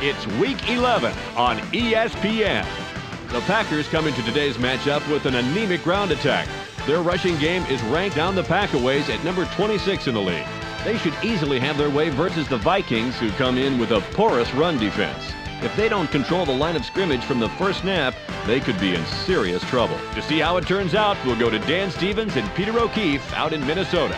It's Week 11 on ESPN. The Packers come into today's matchup with an anemic ground attack. Their rushing game is ranked down the Packaways at number 26 in the league. They should easily have their way versus the Vikings, who come in with a porous run defense. If they don't control the line of scrimmage from the first snap, they could be in serious trouble. To see how it turns out, we'll go to Dan Stevens and Peter O'Keefe out in Minnesota.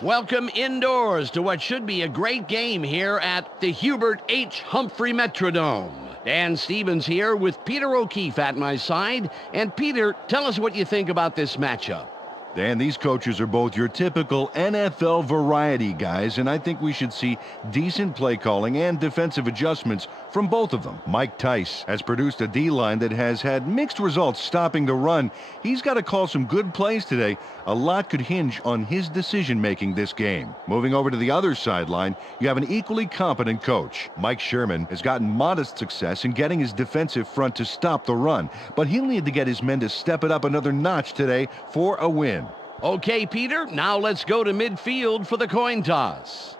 Welcome indoors to what should be a great game here at the Hubert H. Humphrey Metrodome. Dan Stevens here with Peter O'Keefe at my side. And Peter, tell us what you think about this matchup. Dan, these coaches are both your typical NFL variety guys, and I think we should see decent play calling and defensive adjustments from both of them. Mike Tice has produced a D-line that has had mixed results stopping the run. He's got to call some good plays today. A lot could hinge on his decision-making this game. Moving over to the other sideline, you have an equally competent coach. Mike Sherman has gotten modest success in getting his defensive front to stop the run, but he'll need to get his men to step it up another notch today for a win. Okay, Peter, now let's go to midfield for the coin toss.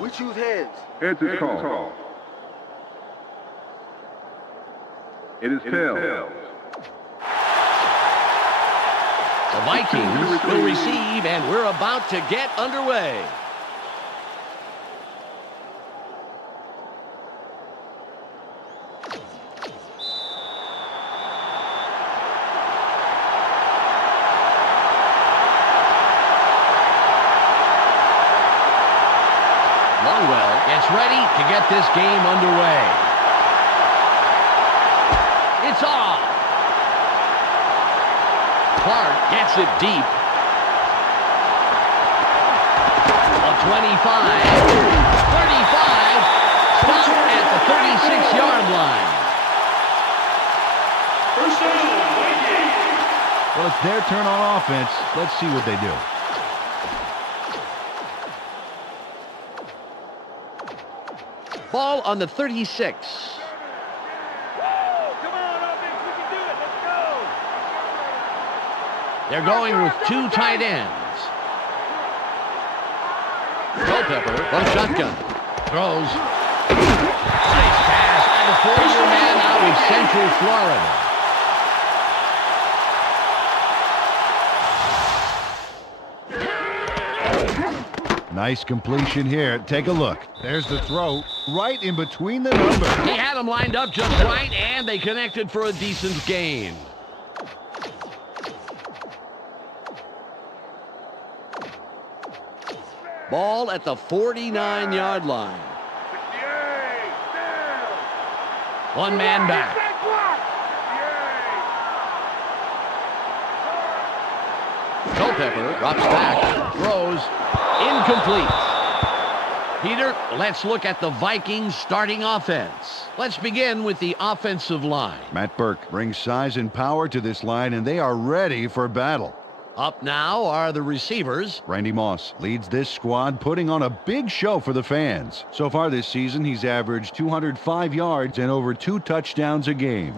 We choose heads. Heads is called. It is tails. The Vikings will receive, and we're about to get underway. Gets ready to get this game underway. It's off. Clark gets it deep. A 25, 35, stop at the 36-yard line. First down, Vikings. Well, it's their turn on offense. Let's see what they do. Ball on the 36. Come on, offense, we can do it. Let's go. They're going with two tight ends. Culpepper from shotgun. Throws. Nice pass by the 4-year man out of Central Florida. Nice completion here. Take a look. There's the throw right in between the numbers. He had them lined up just right, and they connected for a decent gain. Ball at the 49-yard line. 68, down. One man back. Culpepper drops back, throws, incomplete. Peter, let's look at the Vikings starting offense. Let's begin with the offensive line. Matt Burke brings size and power to this line, and they are ready for battle. Up now are the receivers. Randy Moss leads this squad, putting on a big show for the fans. So far this season, he's averaged 205 yards and over 2 touchdowns a game.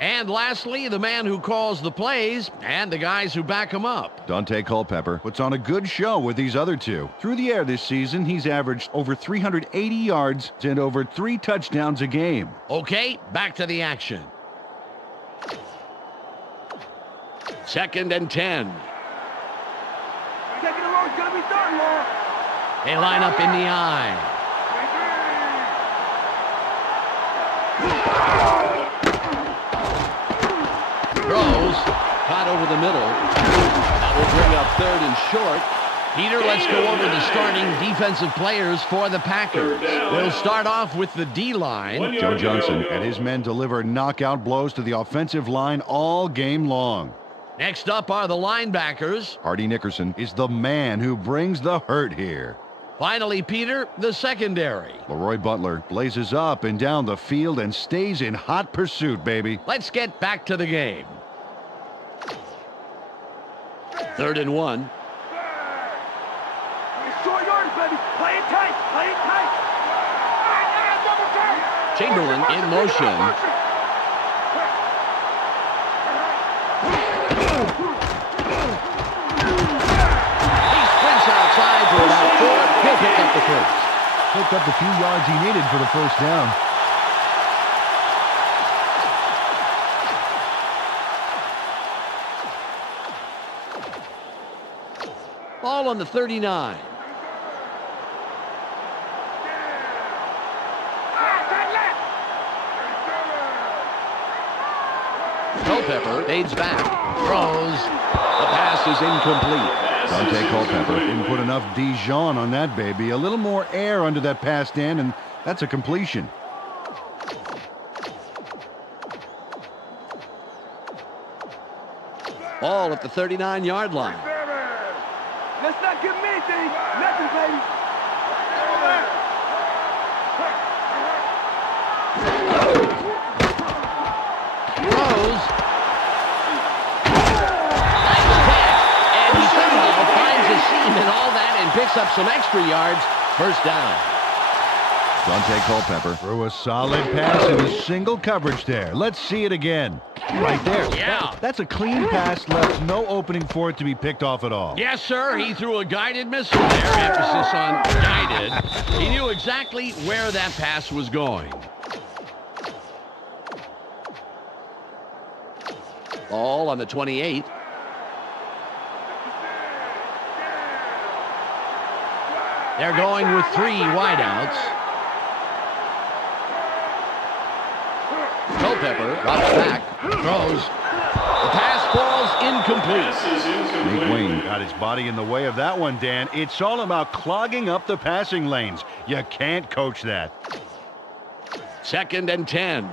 And lastly, the man who calls the plays and the guys who back him up. Dante Culpepper puts on a good show with these other two. Through the air this season, he's averaged over 380 yards and over 3 touchdowns a game. Okay, back to the action. 2nd and 10. Taking it long, it's gonna be third long. They line up in the eye. Throws, caught over the middle. That will bring up 3rd and short. Peter, let's go over the starting defensive players for the Packers. We'll start off with the D-line. Joe Johnson and his men deliver knockout blows to the offensive line all game long. Next up are the linebackers. Hardy Nickerson is the man who brings the hurt here. Finally, Peter, the secondary. Leroy Butler blazes up and down the field and stays in hot pursuit, baby. Let's get back to the game. 3rd and 1. Short yards, baby. Play it tight. Play it tight. Chamberlain in motion. for that fourth. He'll pick up the first. Picked up the few yards he needed for the first down. Ball on the 39. Culpepper fades back, throws. The pass is incomplete. Dante Culpepper didn't put enough Dijon on that baby. A little more air under that pass, Dan, and that's a completion. Ball at the 39-yard line. Let's not give me anything. Nothing, baby. Throws. Nice catch. And he somehow finds a seam in all that and picks up some extra yards. First down. Dante Culpepper threw a solid pass in a single coverage there. Let's see it again. Right there. Yeah. That's a clean pass, left no opening for it to be picked off at all. Yes, sir. He threw a guided missile there. Emphasis on guided. He knew exactly where that pass was going. Ball on the 28. They're going with 3 wideouts. Culpepper drops back, throws. The pass falls incomplete. Nate Wayne got his body in the way of that one, Dan. It's all about clogging up the passing lanes. You can't coach that. 2nd and 10.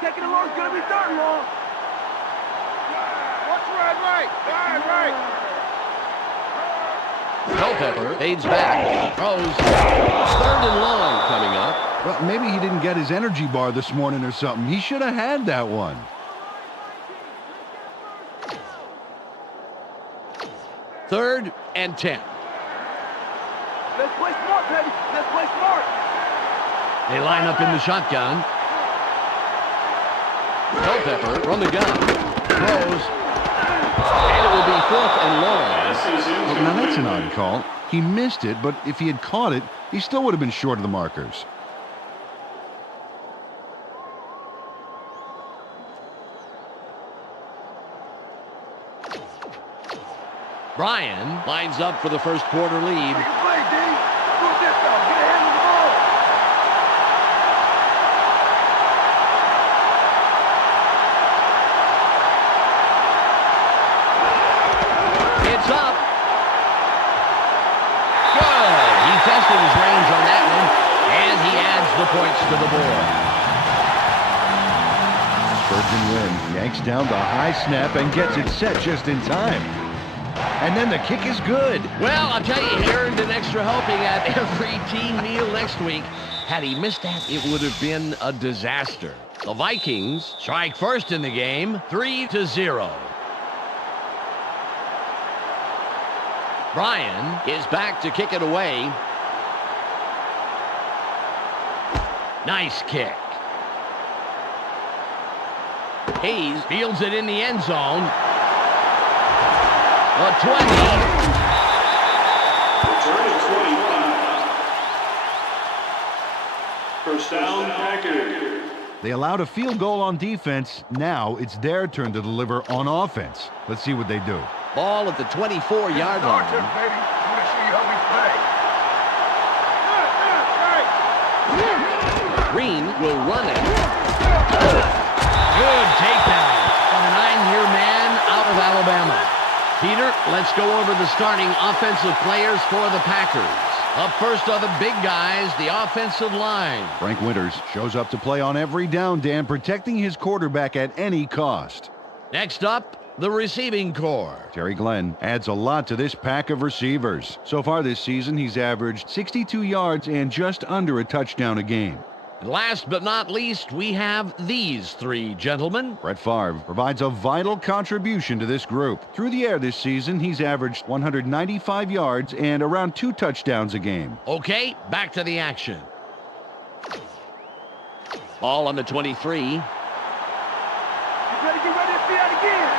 Taking it long is going to be third and long. Watch right. Culpepper fades back, throws. 3rd and long coming up. Well, maybe he didn't get his energy bar this morning or something. He should have had that one. 3rd and 10. Let's play smart, baby. Let's play smart. They line up in the shotgun. Culpepper from the gun. Throws. And it will be 4th and long. Well, now that's an odd call. He missed it, but if he had caught it, he still would have been short of the markers. Bryan lines up for the first quarter lead. Play, D. Move this though. Get a hand on the ball. It's up. Good. He tested his range on that one, and he adds the points to the board. Spurgeon Wynn yanks down the high snap and gets it set just in time. And then the kick is good. Well, I'll tell you, he earned an extra helping at every team meal next week. Had he missed that, it would have been a disaster. The Vikings strike first in the game, 3-0. Bryan is back to kick it away. Nice kick. Hayes fields it in the end zone. A 20. Return of 25. First down, Packers. They allowed a field goal on defense. Now it's their turn to deliver on offense. Let's see what they do. Ball at the 24-yard Our turn, line. baby. I'm going to show you how we play. Green will run it. Good takedown from a 9-year man out of Alabama. Peter, let's go over the starting offensive players for the Packers. Up first are the big guys, the offensive line. Frank Winters shows up to play on every down, Dan, protecting his quarterback at any cost. Next up, the receiving corps. Terry Glenn adds a lot to this pack of receivers. So far this season, he's averaged 62 yards and just under a touchdown a game. And last but not least, we have these 3 gentlemen. Brett Favre provides a vital contribution to this group. Through the air this season, he's averaged 195 yards and around 2 touchdowns a game. Okay, back to the action. Ball on the 23. You better get ready to see that again.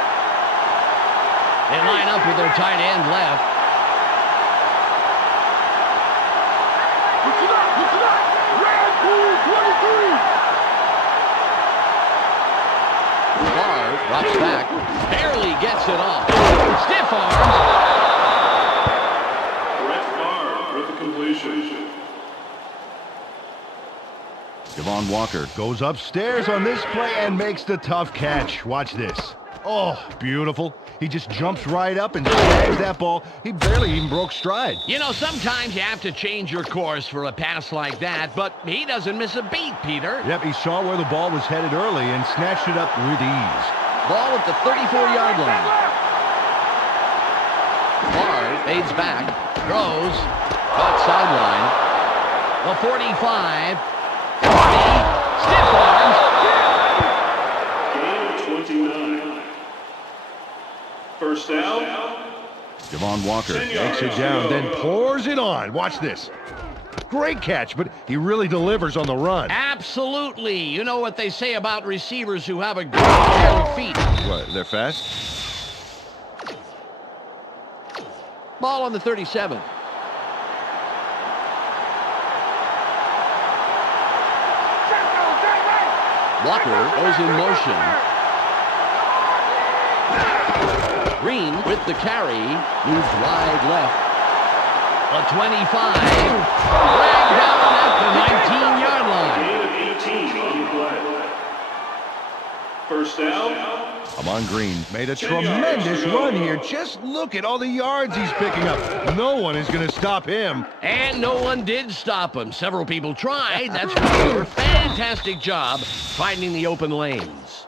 They line up with their tight end left. Drops back. Barely gets it off. Stiff arm. Brett Favre with the completion. Devon Walker goes upstairs on this play and makes the tough catch. Watch this. Oh, beautiful. He just jumps right up and snags that ball. He barely even broke stride. You know, sometimes you have to change your course for a pass like that, but he doesn't miss a beat, Peter. Yep, he saw where the ball was headed early and snatched it up with ease. Ball at the 34-yard line. Favre fades back, throws, caught sideline. The 45, 40, stiff arms. Gain of 29. First down. Devon Walker takes it down, then pours it on. Watch this. Great catch, but he really delivers on the run. Absolutely. You know what they say about receivers who have a great pair of feet. What, they're fast? Ball on the 37. Walker goes in motion. Green with the carry, moves wide left. The 25, dragged down at the 19-yard line. Gain of 18 on the play. First down. Amon Green made a tremendous run here. Just look at all the yards he's picking up. No one is going to stop him. And no one did stop him. Several people tried. That's for sure. Fantastic job finding the open lanes.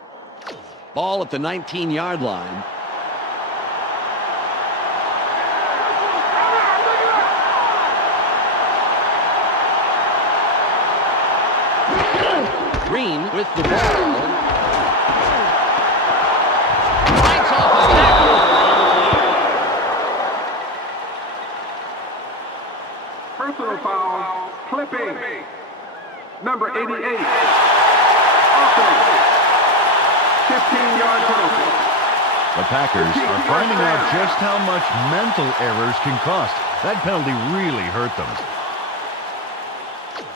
Ball at the 19-yard line. Green with the ball. Fights off a tackle. Personal foul, clipping. Number 88. Offense. 15-yard penalty. The Packers are finding out just how much mental errors can cost. That penalty really hurt them.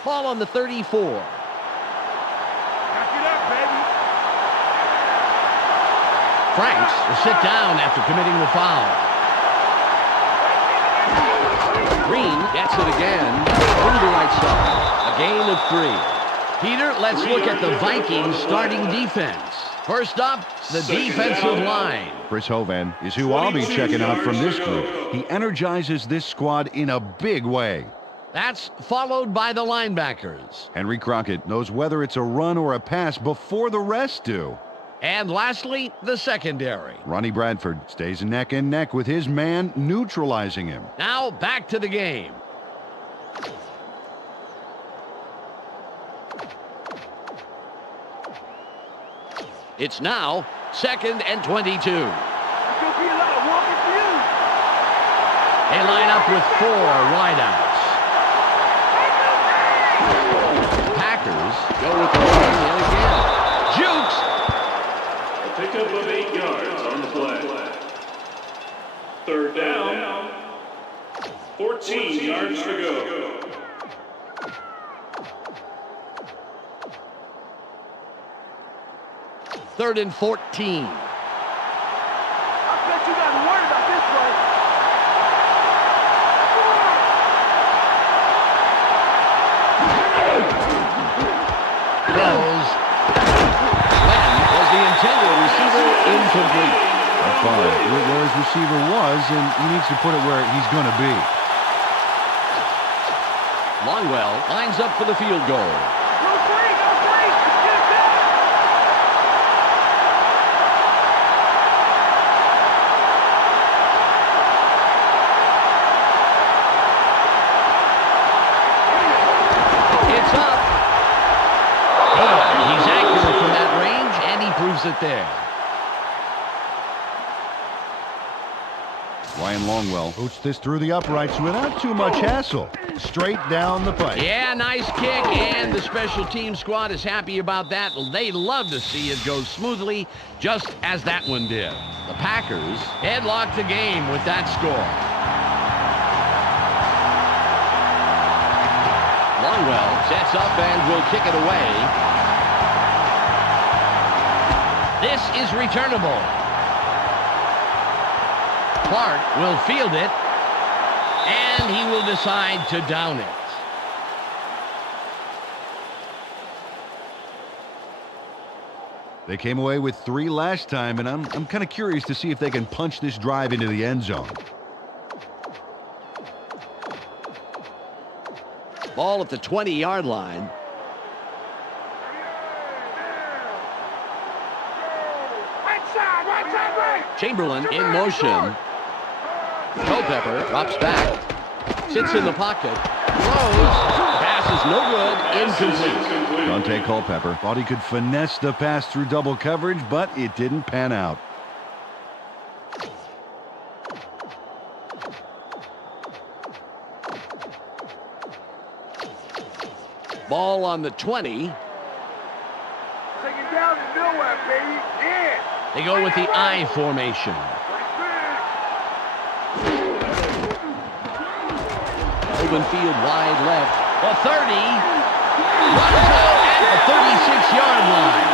Ball on the 34. Franks will sit down after committing the foul. Green gets it again through the right side. A gain of 3. Peter, let's look at the Vikings starting defense. First up, the defensive line. Chris Hovan is who I'll be checking out from this group. He energizes this squad in a big way. That's followed by the linebackers. Henry Crockett knows whether it's a run or a pass before the rest do. And lastly, the secondary. Ronnie Bradford stays neck and neck with his man, neutralizing him. Now back to the game. It's now 2nd and 22. They line up with 4 wideouts. Packers go with the run yet again. Jukes. A pickup of 8 yards on the play. Third down. 14 yards to go. Third and 14. I bet you guys are worried about this one. Throws. Glenn was the intended receiver, incomplete. By far, where his receiver was, and he needs to put it where he's going to be. Longwell lines up for the field goal. Go free, go free. Get it back. It's up. Good. He's accurate from that range, and he proves it there. Ryan Longwell boots this through the uprights without too much hassle. Straight down the pipe. Yeah, nice kick, and the special team squad is happy about that. They love to see it go smoothly, just as that one did. The Packers headlock the game with that score. Longwell sets up and will kick it away. This is returnable. Clark will field it, and he will decide to down it. They came away with 3 last time, and I'm kind of curious to see if they can punch this drive into the end zone. Ball at the 20-yard line. Chamberlain in motion. Culpepper drops back. Sits in the pocket. Throws. Pass is no good. Incomplete. Dante Culpepper thought he could finesse the pass through double coverage, but it didn't pan out. Ball on the 20. Take it down to nowhere, baby. Yeah. They go with the I formation. Open field wide left. The 30. Runs out at the 36-yard line.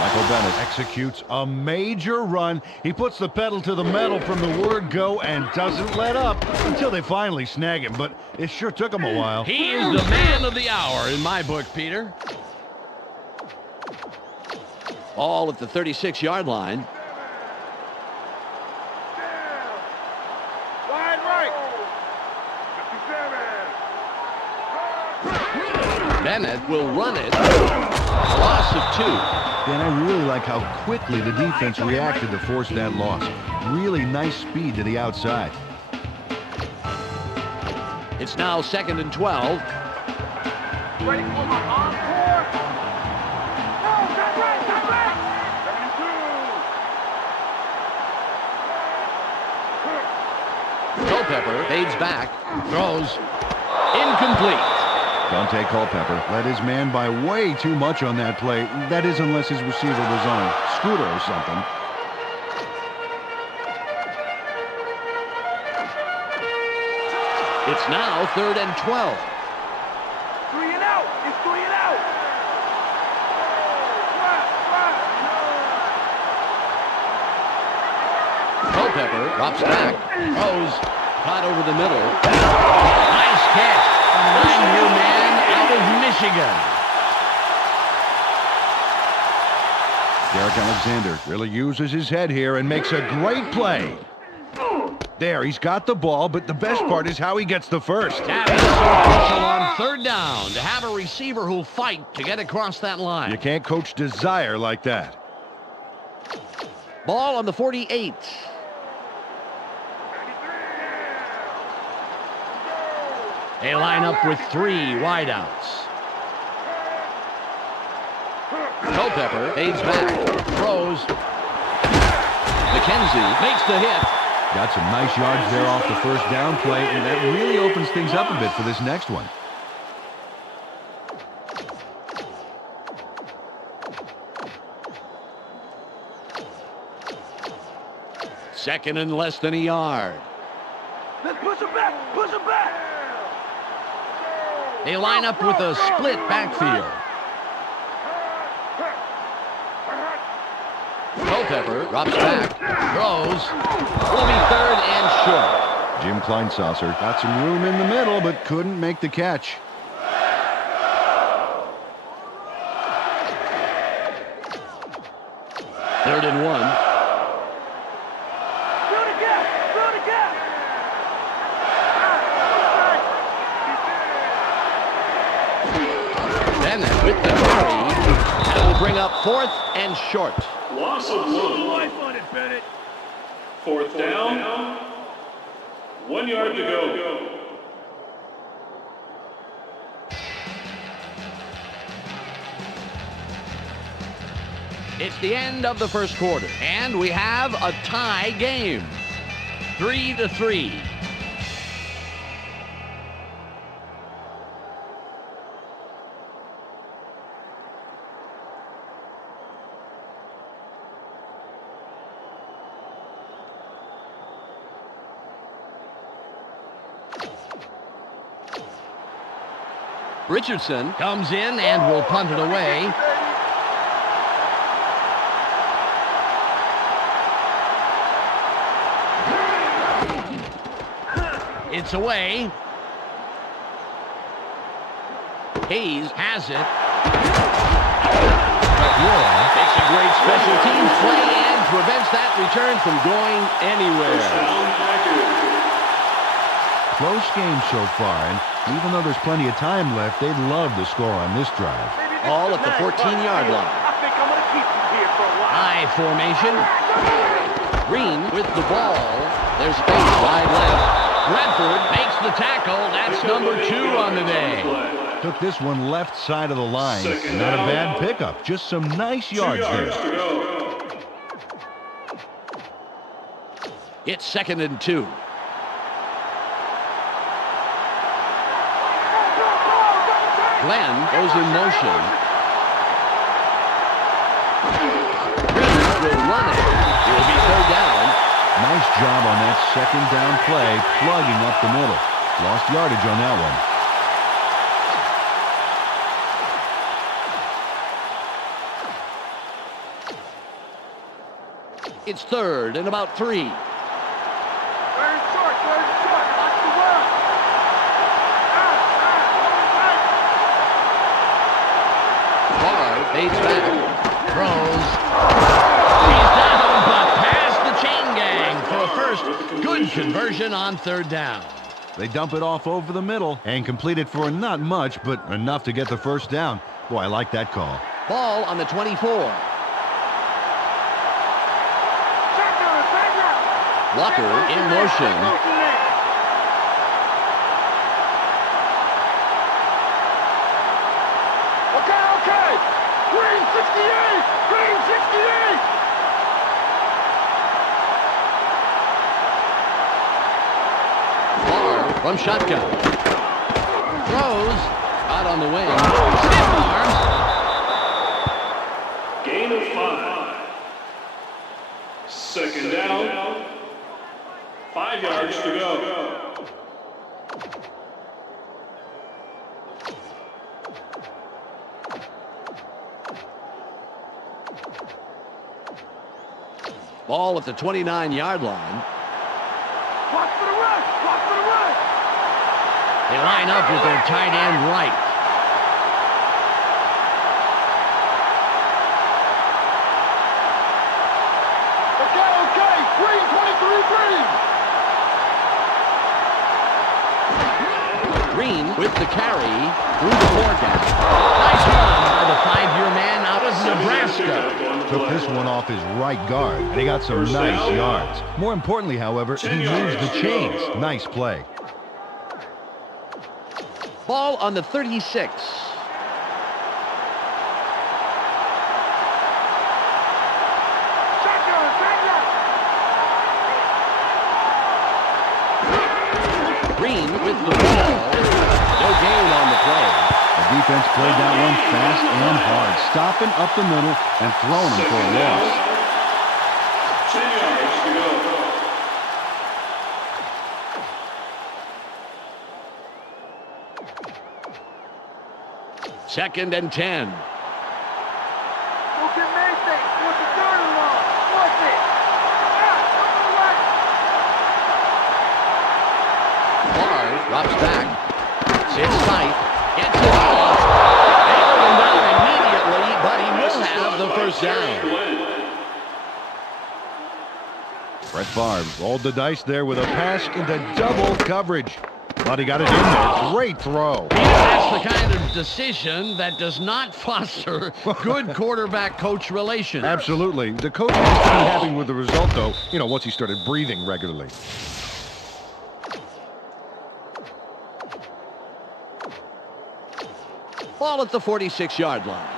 Michael Bennett executes a major run. He puts the pedal to the metal from the word go and doesn't let up until they finally snag him, but it sure took him a while. He is the man of the hour in my book, Peter. Ball at the 36-yard line. Wide right. 57. Bennett will run it. Loss of 2. And I really like how quickly the defense reacted to force that loss. Really nice speed to the outside. It's now 2nd and 12. Ready for my encore? No, cut right. 72. Culpepper fades back. Throws. Incomplete. Dante Culpepper led his man by way too much on that play. That is, unless his receiver was on a scooter or something. It's now 3rd and 12. 3 and out. It's 3 and out. Culpepper drops back. Throws. Caught over the middle. Nice catch. A 9-year man out of Michigan. Derek Alexander really uses his head here and makes a great play. There, he's got the ball, but the best part is how he gets the first. That is so crucial on 3rd down to have a receiver who'll fight to get across that line. You can't coach desire like that. Ball on the 48. They line up with 3 wideouts. Culpepper fades back, throws. McKenzie makes the hit. Got some nice yards there off the first down play, and that really opens things up a bit for this next one. Second and less than a yard. Let's push him back. Push him back. They line up with a split backfield. Culpepper drops back, throws. Will be 3rd and short. Jim Kleinsasser got some room in the middle, but couldn't make the catch. Third and 1. Through the gap. Through the gap. Bennett with the carry. That will bring up 4th and short. Loss of 1. Life on it, Bennett. 4th down. 1 yard to go. It's the end of the first quarter, and we have a tie game. 3-3. Richardson comes in and will punt it away. It's away. Hayes has it. Makes a great special teams play and prevents that return from going anywhere. Close game so far, and even though there's plenty of time left, they'd love to score on this drive. All at the 14-yard line. I think I'm going to keep you here for a while. High formation. Green with the ball. There's space wide left. Bradford makes the tackle. That's number 2 on the day. Took this one left side of the line. Not a bad pickup. Just some nice yards there. It's 2nd and 2. Glenn goes in motion. Green will run it. It will be 3rd down. Nice job on that 2nd down play, plugging up the middle. Lost yardage on that one. It's 3rd and about 3. Third and short. Watch the run. Barr fades back. Throws. He's down, but past the chain gang for a first. Good conversion on 3rd down. They dump it off over the middle and complete it for not much, but enough to get the 1st down. Boy, I like that call. Ball on the 24. Walker in motion. Okay. Green 68. Green 68. Barr from shotgun. Throws. Out on the wing. Stiff arm. Gain of 5. 2nd down. 5 yards to go. Ball at the 29-yard line. Watch for the run. They line up with their tight end right. Okay. Green 23. Green with the carry through the 4 gap. Nice run by the 5-year man out of Nebraska. Took this one off his right guard, and he got some nice yards. More importantly, however, he moves the chains. Nice play. Ball on the 36. Green with the ball. No gain on the play. The defense played that one fast and hard, stopping up the middle and throwing him for a loss. 10 yards to go. 2nd and 10. Look at Mason. What's the 3rd and long? What's it? Barr drops back. Sits tight. Gets it off. They let him down immediately, but he will have the 1st down. Brett Favre rolled the dice there with a pass into double coverage. But he got it in there. Great throw. That's the kind of decision that does not foster good quarterback-coach relations. Absolutely. The coach has to be happy with the result, though, once he started breathing regularly. Ball at the 46-yard line.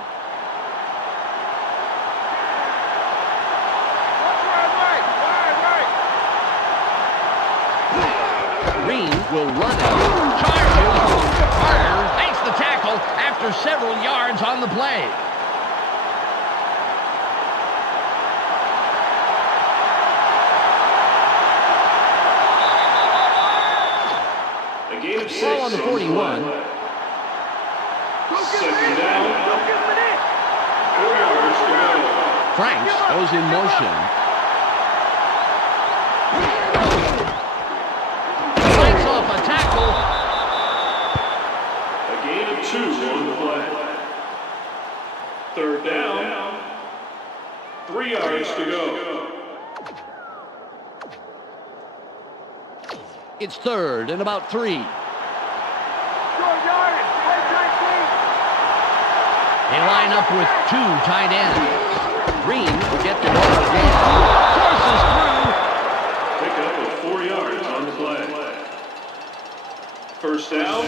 Green will run it. Charges. Carter makes the tackle after several yards on the play. A gain of 6 Ball on the 41. Second down. 4 yards to go. Franks goes in motion. Fights off a tackle. A gain of 2 on the play. Third down. 3 yards to go. It's third and about 3. They line up with 2 tight ends. Green will get the ball again. Forces through. Pick up of 4 yards on the play. First down.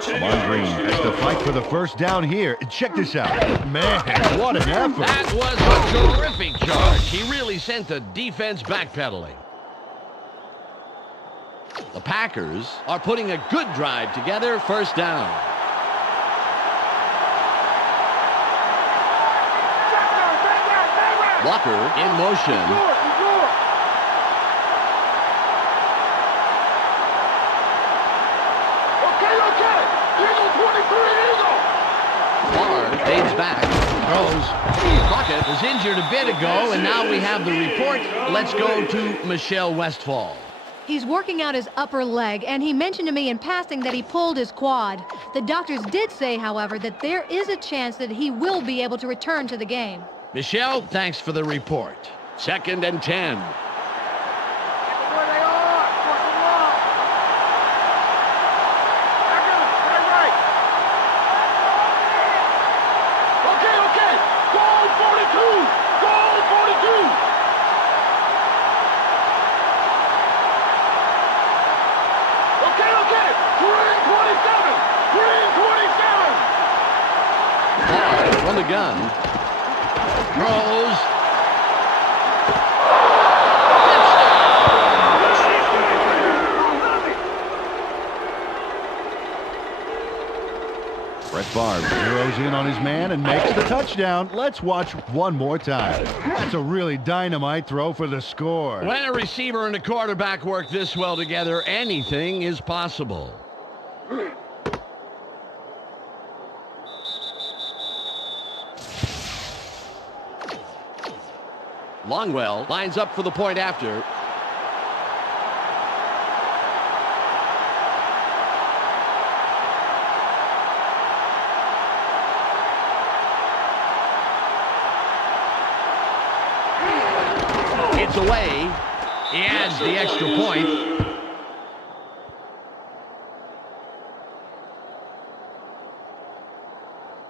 10 Lamar Green yards to has go. to fight for the first down here. Check this out. Man, what an effort. That was a terrific charge. He really sent the defense backpedaling. The Packers are putting a good drive together. First down. Walker in motion. Barr fades back, throws. Crockett was injured a bit ago, and now we have the report. Let's go to Michelle Westfall. He's working out his upper leg, and he mentioned to me in passing that he pulled his quad. The doctors did say, however, that there is a chance that he will be able to return to the game. Michelle, thanks for the report. Second and 10. From the gun. Throws. Brett Favre zeroes in on his man and makes the touchdown. Let's watch one more time. That's a really dynamite throw for the score. When a receiver and a quarterback work this well together, anything is possible. Longwell lines up for the point after. It's away. He adds the extra point.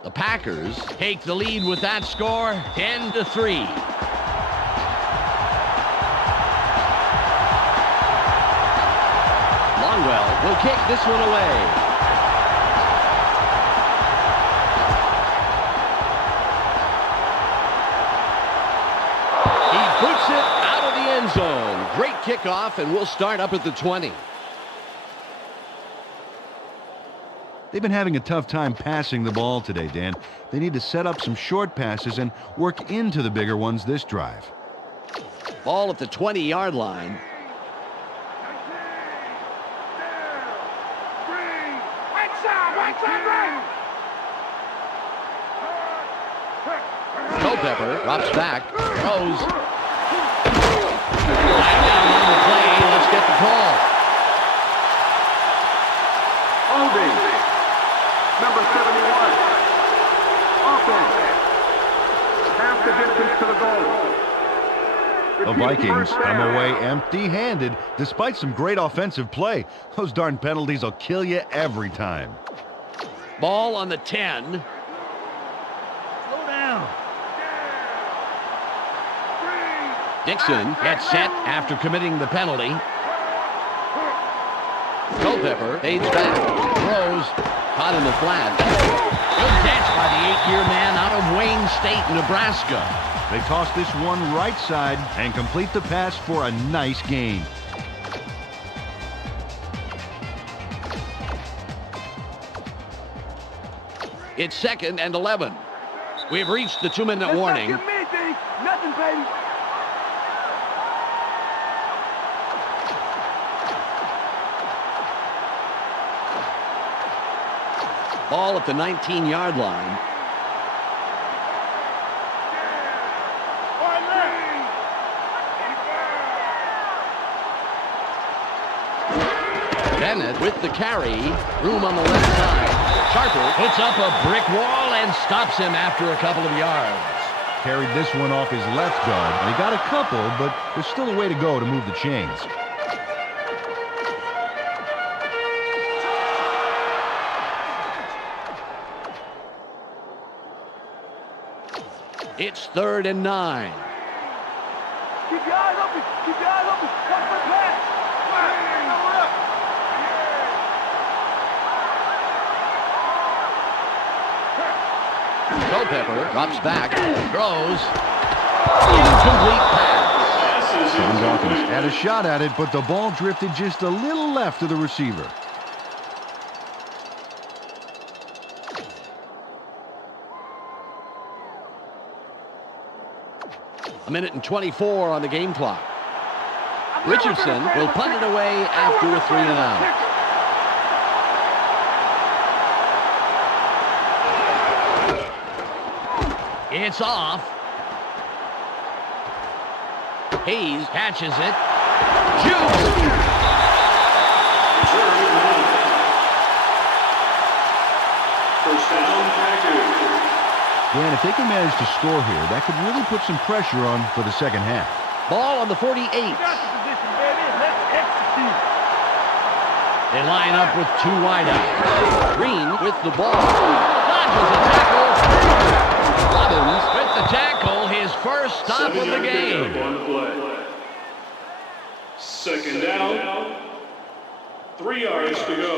The Packers take the lead with that score, 10-3. Will kick this one away. He puts it out of the end zone. Great kickoff, and we'll start up at the 20. They've been having a tough time passing the ball today, Dan. They need to set up some short passes and work into the bigger ones this drive. Ball at the 20-yard line. Culpepper drops back, throws. Flag down on the play. Let's get the call. Holding. Number 71. Offense. Half the distance to the goal. The Vikings come away empty-handed despite some great offensive play. Those darn penalties will kill you every time. Ball on the 10. Slow down. Dixon gets set after committing the penalty. Culpepper fades back, throws, caught in the flat. Good catch by the 8-year man out of Wayne State, Nebraska. They toss this one right side and complete the pass for a nice gain. It's second and 11. We've reached the 2-minute warning. Nothing, baby. Ball at the 19-yard line. Bennett with the carry. Room on the left side. Sharper puts up a brick wall and stops him after a couple of yards. Carried this one off his left guard, and he got a couple, but there's still a way to go to move the chains. It's 3rd and 9. Keep your eyes open. Keep your eyes open. Watch for the pass. Culpepper drops back, throws, incomplete pass. Kevin Dawkins had a shot at it, but the ball drifted just a little left of the receiver. A minute and 24 on the game clock. Richardson will punt it away after a 3-and-out. It's off. Hayes catches it. Shoots. First down, Packers. Dan, if they can manage to score here, that could really put some pressure on for the second half. Ball on the 48. Got the position, baby. Let's execute. They line up with two wideouts. Green with the ball. Dodges a tackle. Robbins with the tackle. His first stop of the game. On the play. Second down. 3 yards to go.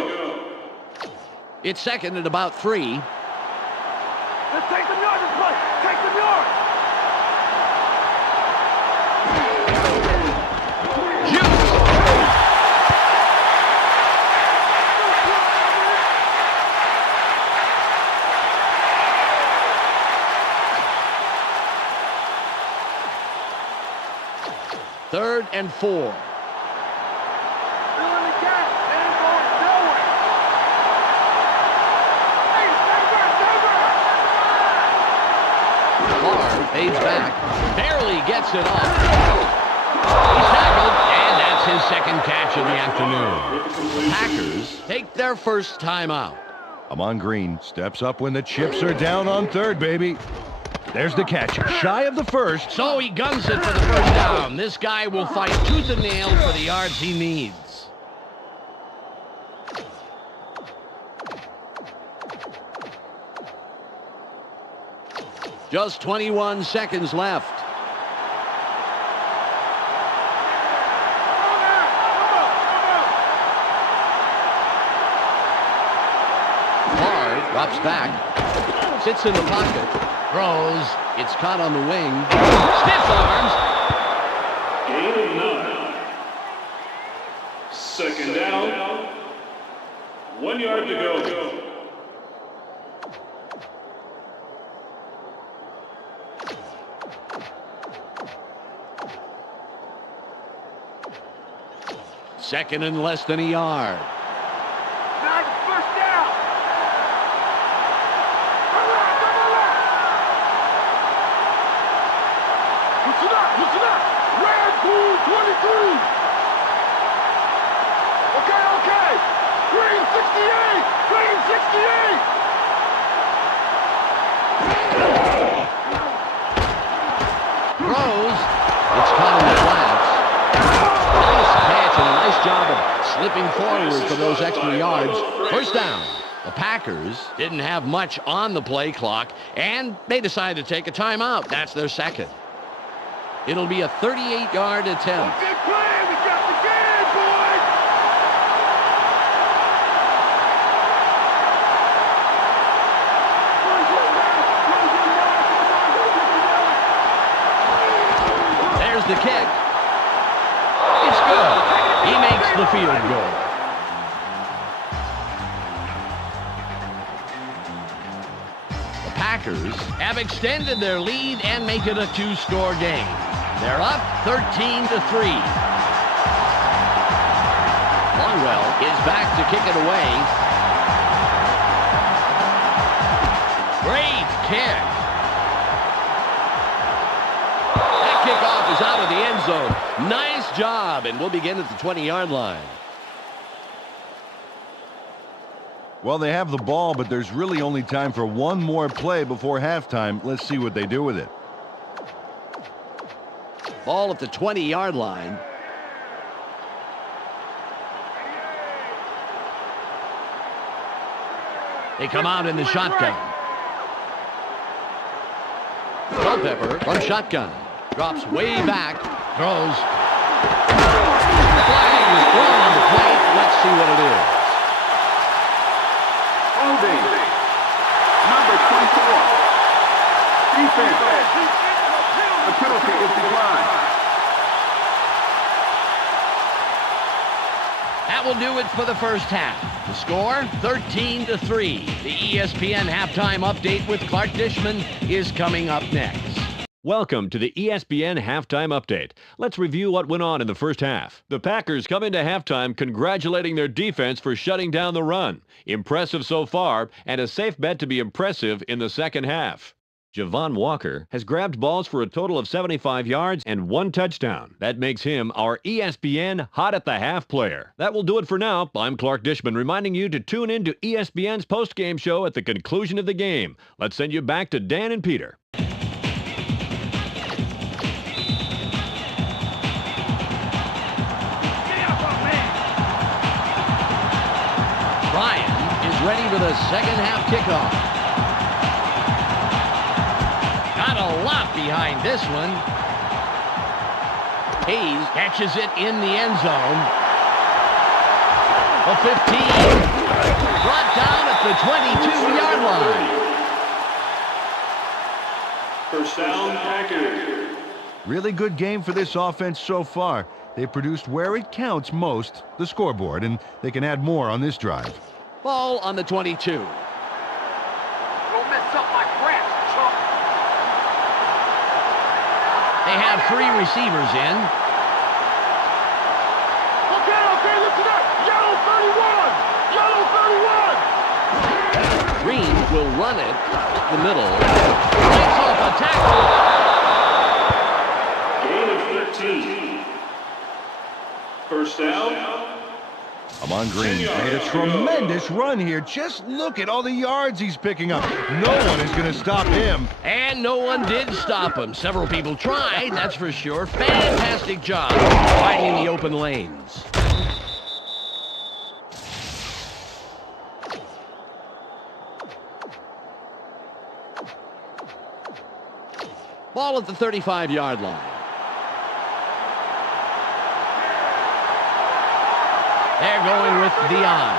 It's second at about 3. Let's take them yards and play. Take them yards. Third and 4. Filling the gap. And going nowhere. Barr fades back. Barely gets it off. He's tackled, and that's his second catch of the afternoon. Packers take their first timeout. Amon Green steps up when the chips are down on third, baby. There's the catch. Shy of the first. So he guns it for the first down. This guy will fight tooth and nail for the yards he needs. Just 21 seconds left. Barr drops back. Sits in the pocket. Throws. It's caught on the wing. Stiff arms. Gain of 9. Second down. 1 yard to go. Second and less than a yard. Now it's first down. Listen up, listen up. Red Bull 23. Okay. Green 68. Green 68. Throws. It's caught in the flats. Nice catch and a nice job of slipping forward for those extra yards. First down. The Packers didn't have much on the play clock, and they decided to take a timeout. That's their second. It'll be a 38-yard attempt. Big play. We got the game, boys. There's the kick. It's good. He makes the field goal. The Packers have extended their lead and make it a two-score game. They're up 13-3. Longwell is back to kick it away. kick. That kickoff is out of the end zone. Nice job, and we'll begin at the 20-yard line. Well, they have the ball, but there's really only time for one more play before halftime. Let's see what they do with it. Ball at the 20-yard line. They come out in the shotgun. Culpepper from shotgun. Drops way back. Throws. Flag is thrown on the plate. Let's see what it is. Holding. Number 24. Defense. The penalty is declined. That will do it for the first half. The score, 13-3. The ESPN halftime update with Clark Dishman is coming up next. Welcome to the ESPN Halftime Update. Let's review what went on in the first half. The Packers come into halftime congratulating their defense for shutting down the run. Impressive so far, and a safe bet to be impressive in the second half. Javon Walker has grabbed balls for a total of 75 yards and 1 touchdown. That makes him our ESPN Hot at the Half player. That will do it for now. I'm Clark Dishman reminding you to tune in to ESPN's post-game show at the conclusion of the game. Let's send you back to Dan and Peter. Ryan is ready for the second half kickoff. Got a lot behind this one. Hayes catches it in the end zone. A 15. Brought down at the 22-yard line. First down, Packers. Really good game for this offense so far. They produced where it counts most, the scoreboard, and they can add more on this drive. Ball on the 22. Don't mess up my grass, chump. They have 3 receivers in. Okay, listen up. Yellow 31. Green will run it up the middle. Breaks off a tackle. Gain of 13. First down. Amon Green made a tremendous run here. Just look at all the yards he's picking up. No one is going to stop him. And no one did stop him. Several people tried, that's for sure. Fantastic job finding the open lanes. Ball at the 35-yard line. They're going with Dion.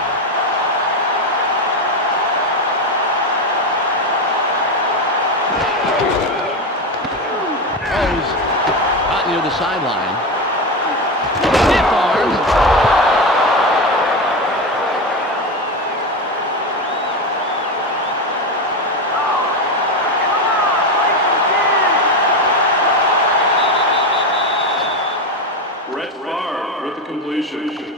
Rose out near the sideline. Stiff arms. Brett Favre with the completion.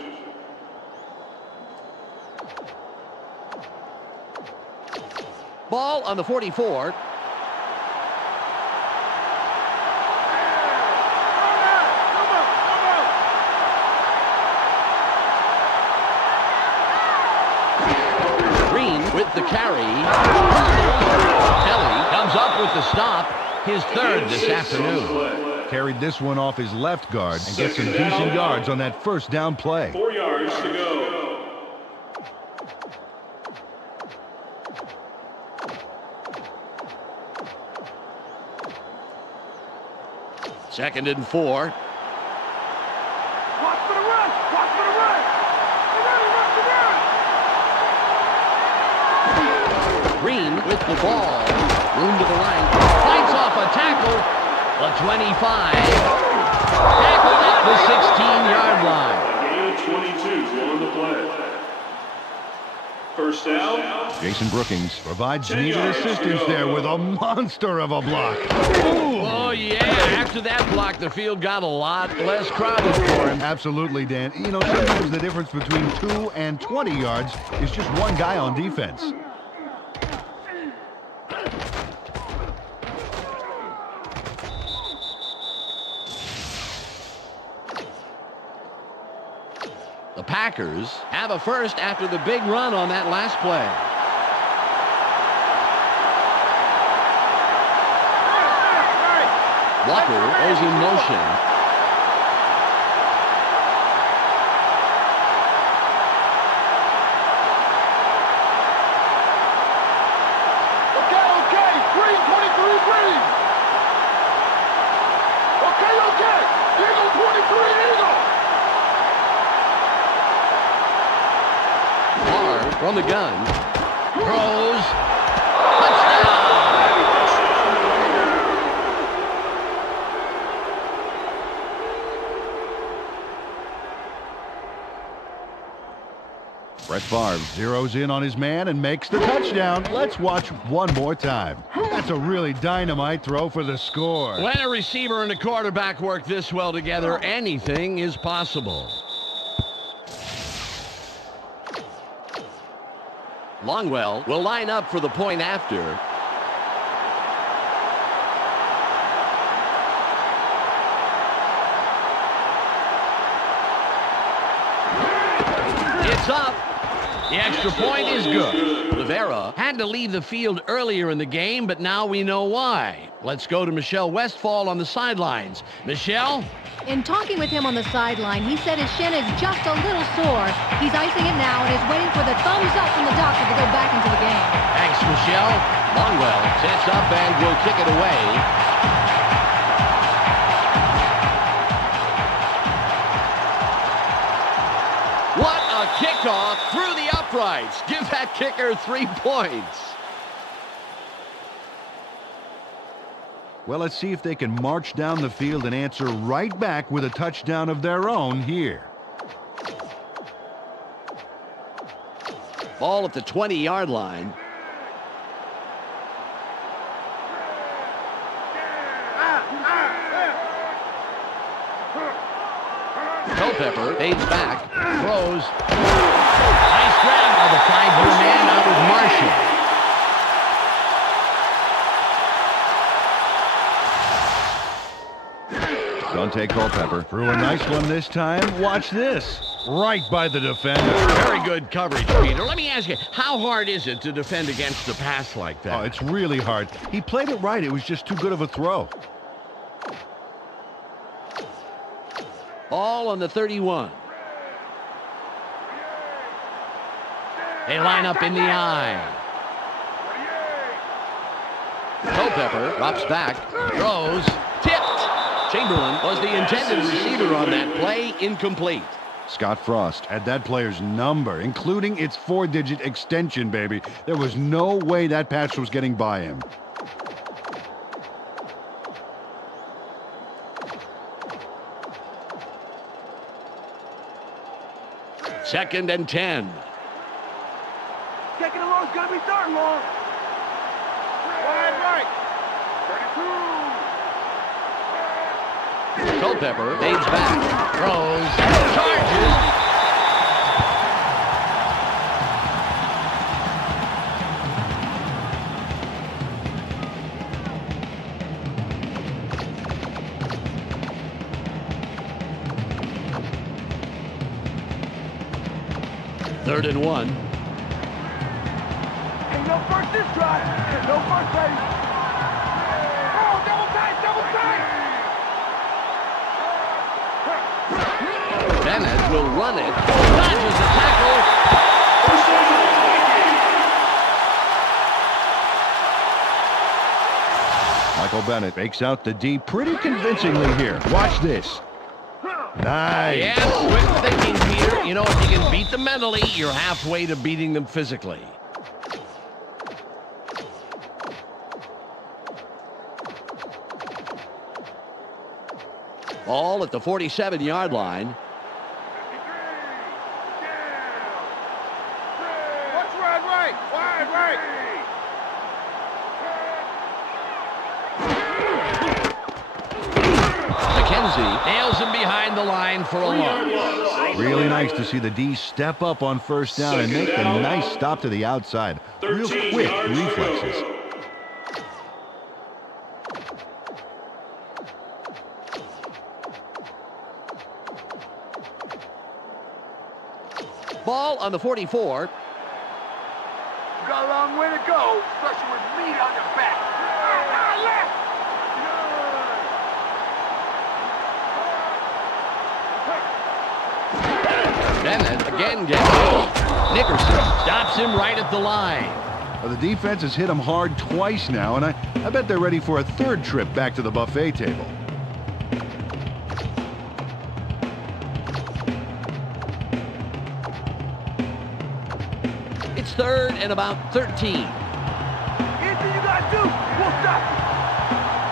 Ball on the 44. Green with the carry. Kelly comes up with the stop. His third this afternoon. Carried this one off his left guard and gets some decent yards on that first down play. 4 yards to go. Second and 4. Watch for the run. Watch for the run. Green with the ball. Room to the right. Fights off a tackle. The 25. Tackled at the 16-yard line. Gain of 22 on the play. First down. Jason Brookings provides needed assistance there with a monster of a block. Oh, yeah. After that block, the field got a lot less crowded for him. Absolutely, Dan. You know, sometimes the difference between 2 and 20 yards is just one guy on defense. The Packers have a first after the big run on that last play. Walker goes in motion. Okay, green, 23, green. Okay, Eagle 23, Eagle. Barr from the gun. Throws. Touchdown! Brett Favre zeroes in on his man and makes the touchdown. Let's watch one more time. That's a really dynamite throw for the score. When a receiver and a quarterback work this well together, anything is possible. Longwell will line up for the point after. It's up. The extra point is good. Rivera had to leave the field earlier in the game, but now we know why. Let's go to Michelle Westphal on the sidelines. Michelle? In talking with him on the sideline, he said his shin is just a little sore. He's icing it now and is waiting for the thumbs up from the doctor to go back into the game. Thanks, Michelle. Longwell sets up and will kick it away. What a kickoff through the uprights. Give that kicker 3 points. Well, let's see if they can march down the field and answer right back with a touchdown of their own here. Ball at the 20-yard line. Culpepper fades back, throws. Nice grab by the 5-year man out with Marshall. Dante Culpepper threw a nice one this time. Watch this. Right by the defender. Very good coverage, Peter. Let me ask you, how hard is it to defend against the pass like that? Oh, it's really hard. He played it right. It was just too good of a throw. Ball on the 31. They line up in the eye. Culpepper drops back, throws, tipped. Chamberlain was the intended receiver on that play, incomplete. Scott Frost had that player's number, including its 4-digit extension, baby. There was no way that pass was getting by him. Second and 10. Second and long's gonna be third and long. Wide right. 32. Culpepper fades back, throws, charges. Third and 1. Ain't no first this drive. No first base. Oh, double tight, double tight. Bennett will run it. Dodges the tackle. First down, Vikings. Michael Bennett fakes out the D pretty convincingly here. Watch this. Nice. Yes, quick thinking, Peter. You know, if you can beat them mentally, you're halfway to beating them physically. Ball at the 47-yard line. Watch wide right, wide right. McKenzie nails him behind the line for a loss. Really nice to see the D step up on first down and make the nice stop to the outside. Real quick reflexes. Ball on the 44. You got a long way to go, especially with meat on your back. Left! Bennett again gets it. Nickerson stops him right at the line. Well, the defense has hit him hard twice now, and I bet they're ready for a third trip back to the buffet table. It's third and about 13. Anything you gotta do, we'll stop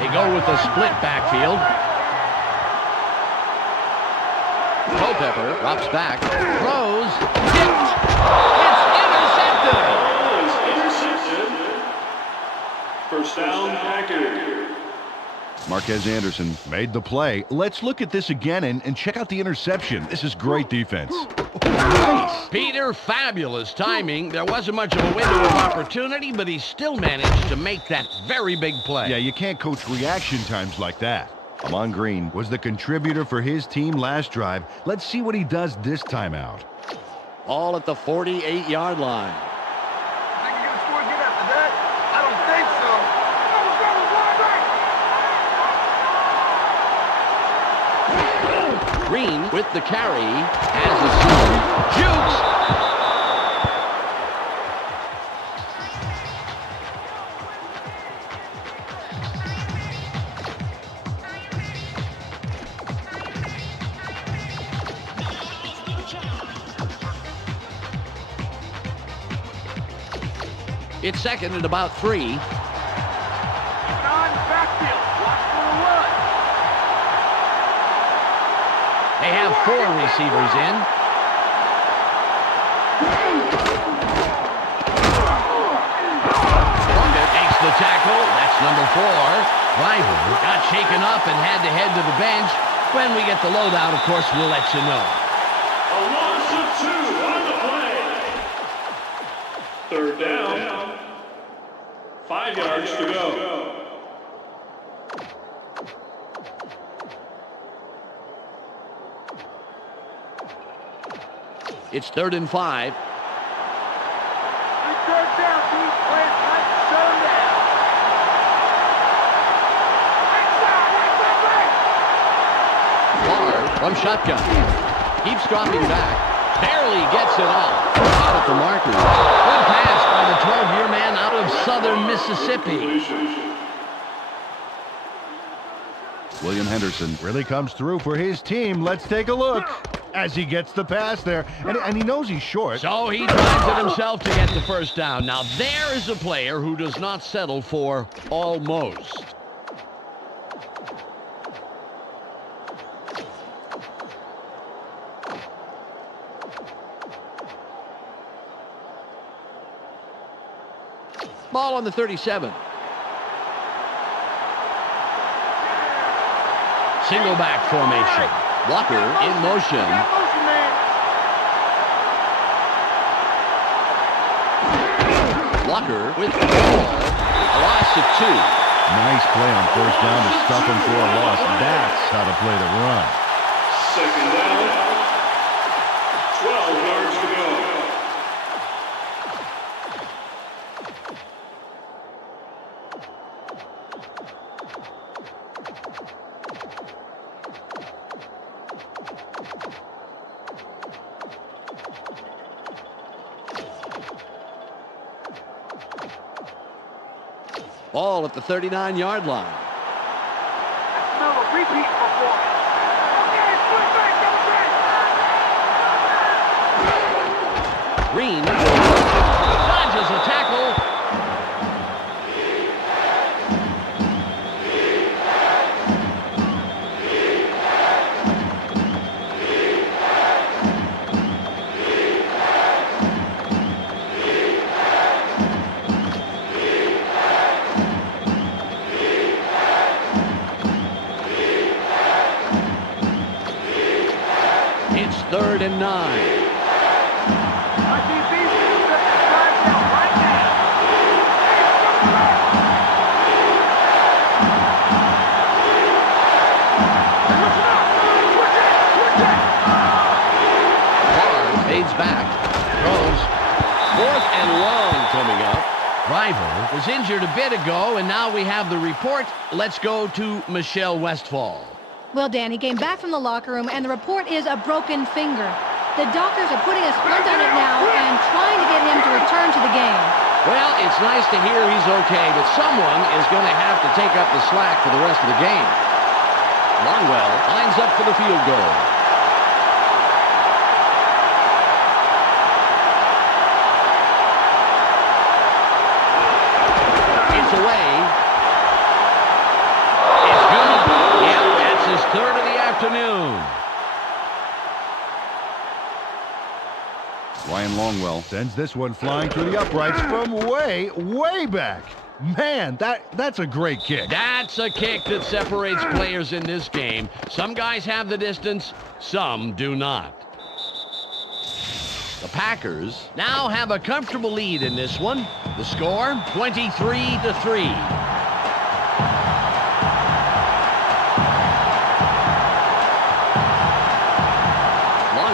you. They go with a split backfield. Culpepper drops back, throws, tipped. It's intercepted. Ball is intercepted. First down, Packers. Marquez Anderson made the play. Let's look at this again and check out the interception. This is great defense. Nice. Peter, fabulous timing. There wasn't much of a window of opportunity, but he still managed to make that very big play. Yeah, you can't coach reaction times like that. Amon Green was the contributor for his team last drive. Let's see what he does this time out. All at the 48-yard line. Think you're gonna score again after that? I don't think so. Green with the carry has a seam. Jukes. It's second and about 3. Non-backfield. Watch for the run. They have 4 receivers in. Plunkett takes the tackle. That's number 4. Driver got shaken up and had to head to the bench. When we get the loadout, of course, we'll let you know. A loss of 2 on the play. Third down. 5 yards to go. It's third and 5. Third down, dude. Play it tight. Shut him down. Barr from shotgun. Keeps dropping back. Barely gets it off. Out at the marker. Good pass by the 12-year man out of southern Mississippi. William Henderson really comes through for his team. Let's take a look as he gets the pass there. And he knows he's short. So he drives it himself to get the first down. Now there is a player who does not settle for almost. Ball on the 37. Single back formation. Walker in motion. Walker with the ball. A loss of 2. Nice play on first down to stuff him for a loss. That's how to play the run. Second down. 12 yards to go. Ball at the 39-yard line. Smell a repeat performance. Green dodges a tackle. It's third and 9. Fades back. Throws. 4th and long coming up. Driver was injured a bit ago, and now we have the report. Let's go to Michelle Westfall. Well, Dan, he came back from the locker room, and the report is a broken finger. The doctors are putting a splint on it now and trying to get him to return to the game. Well, it's nice to hear he's okay, but someone is going to have to take up the slack for the rest of the game. Longwell lines up for the field goal. It's away. It's good. Yep, that's his 3rd of the afternoon. Ryan Longwell sends this one flying through the uprights from way, way back. Man, that's a great kick. That's a kick that separates players in this game. Some guys have the distance, some do not. The Packers now have a comfortable lead in this one. The score, 23-3.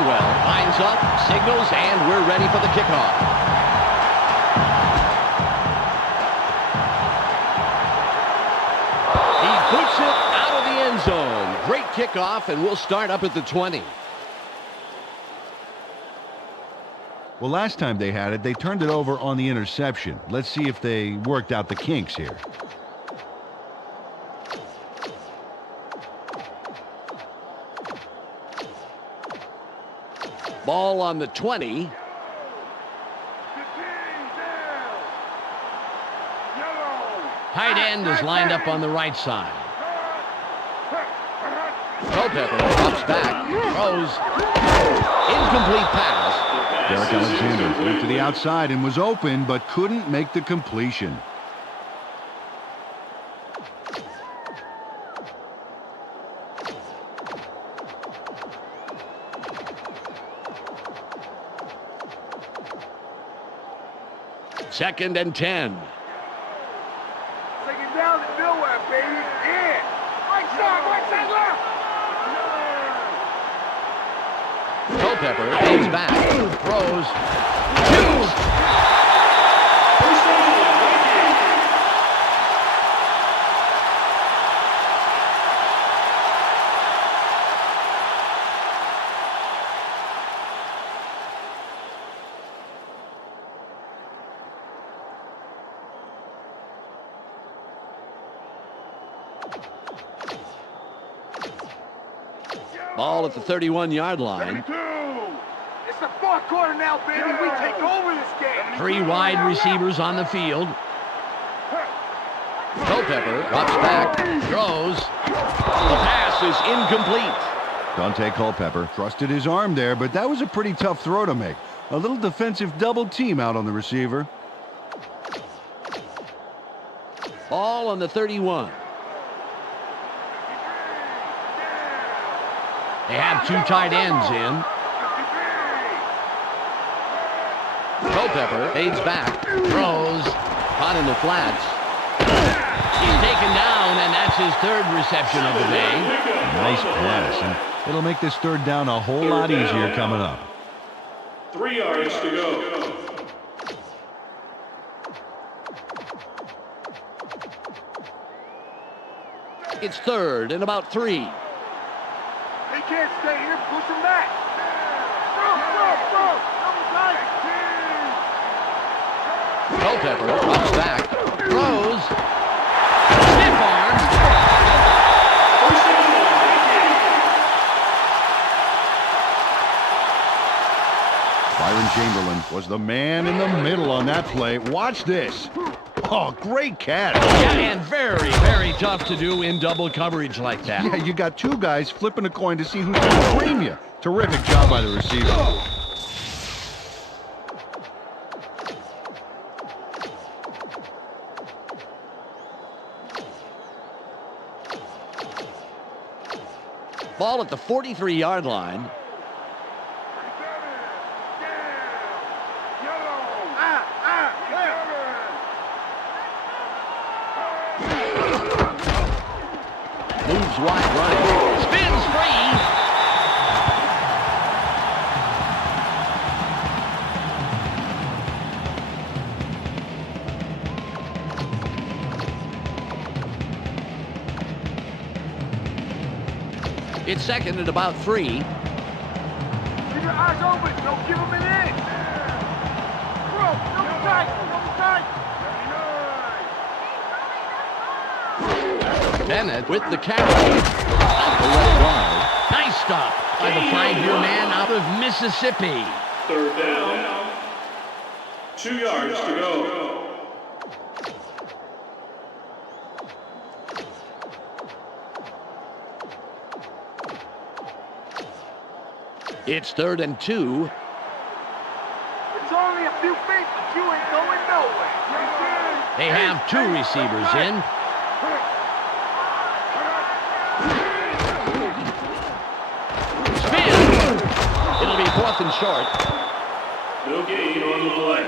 Lines up, signals, and we're ready for the kickoff. He puts it out of the end zone. Great kickoff, and we'll start up at the 20. Well, last time they had it, they turned it over on the interception. Let's see if they worked out the kinks here. Ball on the 20. Tight end is lined up on the right side. Culpepper drops back, throws. Incomplete pass. Derek Alexander went to the outside and was open, but couldn't make the completion. Second and 10. Take it down to nowhere, baby. Yeah. Right side left. Culpepper fades back, throws, shoots. Ball at the 31-yard line. It's the 4th quarter now, baby. We take over this game. 3 wide receivers on the field. Culpepper drops back, throws. The pass is incomplete. Dante Culpepper trusted his arm there, but that was a pretty tough throw to make. A little defensive double team out on the receiver. Ball on the 31. They have 2 tight ends in. Culpepper fades back, throws, caught in the flats. He's taken down, and that's his 3rd reception of the day. Nice pass, and it'll make this 3rd down a whole lot easier coming up. 3 yards to go. It's 3rd and about 3. He can't stay here. Push him back. Culpepper drops back, throws, stiff arm. Byron Chamberlain was the man in the middle on that play. Watch this. Oh, great catch. Yeah, and very, very tough to do in double coverage like that. Yeah, you got 2 guys flipping a coin to see who's going to cream you. Terrific job by the receiver. Ball at the 43-yard line. Moves wide right. Spins free. It's second and about 3. Keep your eyes open. Don't give him an inch. Bro, double tight. Double tight. Bennett with the carry. Off the left wide. Nice stop by the 5-year man out of Mississippi. Third down. 2 yards to go. It's 3rd and 2. It's only a few feet, but you ain't going nowhere. They have 2 receivers in. Spin. It'll be 4th and short. No gain on the play.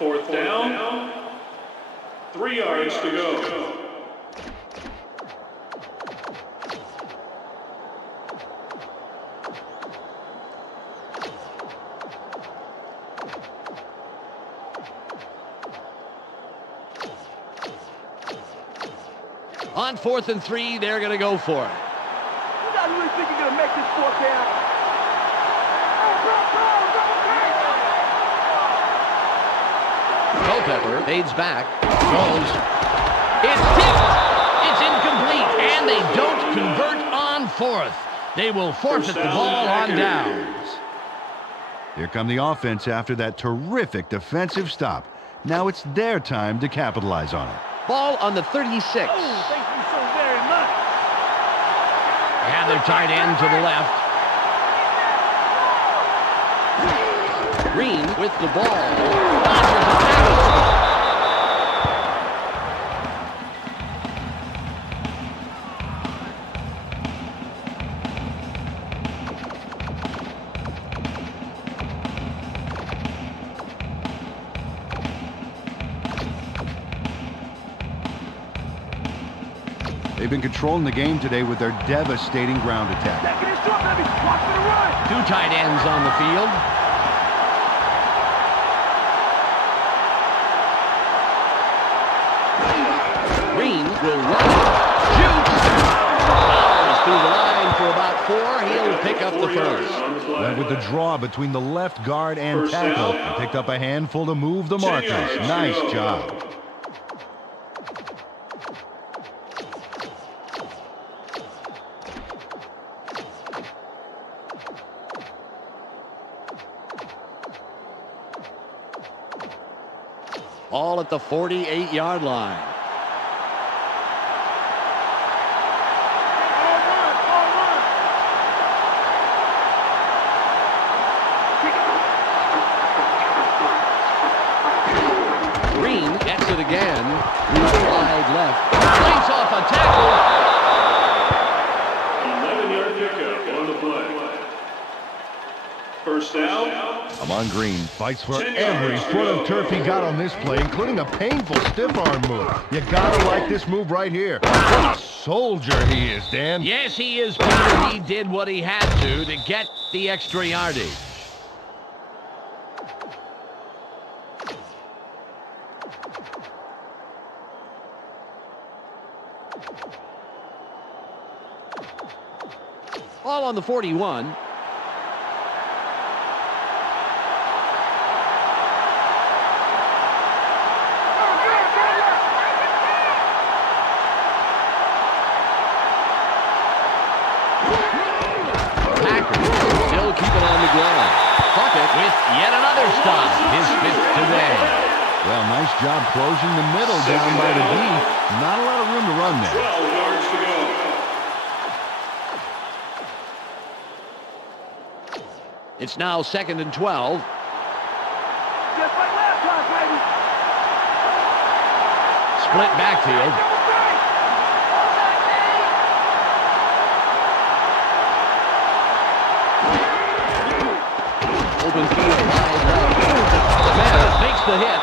4th down. 3 yards to go. On 4th and 3, they're going to go for it. You guys really think you're going to make this 4th down? Culpepper fades back. Throws. It's tipped. It's incomplete. And they don't convert on 4th. They will forfeit the ball on downs. Here come the offense after that terrific defensive stop. Now it's their time to capitalize on it. Ball on the 36. Oh, thank you so very much. They have their tight end to the left. Green with the ball. Dodgers the tackle. They've been controlling the game today with their devastating ground attack. Second and short, baby. Watch for the run. 2 tight ends on the field. Green will run. Shoots. Fowles through the line for about 4. He'll pick up the first. Went with the draw between the left guard and tackle. And picked up a handful to move the markers. Nice job. All at the 48-yard line. Green gets it again. Wide left. Lays off a tackle. 11-yard pickup on the play. First down. Come on, Green. Fights for 10 every yards to foot go. of turf he got on this play, including a painful stiff arm move. You gotta like this move right here. What a soldier he is, Dan. Yes, he is, Peter. He did what he had to get the extra yardage. Ball on the 41. Still keeping on the ground. Puckett with yet another stop. His 5th today. Well, nice job closing the middle down by the D. Not a lot of room to run there. 12 yards to go. It's now 2nd and 12. Just like last time, baby. Split backfield. Open field. Bennett makes the hit.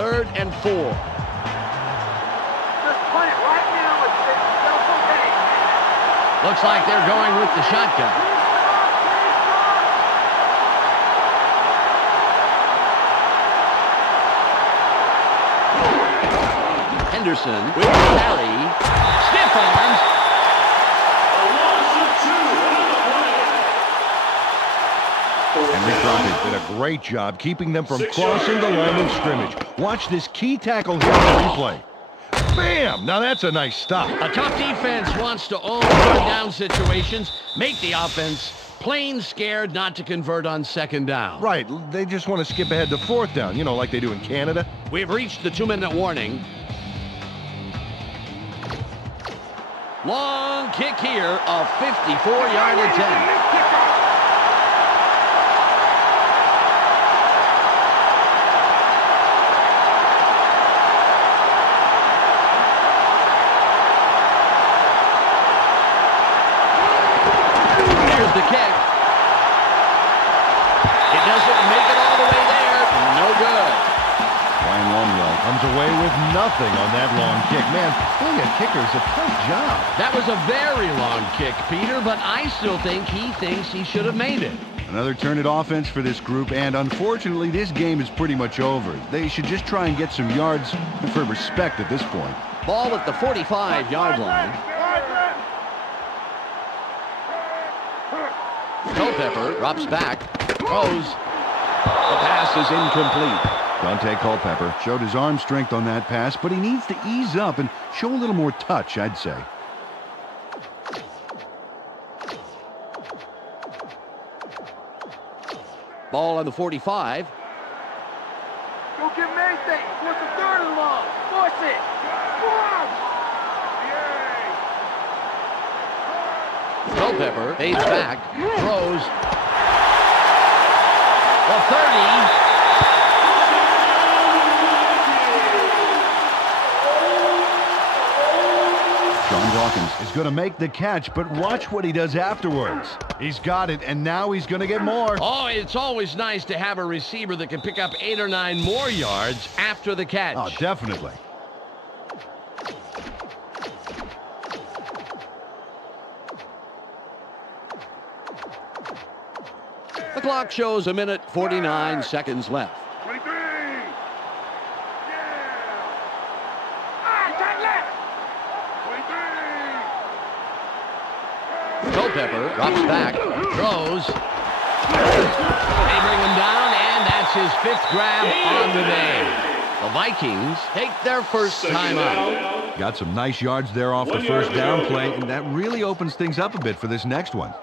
3rd and 4. Just punt it right now. It's okay. Looks like they're going with the shotgun. Henderson with the carry. Stiff arms. A loss of 2 on the play. And Rick Bronte did a great job keeping them from 6 crossing the yards. line of scrimmage. Watch this key tackle here on the replay. Bam! Now that's a nice stop. A tough defense wants to own third-down situations, make the offense plain scared not to convert on 2nd down. Right, they just want to skip ahead to 4th down, you know, like they do in Canada. We've reached the 2-minute warning. Long kick here, a 54-yard attempt. There's the kick. It doesn't make it all the way there. No good. Ryan Longwell comes away with nothing on that long kick. Man, being a kicker is a tough job. That was a very long kick, Peter, but I still think he thinks he should have made it. Another turn at offense for this group, and unfortunately, this game is pretty much over. They should just try and get some yards for respect at this point. Ball at the 45-yard line. Culpepper drops back, throws. The pass is incomplete. Dante Culpepper showed his arm strength on that pass, but he needs to ease up and show a little more touch, I'd say. Ball on the 45. Go get Maything. Force the 3rd and long. Force it. Culpepper fades back, throws. The 30. John Dawkins is going to make the catch, but watch what he does afterwards. He's got it, and now he's going to get more. Oh, it's always nice to have a receiver that can pick up 8 or 9 more yards after the catch. Oh, definitely. The clock shows 1:49 seconds left. 23. Turn left. 23. Culpepper drops back, throws. They bring him down, and that's his 5th grab on the day. The Vikings take their first time out. Got some nice yards there off the 1 first yard down to go. play, and that really opens things up a bit for this next one.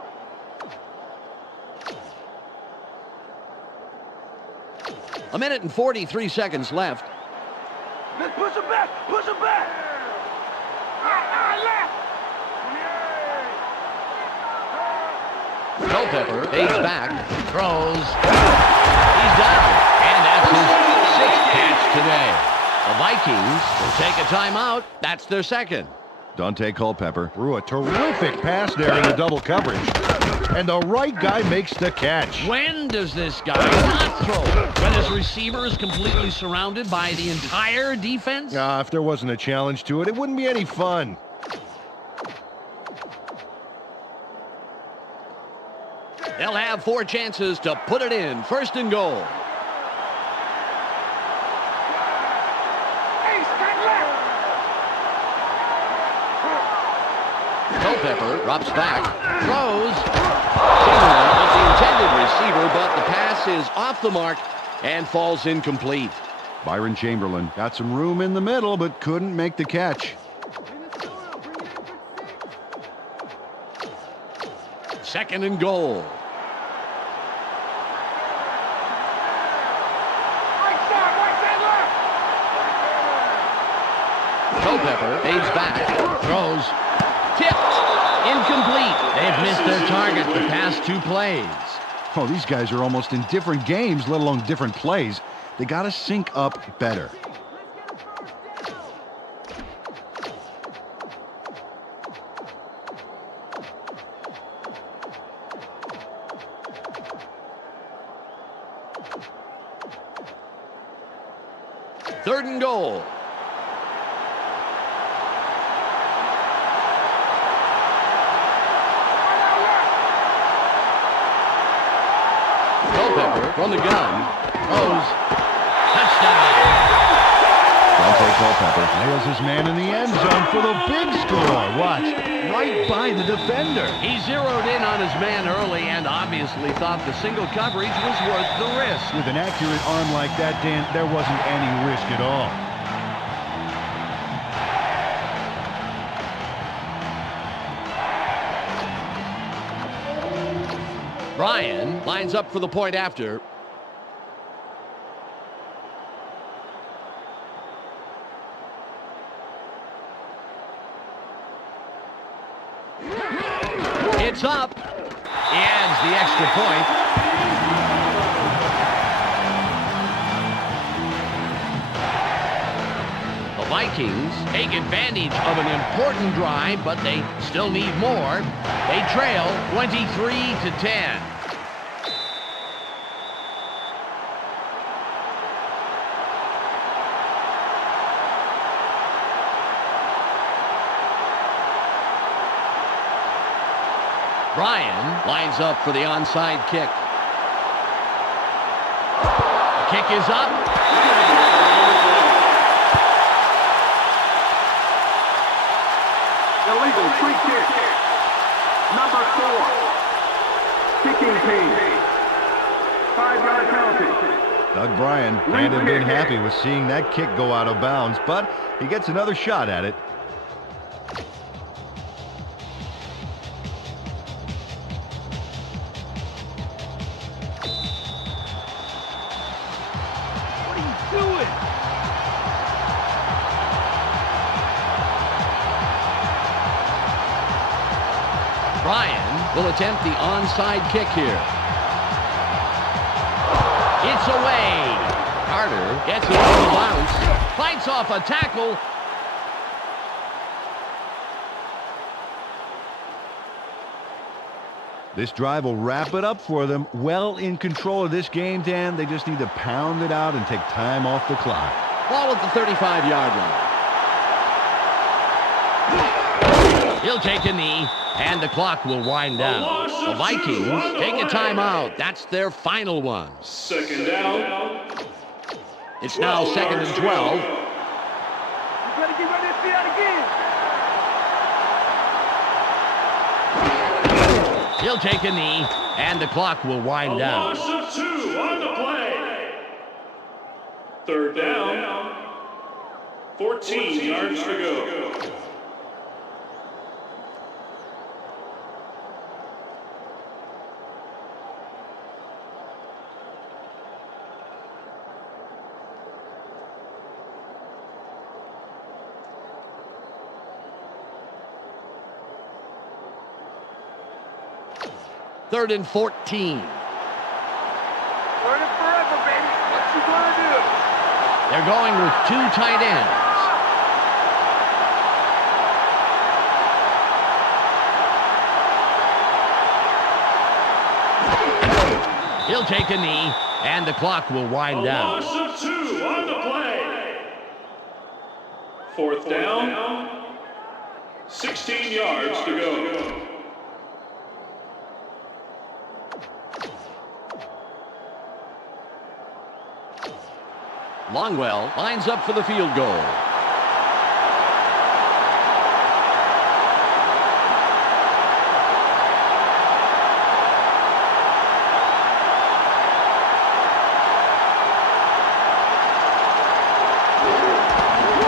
A 1:43 seconds left. Let's push him back. Push him back. Left. Culpepper fades back, throws. He's down, and that's his 6th catch today. The Vikings will take a timeout. That's their 2nd. Dante Culpepper threw a terrific pass there in the double coverage, and the right guy makes the catch. When does this guy not throw? When his receiver is completely surrounded by the entire defense? If there wasn't a challenge to it, it wouldn't be any fun. They'll have 4 chances to put it in. 1st and goal. Culpepper drops back, throws. Chamberlain with the intended receiver, but the pass is off the mark and falls incomplete. Byron Chamberlain got some room in the middle, but couldn't make the catch. 2nd and goal. Culpepper fades back, throws, tipped, incomplete. They've missed their target the past 2 plays. Oh, these guys are almost in different games, let alone different plays. They got to sync up better. 3rd and goal. Culpepper from the gun. Throws. Touchdown. Culpepper nails his man in the end zone for the big score. Watch, right by the defender. He zeroed in on his man early and obviously thought the single coverage was worth the risk. With an accurate arm like that, Dan, there wasn't any risk at all. Ryan lines up for the point after. It's up. He adds the extra point. The Vikings take advantage of an important drive, but they still need more. They trail 23-10. Ryan lines up for the onside kick. The kick is up. Illegal free kick. Number 4. Kicking team. 5-yard penalty. Doug Bryan can't have been happy with seeing that kick go out of bounds, but he gets another shot at it. Ryan will attempt the onside kick here. It's away. Carter gets it on the bounce. Fights off a tackle. This drive will wrap it up for them. Well in control of this game, Dan. They just need to pound it out and take time off the clock. Ball at the 35-yard line. He'll take a knee, and the clock will wind down. The Vikings take a timeout. That's their final one. 2nd down. It's now 2nd and 12. You better get ready to see that again. He'll take a knee, and the clock will wind down. Loss of 2 on the play. 3rd down. 14 yards to go. Third and 14. Learn it forever, baby. What you gonna do? They're going with 2 tight ends. He'll take a knee, and the clock will wind down. Loss of 2 on the play. 4th down. 16 yards to go. Longwell lines up for the field goal.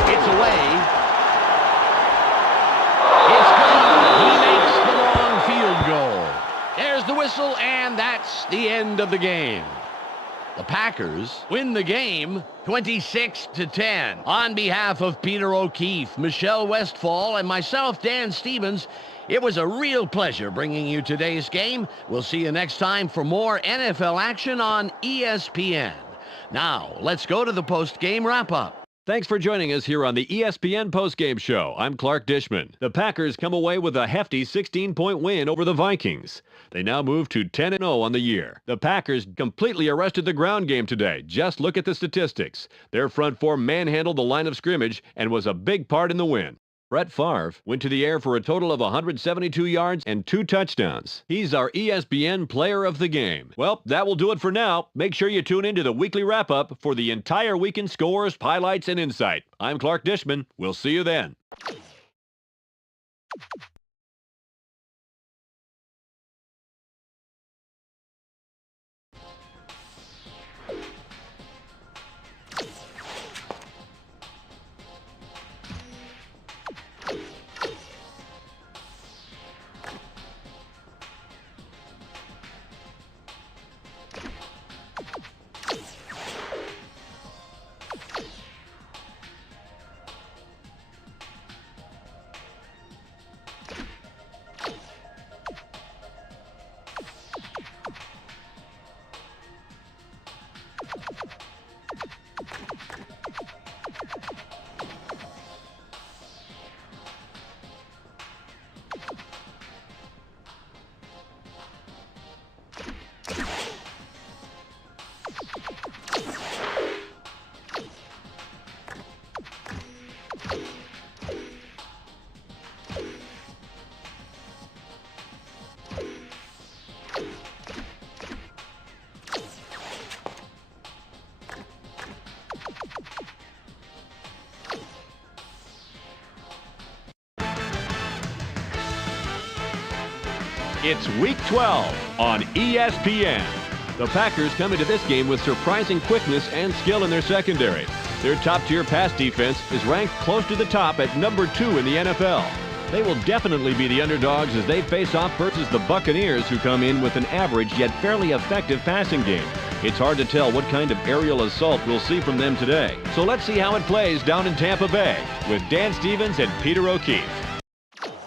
It's away. It's good. He makes the long field goal. There's the whistle, and that's the end of the game. The Packers win the game 26-10. On behalf of Peter O'Keefe, Michelle Westfall, and myself, Dan Stevens, it was a real pleasure bringing you today's game. We'll see you next time for more NFL action on ESPN. Now, let's go to the post-game wrap-up. Thanks for joining us here on the ESPN postgame show. I'm Clark Dishman. The Packers come away with a hefty 16-point win over the Vikings. They now move to 10-0 on the year. The Packers completely arrested the ground game today. Just look at the statistics. Their front four manhandled the line of scrimmage and was a big part in the win. Brett Favre went to the air for a total of 172 yards and 2 touchdowns. He's our ESPN player of the game. Well, that will do it for now. Make sure you tune in to the weekly wrap-up for the entire weekend scores, highlights, and insight. I'm Clark Dishman. We'll see you then. It's Week 12 on ESPN. The Packers come into this game with surprising quickness and skill in their secondary. Their top-tier pass defense is ranked close to the top at number 2 in the NFL. They will definitely be the underdogs as they face off versus the Buccaneers, who come in with an average yet fairly effective passing game. It's hard to tell what kind of aerial assault we'll see from them today. So let's see how it plays down in Tampa Bay with Dan Stevens and Peter O'Keefe.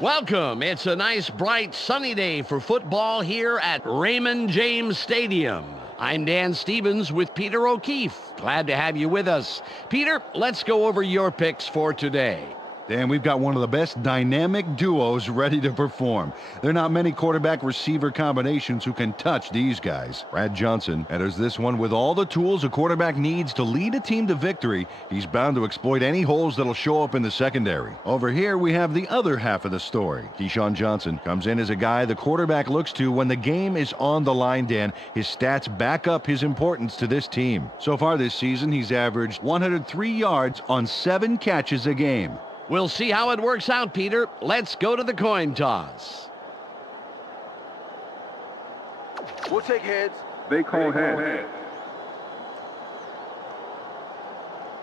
Welcome. It's a nice, bright, sunny day for football here at Raymond James Stadium. I'm Dan Stevens with Peter O'Keefe. Glad to have you with us. Peter, let's go over your picks for today. Dan, we've got one of the best dynamic duos ready to perform. There are not many quarterback-receiver combinations who can touch these guys. Brad Johnson enters this one with all the tools a quarterback needs to lead a team to victory. He's bound to exploit any holes that'll show up in the secondary. Over here, we have the other half of the story. Keyshawn Johnson comes in as a guy the quarterback looks to when the game is on the line, Dan. His stats back up his importance to this team. So far this season, he's averaged 103 yards on 7 catches a game. We'll see how it works out, Peter. Let's go to the coin toss. We'll take heads. They call heads.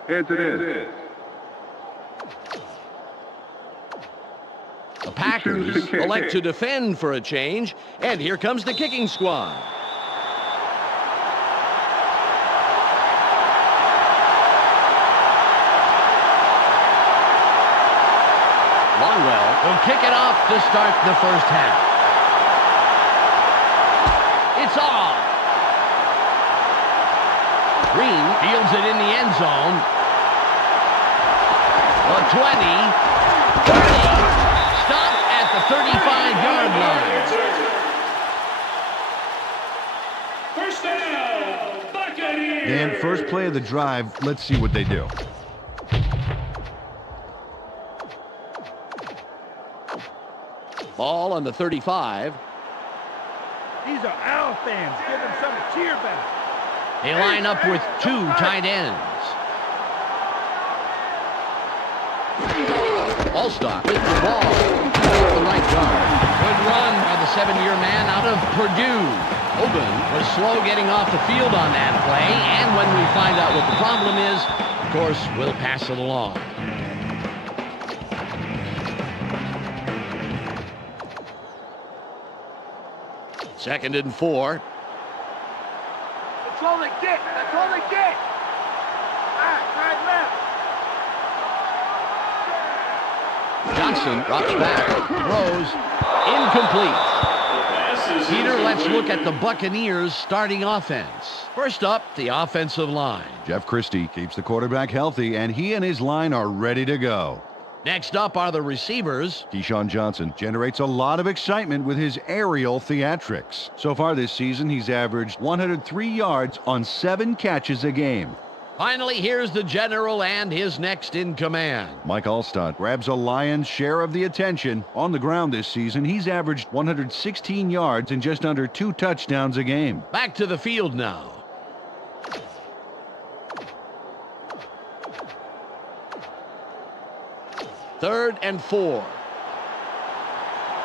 Heads it is. The Packers elect to defend for a change, and here comes the kicking squad. Longwell will kick it off to start the first half. It's off. Green fields it in the end zone. The 20, 30, stop at the 35-yard line. First down, Buccaneers. Dan, first play of the drive, let's see what they do. Ball on the 35. These are our fans. Give them something to cheer about. They line up with 2 tight ends. Allstott with the ball at the right guard. Good run by the 7-year man out of Purdue. Hogan was slow getting off the field on that play, and when we find out what the problem is, of course, we'll pass it along. Second and 4. That's all they get. That's all they get. Right left. Johnson drops back, throws, incomplete. The pass is Peter, let's look at the Buccaneers' starting offense. First up, the offensive line. Jeff Christie keeps the quarterback healthy, and he and his line are ready to go. Next up are the receivers. Keyshawn Johnson generates a lot of excitement with his aerial theatrics. So far this season, he's averaged 103 yards on 7 catches a game. Finally, here's the general and his next in command. Mike Allstott grabs a lion's share of the attention. On the ground this season, he's averaged 116 yards and just under 2 touchdowns a game. Back to the field now. Third and 4.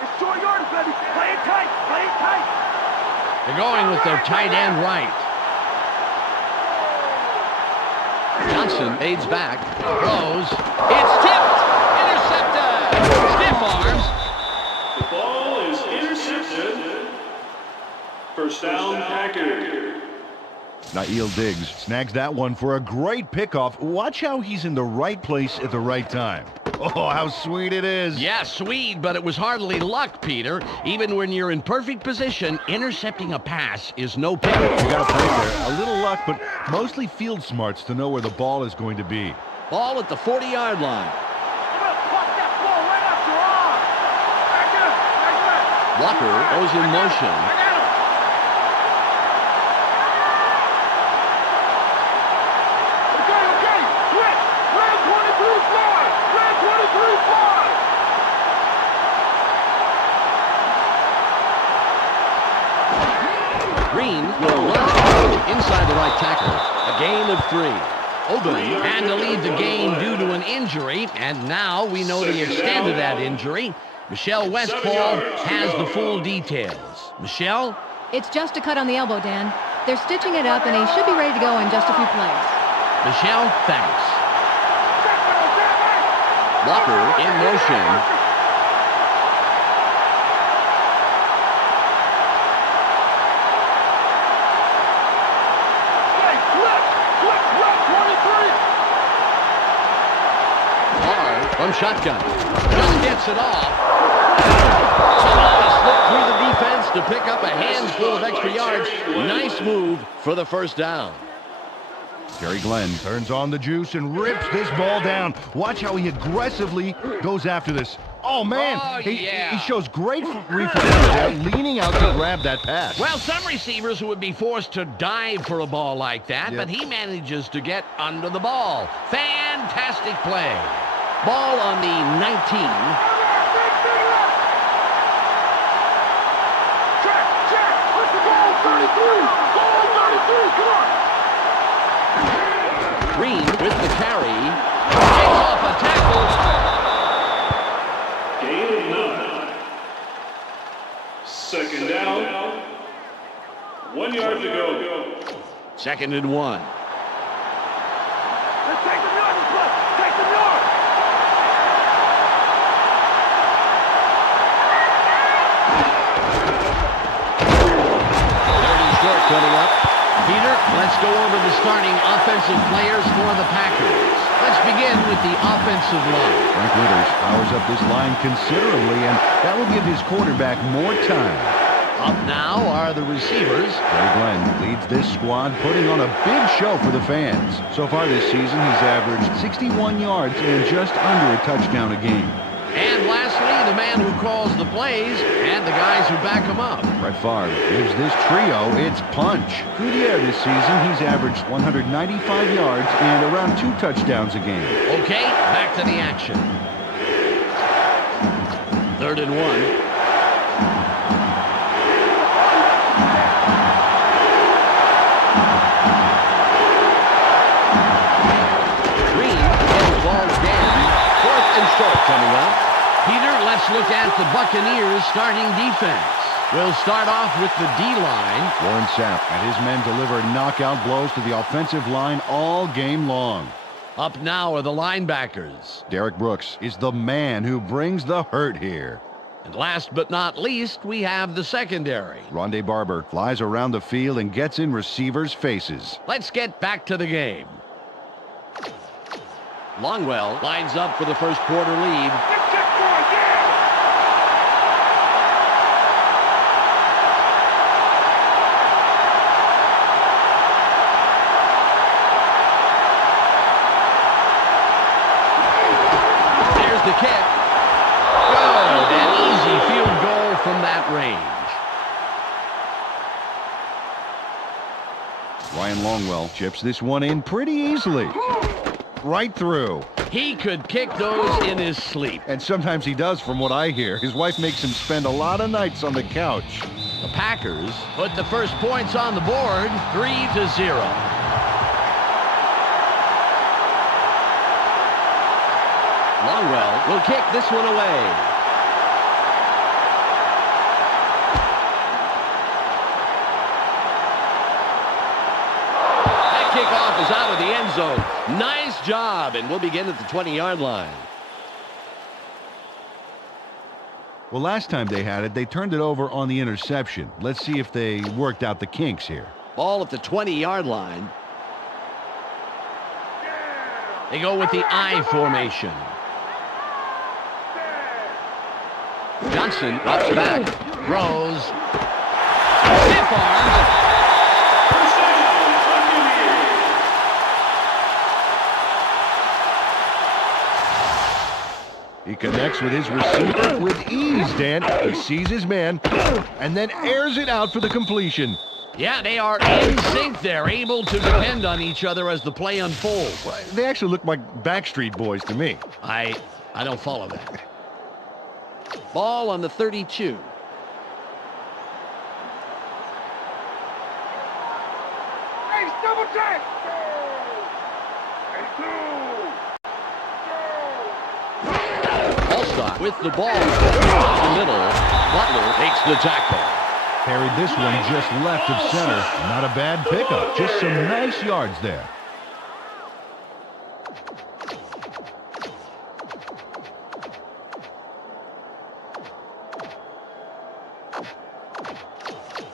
It's short yards, baby. Play it tight. Play it tight. They're going with their tight end right. Johnson fades back, throws. It's tipped. Intercepted. Stiff arms. The ball is intercepted. First down, Packers. Nail Diggs snags that one for a great pickoff. Watch how he's in the right place at the right time. Oh, how sweet it is. Yeah, sweet, but it was hardly luck, Peter. Even when you're in perfect position, intercepting a pass is no pickup. You got to play there. A little luck, but mostly field smarts to know where the ball is going to be. Ball at the 40-yard line. You're going to pluck that ball right off your arm. Back it up. Back it up. Walker goes in motion. I got him. Okay. Switch. Red 23 fly. Red 23 fly. Green will launch inside the right tackle. A gain of 3. Ogun had to leave the game due to an injury, and now we know the extent of that injury. Michelle Westphal has the full details. Michelle? It's just a cut on the elbow, Dan. They're stitching it up, and he should be ready to go in just a few plays. Michelle, thanks. Walker in motion. From shotgun. Just gets it off. Slipped through the defense to pick up a handful of extra yards. Nice move for the first down. Terry Glenn turns on the juice and rips this ball down. Watch how he aggressively goes after this. Oh, man. Oh, yeah. He shows great reflexes there, leaning out to grab that pass. Well, some receivers would be forced to dive for a ball like that, Yep. but he manages to get under the ball. Fantastic play. Ball on the 19. Check. What's the ball? 33. Ball 33. Come on. Green with the carry. Takes off a tackle. Gain of 9. Second down. 1 yard to go. 2nd and 1. Let's take the yard. Take the yard. Short coming up. Peter, let's go over the starting offensive players for the Packers. Let's begin with the offensive line. Frank Withers powers up this line considerably, and that will give his quarterback more time. Up now are the receivers. Terry Glenn leads this squad, putting on a big show for the fans. So far this season, he's averaged 61 yards and just under a touchdown a game. And lastly, the man who calls the plays and the guys who back him up. Brett Favre gives this trio its punch. Through the air this season, he's averaged 195 yards and around 2 touchdowns a game. Okay, back to the action. 3rd and 1. Short coming up. Peter, let's look at the Buccaneers starting defense. We'll start off with the D-line. Warren Sapp and his men deliver knockout blows to the offensive line all game long. Up now are the linebackers. Derek Brooks is the man who brings the hurt here. And last but not least, we have the secondary. Rondé Barber flies around the field and gets in receivers' faces. Let's get back to the game. Longwell lines up for the first quarter lead. Longwell chips this one in pretty easily. Right through. He could kick those in his sleep. And sometimes he does, from what I hear. His wife makes him spend a lot of nights on the couch. The Packers put the first points on the board, 3-0. Longwell will kick this one away. That kickoff is out of the end zone. Nice job, and we'll begin at the 20-yard line. Well, last time they had it, they turned it over on the interception. Let's see if they worked out the kinks here. Ball at the 20-yard line. They go with the I formation. Johnson drops back, throws, stiff arm. First down, Buccaneers. He connects with his receiver with ease, Dan. He sees his man and then airs it out for the completion. Yeah, they are in sync. They're able to depend on each other as the play unfolds. They actually look like Backstreet Boys to me. I don't follow that. Ball on the 32. Hey, double check! Allstott with the ball. In the middle. Butler takes the tackle. Carried this one just left of center. Not a bad pickup. Just some nice yards there.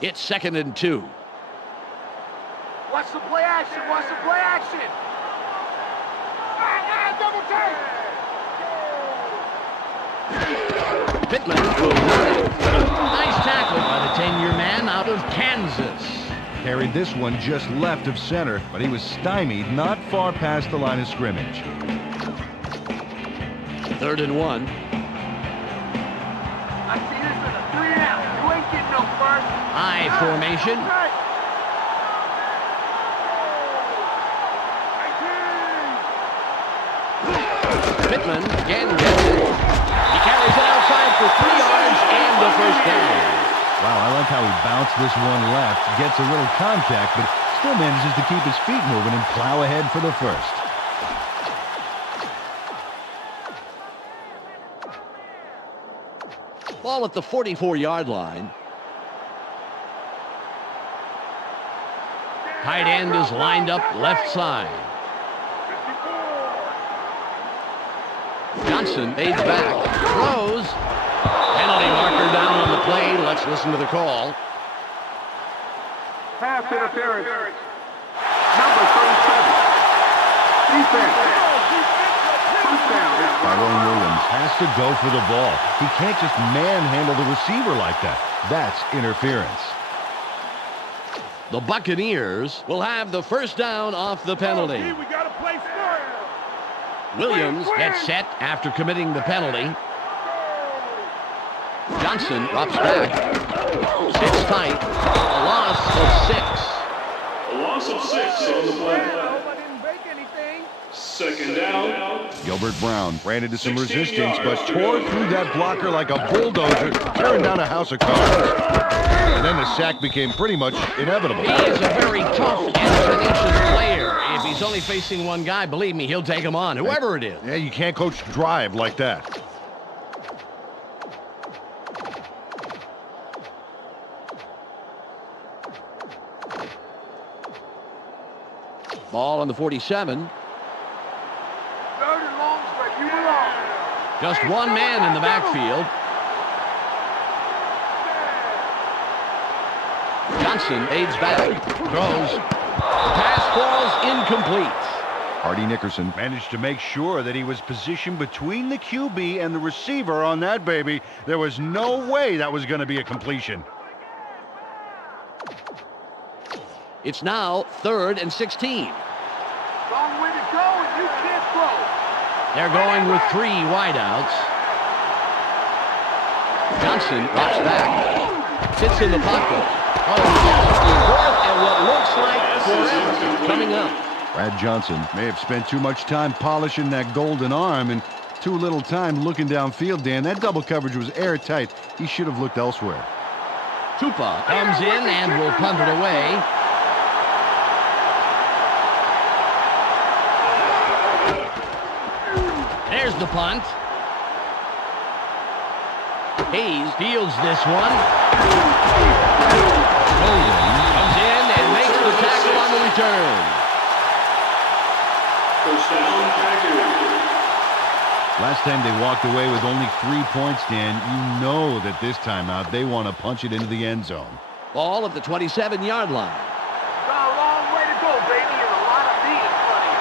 It's 2nd and 2. Watch the play action! Watch the play action! Double check! Pittman will run it. Nice tackle by the 10-year man out of Kansas. Carried this one just left of center, but he was stymied not far past the line of scrimmage. 3rd and 1. I see this as a 3 out. You ain't getting no first. I formation. Pittman again gets it. He carries it outside for 3 yards and the first down. Wow, I like how he bounced this one left, gets a little contact, but still manages to keep his feet moving and plow ahead for the first. Ball at the 44-yard line. Tight end is lined up left side. Johnson fades back, throws. Penalty marker down on the play. Let's listen to the call. Pass interference. Number 37. Defense. First down. Tyrone Williams has to go for the ball. He can't just manhandle the receiver like that. That's interference. The Buccaneers will have the first down off the penalty. We got to play smart. Williams gets set after committing the penalty. Johnson drops back. Sits tight. A loss of 6. A loss of 6 on the play. I didn't break anything. 2nd down. Gilbert Brown ran into some 16 resistance, but yards. tore through that blocker like a bulldozer, tearing down a house of cards. And then the sack became pretty much inevitable. He is a very tough and tenacious player. If he's only facing one guy, believe me, he'll take him on, whoever it is. Yeah, you can't coach drive like that. Ball on the 47. Third and long straight. You belong. Just one man in the backfield. Johnson aids back, throws. The pass falls incomplete. Hardy Nickerson managed to make sure that he was positioned between the QB and the receiver on that baby. There was no way that was going to be a completion. It's now 3rd and 16. Long way to go, and you can't throw. They're going with 3 wideouts. Johnson drops back. Sits in the pocket. Oh, yes. Fourth and what looks like forever coming up. Brad Johnson may have spent too much time polishing that golden arm and too little time looking downfield, Dan. That double coverage was airtight. He should have looked elsewhere. Tupa comes in and will punt it away. There's the punt. Hayes fields this one. Golden comes in and makes the tackle on the return. First down, Packers. Last time they walked away with only 3 points, Dan. You know that this time out they want to punch it into the end zone. Ball at the 27-yard line. Got a long way to go, baby, and a lot of me in front of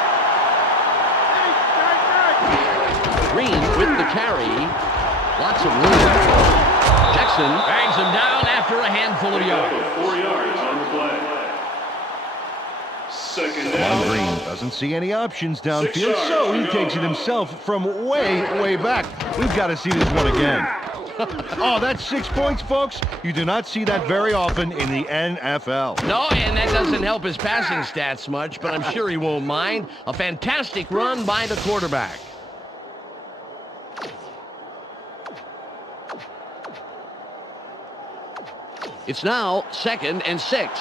you. Green with the carry. Lots of room. Jackson bangs him down after a handful of yards. 4 yards on the play. Second Ron down. Green doesn't see any options 6 downfield, yards so he to takes go. it himself from way back. We've got to see this one again. Oh, that's 6 points, folks. You do not see that very often in the NFL. No, and that doesn't help his passing stats much, but I'm sure he won't mind. A fantastic run by the quarterback. It's now 2nd and 6.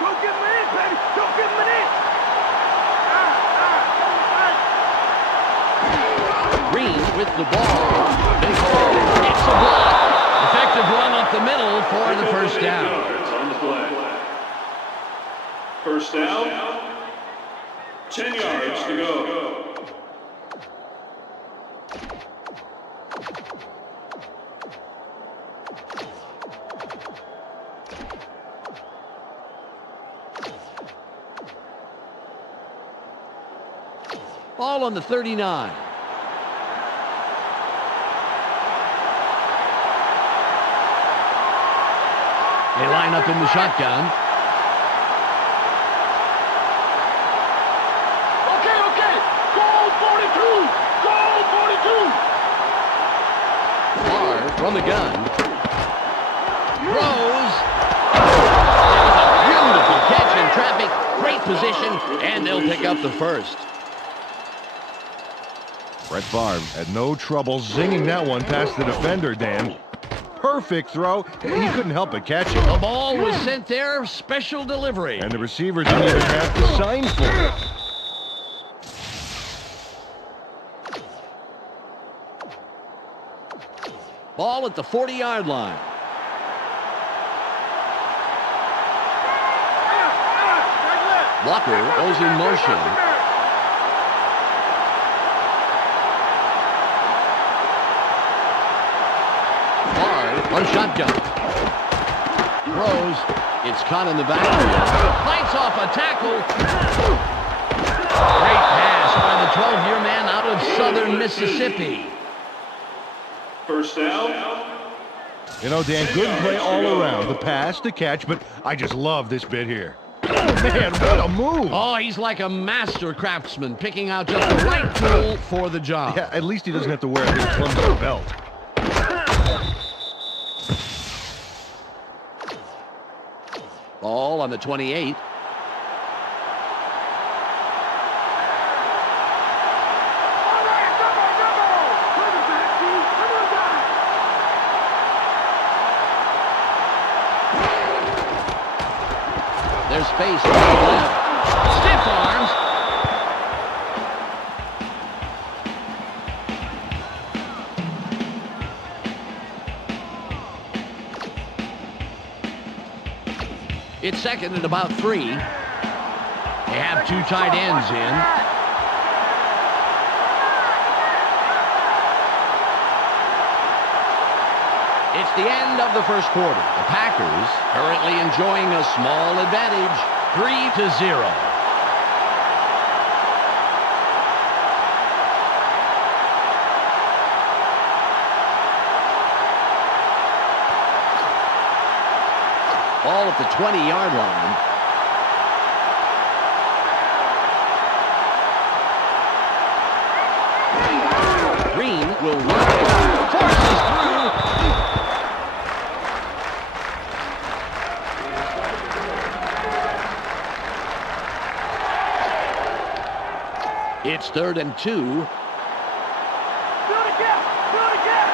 Don't give him an inch, baby. Don't give him an inch. Green with the ball. It's a block. Effective run up the middle for the first 8 down. yards on the play. First down. 10 yards to go. Ball on the 39. They line up in the shotgun. Okay. Goal 42. Goal 42. Barr from the gun. Throws. That was a beautiful catch in traffic. Great position, and they'll pick up the first. Brett Favre had no trouble zinging that one past the defender, Dan. Perfect throw. He couldn't help but catch it. The ball was sent there, special delivery. And the receiver didn't even have to sign for it. Ball at the 40-yard line. Walker goes in motion. On shotgun. Throws. It's caught in the backfield. Fights off a tackle. Great pass by the 12-year man out of southern Mississippi. First down. You know, Dan, good play all around. The pass, the catch, but I just love this bit here. Oh, man, what a move. Oh, he's like a master craftsman, picking out just the right tool for the job. Yeah, at least he doesn't have to wear his clumsy belt. Ball on the 28. There's space to the left. Stiff arms. It's 2nd and about 3. They have 2 tight ends in. It's the end of the first quarter. The Packers currently enjoying a small advantage, 3-0. Ball at the 20-yard line. Green will run. Forces through. 3rd and 2. Do it again! Do it again!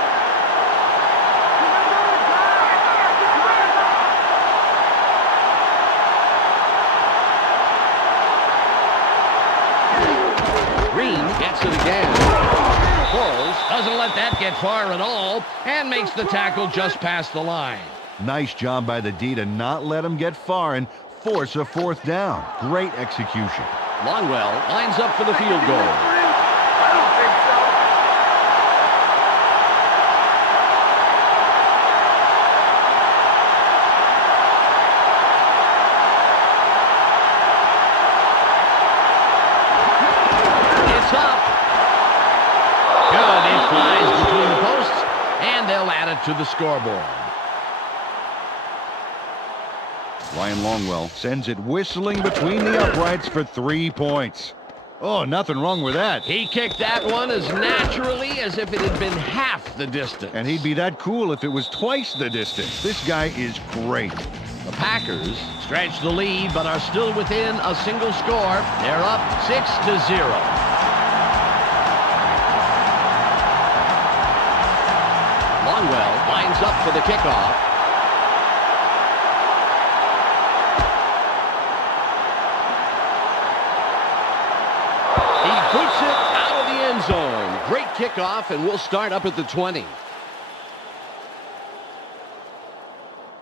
Green gets it again. Quarles doesn't let that get far at all and makes the tackle just past the line. Nice job by the D to not let him get far and force a 4th down. Great execution. Longwell lines up for the field goal. I don't think so. It's up. Good. It flies between the posts, and they'll add it to the scoreboard. Ryan Longwell sends it whistling between the uprights for 3 points. Oh, nothing wrong with that. He kicked that one as naturally as if it had been half the distance. And he'd be that cool if it was twice the distance. This guy is great. The Packers stretch the lead but are still within a single score. They're up 6-0. Longwell lines up for the kickoff. He puts it out of the end zone. Great kickoff, and we'll start up at the 20.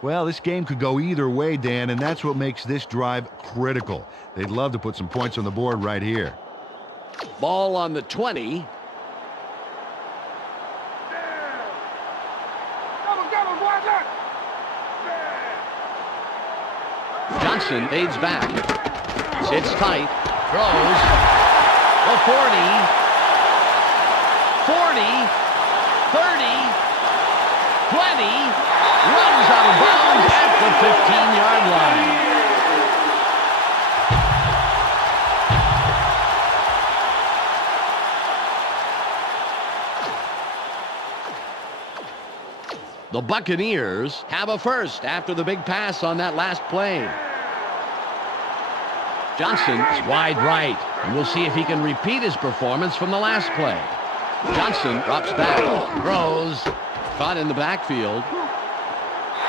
Well, this game could go either way, Dan, and that's what makes this drive critical. They'd love to put some points on the board right here. Ball on the 20. Johnson fades back. Sits tight. Throws. The 40. 40. 30. 20. Runs out of bounds at the 15-yard line. The Buccaneers have a first after the big pass on that last play. Johnson's wide right, and we'll see if he can repeat his performance from the last play. Johnson drops back, throws, caught in the backfield.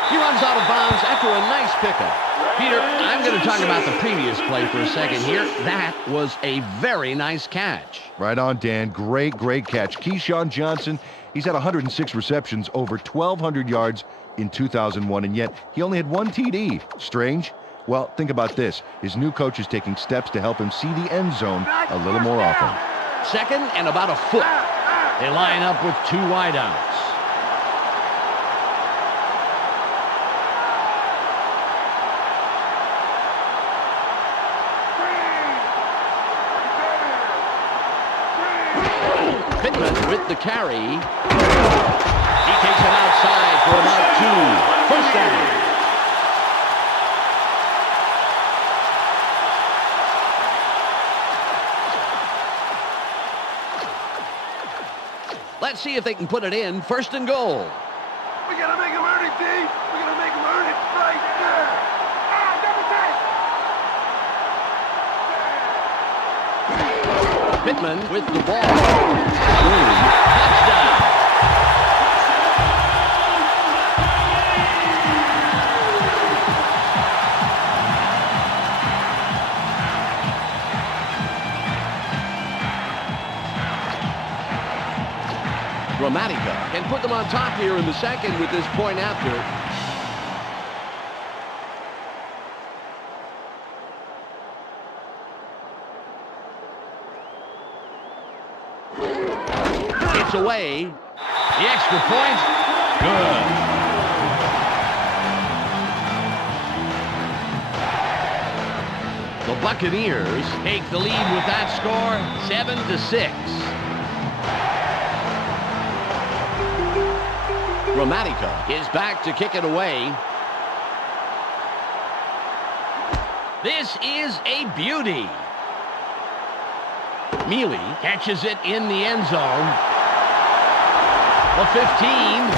He runs out of bounds after a nice pickup. Peter, I'm going to talk about the previous play for a second here. That was a very nice catch. Right on, Dan. Great catch. Keyshawn Johnson, he's had 106 receptions, over 1,200 yards in 2001, and yet he only had 1 TD. Strange? Well, think about this. His new coach is taking steps to help him see the end zone a little more often. 2nd and about a foot. They line up with 2 wideouts. Pittman with the carry. He takes it outside for about 2. First down. Let's see if they can put it in. 1st and goal. We gotta make him earn it, D. We gotta make him earn it right there. Double take. Pittman with the ball. Touchdown. Gramatica can put them on top here in the 2nd with this point after. It's away. The extra point. Good. The Buccaneers take the lead with that score, 7-6. Gramatica is back to kick it away. This is a beauty. Mealy catches it in the end zone. The 15,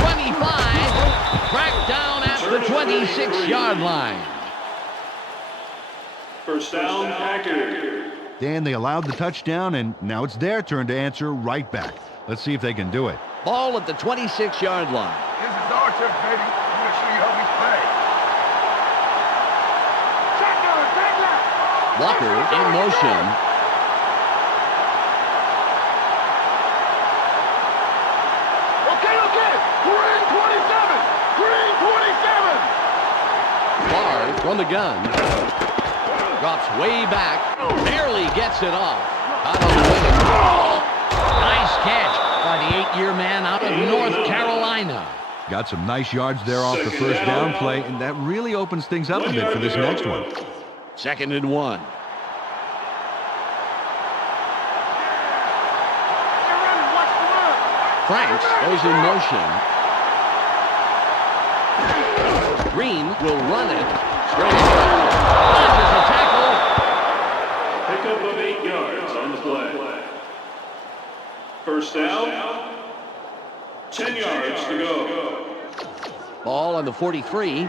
25, cracked down at the 26-yard line. First down, Packers. Dan, they allowed the touchdown, and now it's their turn to answer right back. Let's see if they can do it. Ball at the 26-yard line. This is our turn, baby. I'm going to show you how we play. Shotgun, back left. Walker in motion. Okay. Green 27. Green 27. Barr from the gun. Drops way back. Barely gets it off. Out on the wing. Nice catch by the 8-year man out of North Carolina. Got some nice yards there off the first down play, and that really opens things up a bit for this next one. 2nd and 1. Franks goes in motion. Green will run it. Straight across. Dodges a tackle. Pickup of 8 yards on the play. First down, 10 yards to go. Ball on the 43. Right.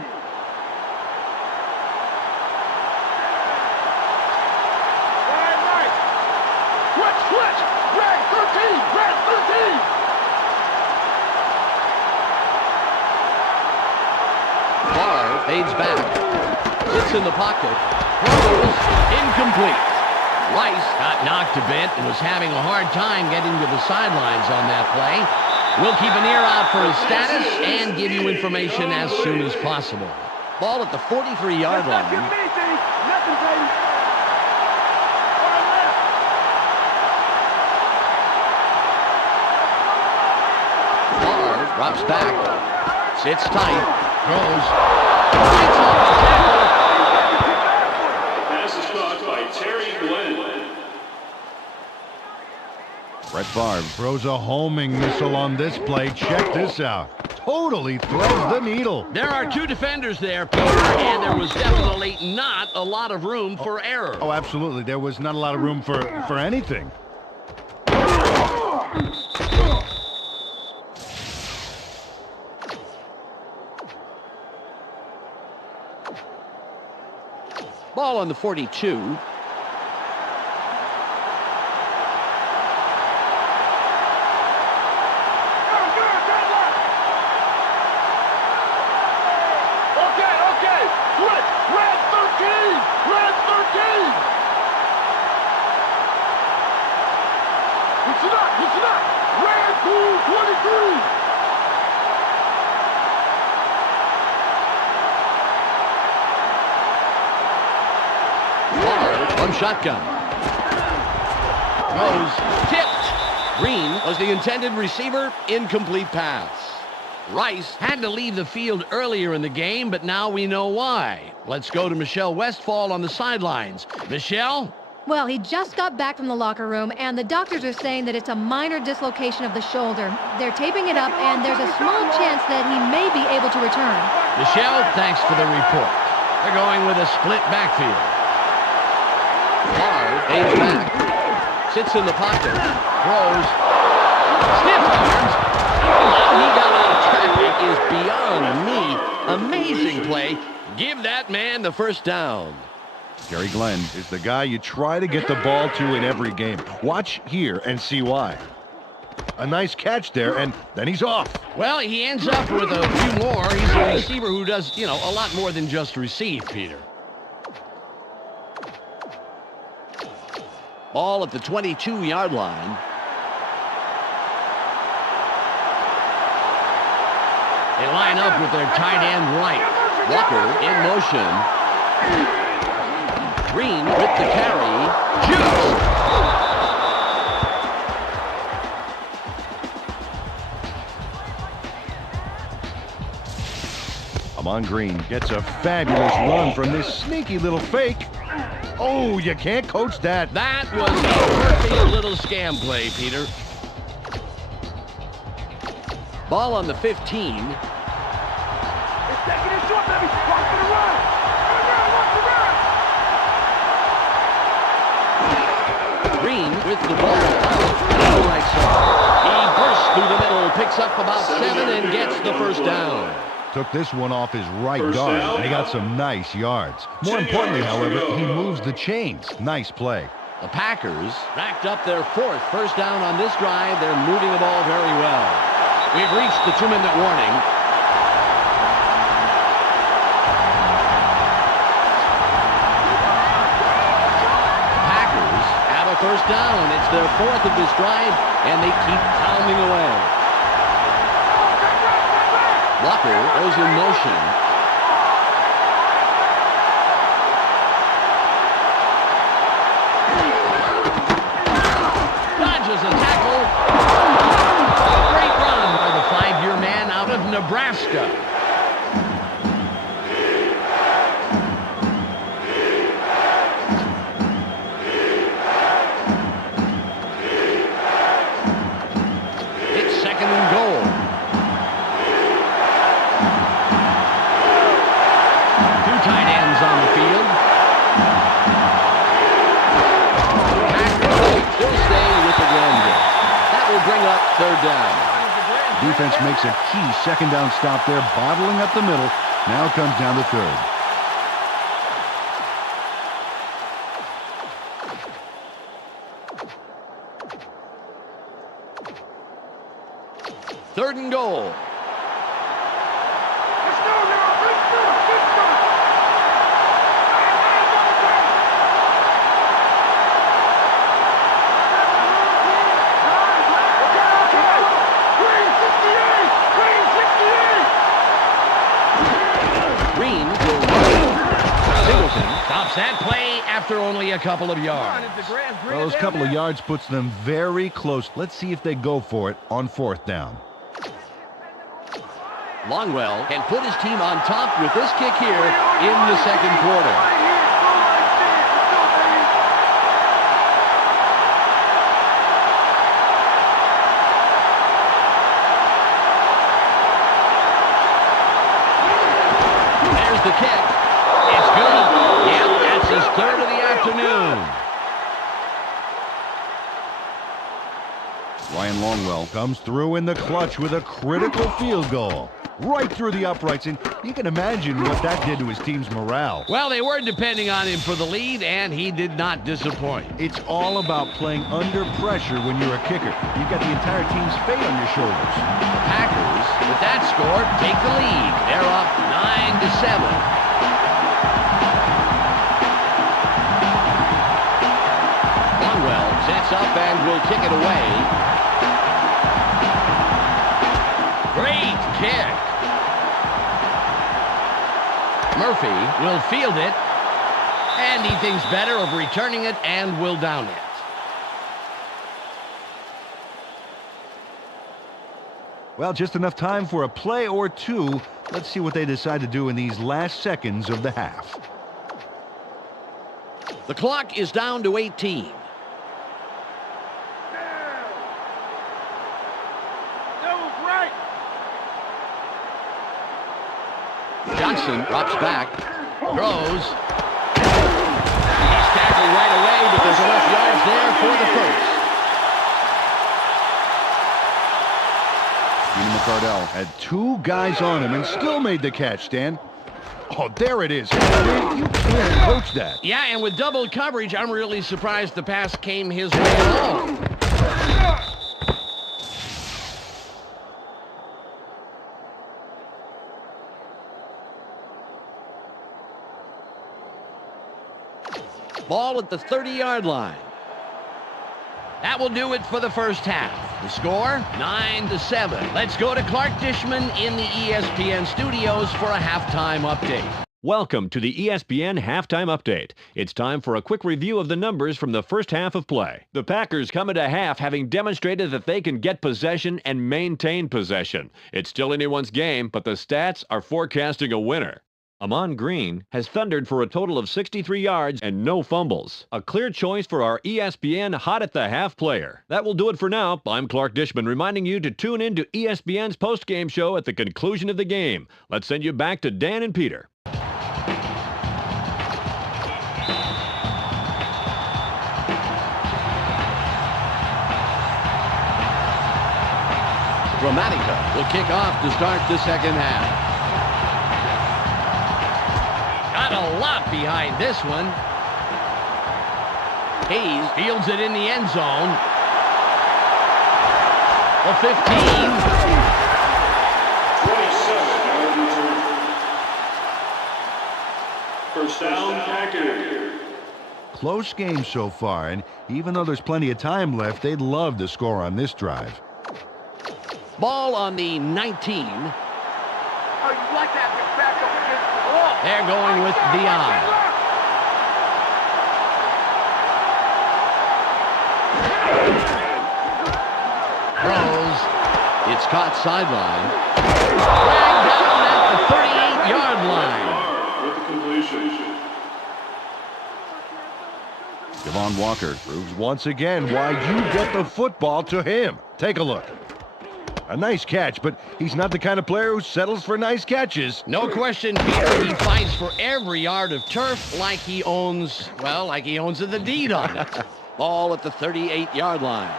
Switch. Red 13. Barr fades back. Sits in the pocket. Throws. Incomplete. Rice got knocked a bit and was having a hard time getting to the sidelines on that play. We'll keep an ear out for his status and give you information as soon as possible. Ball at the 43-yard line. Nothing, baby. Barr drops back. Sits tight. Throws. Gets off the tackle. Pass is caught by Terry Glenn. Brett Favre throws a homing missile on this play. Check this out. Totally threads the needle. There are 2 defenders there, Peter, and there was definitely not a lot of room for error. Oh, absolutely. There was not a lot of room for anything. Ball on the 42. Okay. Switch. Red 13. Listen up. Red 223. From shotgun. Throws. Tipped. Green was the intended receiver. Incomplete pass. Rice had to leave the field earlier in the game, but now we know why. Let's go to Michelle Westfall on the sidelines. Michelle? Well, he just got back from the locker room, and the doctors are saying that it's a minor dislocation of the shoulder. They're taping it up, and there's a small chance that he may be able to return. Michelle, thanks for the report. They're going with a split backfield. Barr aims back. Sits in the pocket. Throws. Stiff arms. How he got out of traffic is beyond me. Amazing play. Give that man the first down. Gary Glenn is the guy you try to get the ball to in every game. Watch here and see why. A nice catch there, and then he's off. Well, he ends up with a few more. He's a receiver who does, a lot more than just receive, Peter. Ball at the 22-yard line. They line up with their tight end right. Walker in motion. Green with the carry. Shoots. Amon Green gets a fabulous run from this sneaky little fake. Oh, you can't coach that. That was a perfect little scam play, Peter. Ball on the 15. It's taking it short, baby. Watch for the run. Green with the ball. Right side. He bursts through the middle, picks up about 7, and gets the first down. Took this one off his right guard, and he got some nice yards. More importantly, however, he moves the chains. Nice play. The Packers racked up their 4th first down on this drive. They're moving the ball very well. We've reached the 2-minute warning. Packers have a first down. It's their 4th of this drive, and they keep pounding away. Walker goes in motion. Dodges a tackle. Great run by the 5-year man out of Nebraska. It's 2nd and goal. Two tight ends on the field. Packers still stay with the run game. That will bring up 3rd down. Defense makes a key 2nd down stop there, bottling up the middle. Now comes down to 3rd. Third and goal. Let's go now. Let's go. Let's go. Green will run. Singleton stops that play after only a couple of yards. Well, those couple of yards puts them very close. Let's see if they go for it on 4th down. Longwell can put his team on top with this kick here in the 2nd quarter. There's the kick. It's good. Yep, that's his 3rd of the afternoon. Ryan Longwell comes through in the clutch with a critical field goal. Right through the uprights, and you can imagine what that did to his team's morale. Well, they were depending on him for the lead, and he did not disappoint. It's all about playing under pressure when you're a kicker. You've got the entire team's fate on your shoulders. The Packers, with that score, take the lead. They're up 9-7. Longwell sets up and will kick it away. Great kick. Murphy will field it, and he thinks better of returning it and will down it. Well, just enough time for a play or two. Let's see what they decide to do in these last seconds of the half. The clock is down to 18. Johnson drops back, throws. He's tackled right away, but there's enough yards there for the first. McCardell had 2 guys on him and still made the catch, Dan. Oh, there it is. You can't coach that. Yeah, and with double coverage, I'm really surprised the pass came his way at all. Ball at the 30-yard line. That will do it for the first half. The score, 9-7. Let's go to Clark Dishman in the ESPN studios for a halftime update. Welcome to the ESPN Halftime Update. It's time for a quick review of the numbers from the first half of play. The Packers come into half having demonstrated that they can get possession and maintain possession. It's still anyone's game, but the stats are forecasting a winner. Amon Green has thundered for a total of 63 yards and no fumbles. A clear choice for our ESPN Hot at the Half player. That will do it for now. I'm Clark Dishman reminding you to tune in to ESPN's postgame show at the conclusion of the game. Let's send you back to Dan and Peter. Gramatica will kick off to start the second half. Got a lot behind this one. Hayes fields it in the end zone. The 15. 27-yard return. First down, Packers. Close game so far, and even though there's plenty of time left, they'd love to score on this drive. Ball on the 19. Oh, you like to have your back up against the wall. They're going with Dion. Throws. It's caught sideline. Dragged down at the 38-yard line. With the completion. Devon Walker proves once again why you get the football to him. Take a look. A nice catch, but he's not the kind of player who settles for nice catches. No question, Peter, he fights for every yard of turf like he owns, well, like he owns the deed on it. Ball at the 38-yard line.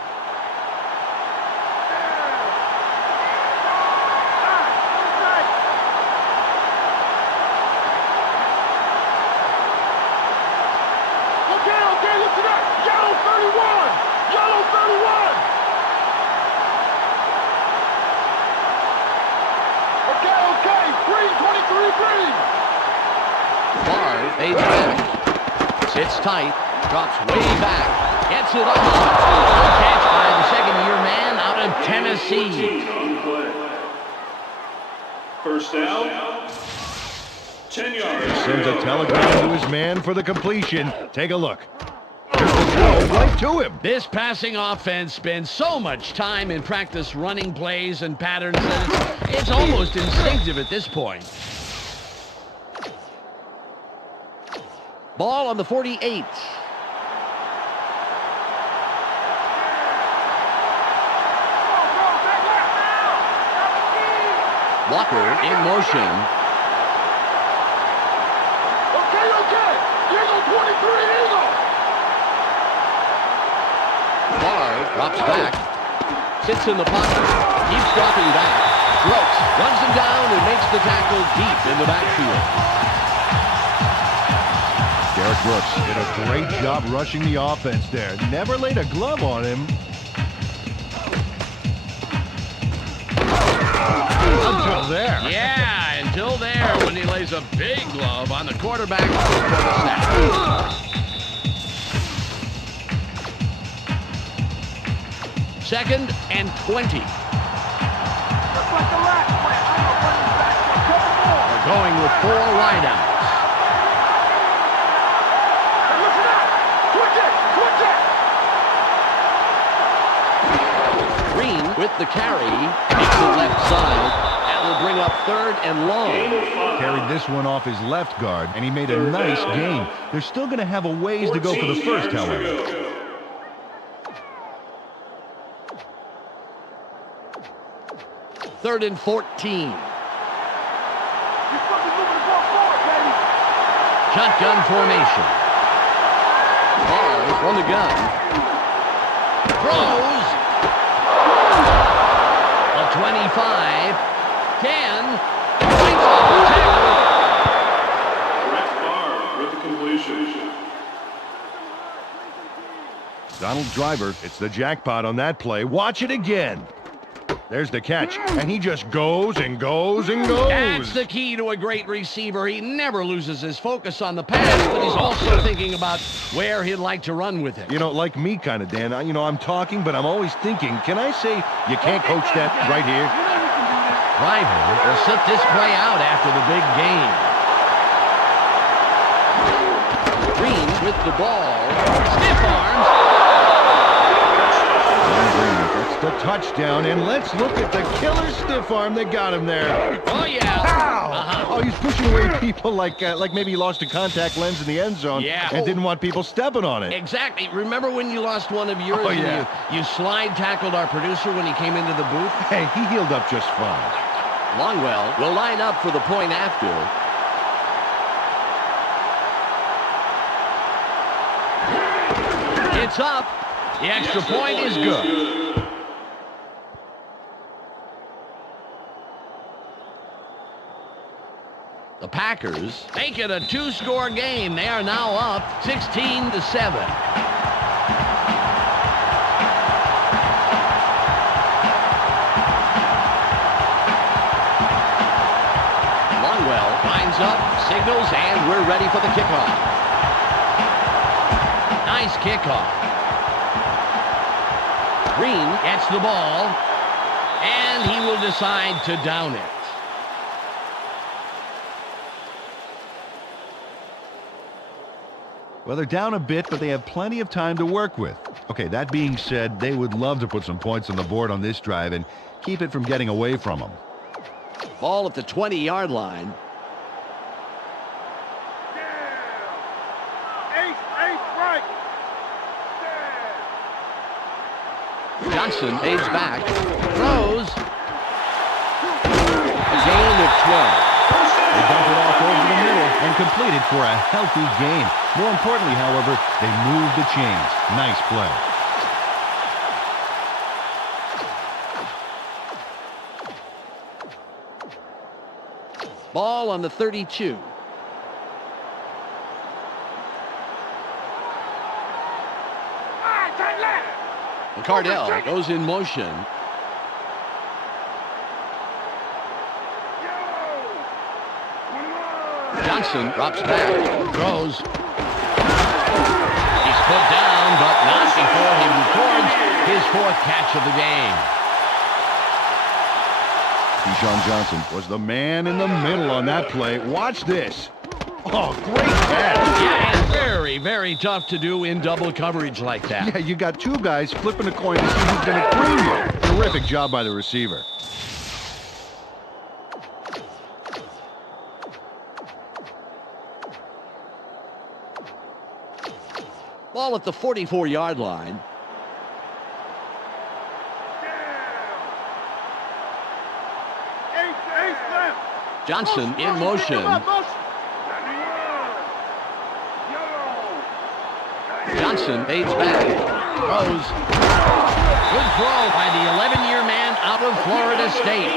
Okay, listen up. Yellow 31. Yellow 31. Okay. Green 23, green. Barr fades back. Sits tight. Drops way back. Gets it off. A catch by the second-year man out of Tennessee. 14 on the play. First down. 10 yards. Sends a telegram to his man for the completion. Take a look. Here's the throw right to him. This passing offense spends so much time in practice running plays and patterns that it's almost instinctive at this point. Ball on the 48. Walker in motion. Okay. Eagle 23, Eagle. Barr drops back. Sits in the pocket. Keeps dropping back. Brooks runs him down and makes the tackle deep in the backfield. Derek Brooks did a great job rushing the offense there. Never laid a glove on him. Until there. Yeah, until there when he lays a big glove on the quarterback for the snap. Second and 20. Just like the last one. I'm running back for a couple more. They're going with 4 wideouts. Hey, listen up. Switch it. Green with the carry. Makes it left side. That will bring up 3rd and long. Carried this one off his left guard, and he made a nice gain. They're still going to have a ways to go for the first, however. 3rd and 14. You're supposed to be moving the ball forward, baby. Shotgun formation. Ball from the gun. Throws. A 25. 10. Points off the tackle. Brett Barr with the completion. Donald Driver, it's the jackpot on that play. Watch it again. There's the catch, and he just goes and goes and goes. That's the key to a great receiver. He never loses his focus on the pass, but he's also thinking about where he'd like to run with it. You know, like me kind of, Dan. I'm talking, but I'm always thinking, can I say you can't coach that right here? Driver will sit this play out after the big game. Green with the ball. Stiff arms. That's the touchdown, and let's look at the killer stiff arm that got him there. Oh, yeah. Ow! Oh, he's pushing away people like maybe he lost a contact lens in the end zone and didn't want people stepping on it. Exactly. Remember when you lost one of yours and you slide tackled our producer when he came into the booth? Hey, he healed up just fine. Longwell will line up for the point after. It's up. The extra point is good. The Packers make it a 2-score game. They are now up 16-7. Hands up, signals, and we're ready for the kickoff. Nice kickoff. Green gets the ball, and he will decide to down it. Well, they're down a bit, but they have plenty of time to work with. Okay, that being said, they would love to put some points on the board on this drive and keep it from getting away from them. Ball at the 20-yard line. Johnson fades back, throws. A gain of 12. They dump it off over the middle and complete it for a healthy gain. More importantly, however, they move the chains. Nice play. Ball on the 32. Cardell goes in motion. Johnson drops back, throws. He's put down, but not before he records his 4th catch of the game. Deshaun Johnson was the man in the middle on that play. Watch this. Oh, great catch. Yeah, and very, very tough to do in double coverage like that. Yeah, you got two guys flipping a coin to see who's going to cream you. Terrific job by the receiver. Ball at the 44-yard line. Johnson in motion. Johnson fades back, throws. Good throw by the 11-year man out of Florida State.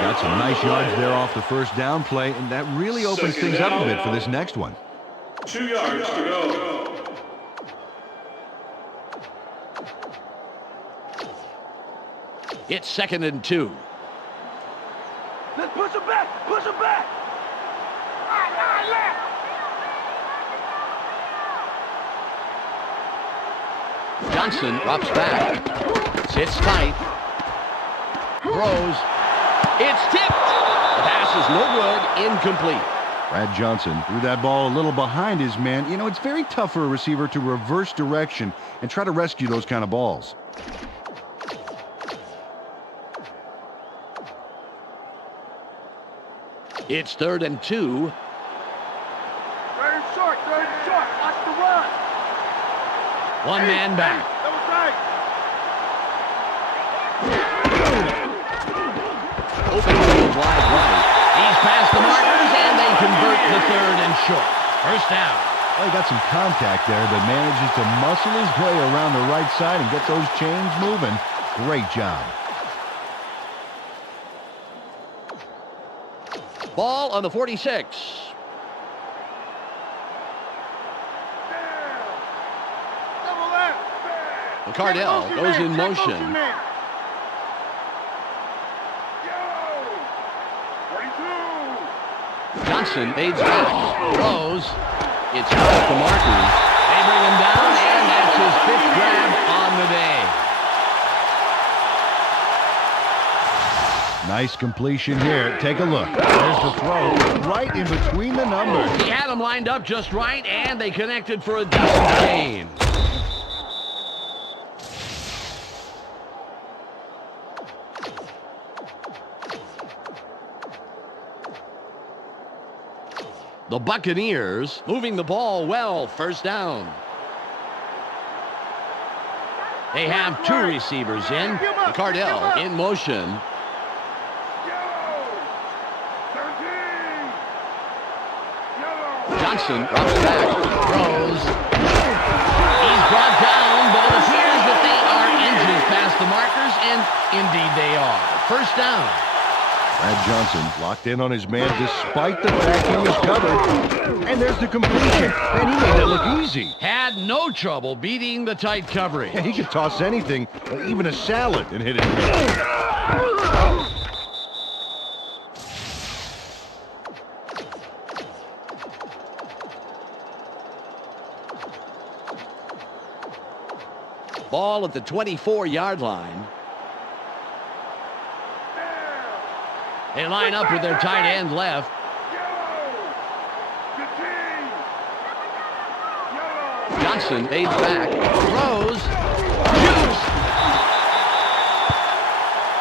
Got some nice yards there off the first down play, and that really opens things up a bit for this next one. 2 yards to go. It's 2nd and 2. Let's push him back! Push him back! Left! Johnson drops back, sits tight, throws. It's tipped. The pass is no good, incomplete. Brad Johnson threw that ball a little behind his man. You know, it's very tough for a receiver to reverse direction and try to rescue those kind of balls. It's 3rd and 2. Third and short. Watch the run. One man back. That was right. Open field wide right. He's past the markers, and they convert the 3rd and short. First down. Well, he got some contact there, but manages to muscle his way around the right side and get those chains moving. Great job. Ball on the 46. Double left. Cardell goes in motion. Johnson fades back, throws. It's off the markers. They bring him down, and that's his 5th grab on the day. Nice completion here. Take a look. There's the throw right in between the numbers. He had them lined up just right, and they connected for a decent gain. The Buccaneers moving the ball well, first down. They have 2 receivers in. Cardell in motion. Johnson drops back, throws. He's brought down, but it appears that they are inches past the markers, and indeed they are. First down. Brad Johnson locked in on his man despite the fact he was covered. And there's the completion. And he made it look easy. Had no trouble beating the tight coverage. Yeah, he could toss anything, even a salad, and hit it. Ball at the 24-yard line. They line up with their tight end left. Johnson fades back, throws, shoots.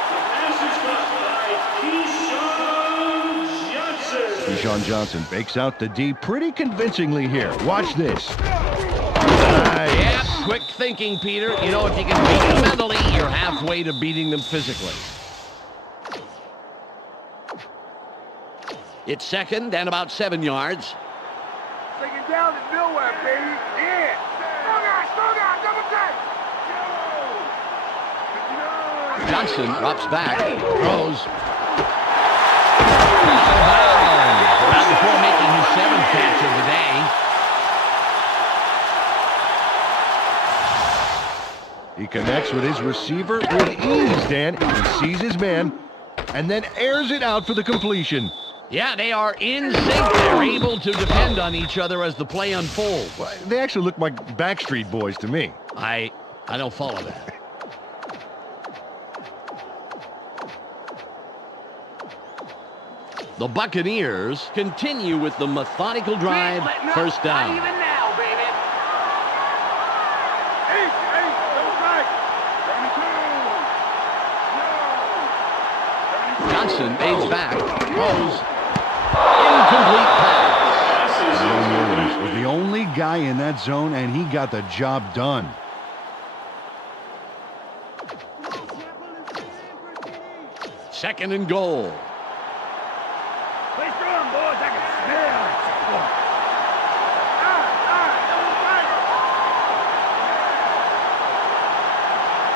The pass is caught by Keyshawn Johnson. Keyshawn Johnson fakes out the D pretty convincingly here. Watch this. Nice. Yeah, quick thinking, Peter. You know, if you can beat them mentally, you're halfway to beating them physically. It's second and about 7 yards. Taking down to nowhere, baby. Yeah. Strong out, double take. Johnson drops back, throws. Not before making his 7th catch of the day. He connects with his receiver with ease, Dan. He sees his man and then airs it out for the completion. Yeah, they are in sync. They're able to depend on each other as the play unfolds. Well, they actually look like Backstreet Boys to me. I don't follow that. The Buccaneers continue with the methodical drive. First down. Not even now, baby. Eight, double strike. 72. Johnson fades back, throws. Incomplete pass. Aaron Williams was the only guy in that zone, and he got the job done. Second and goal. Play strong, boys. I can smell it.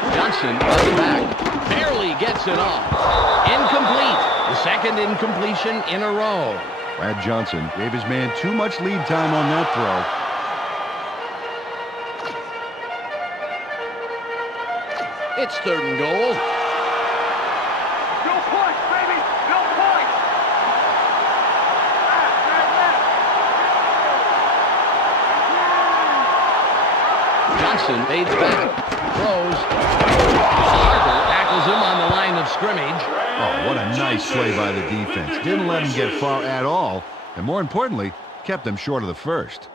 Double Johnson runs back, barely gets it off. Incomplete. The second incompletion in a row. Brad Johnson gave his man too much lead time on that throw. It's third and goal. No points, baby. No points. Johnson fades back, throws. Harper tackles him on the line of scrimmage. Oh, what a nice play by the defense. Didn't let him get far at all, and more importantly, kept them short of the first.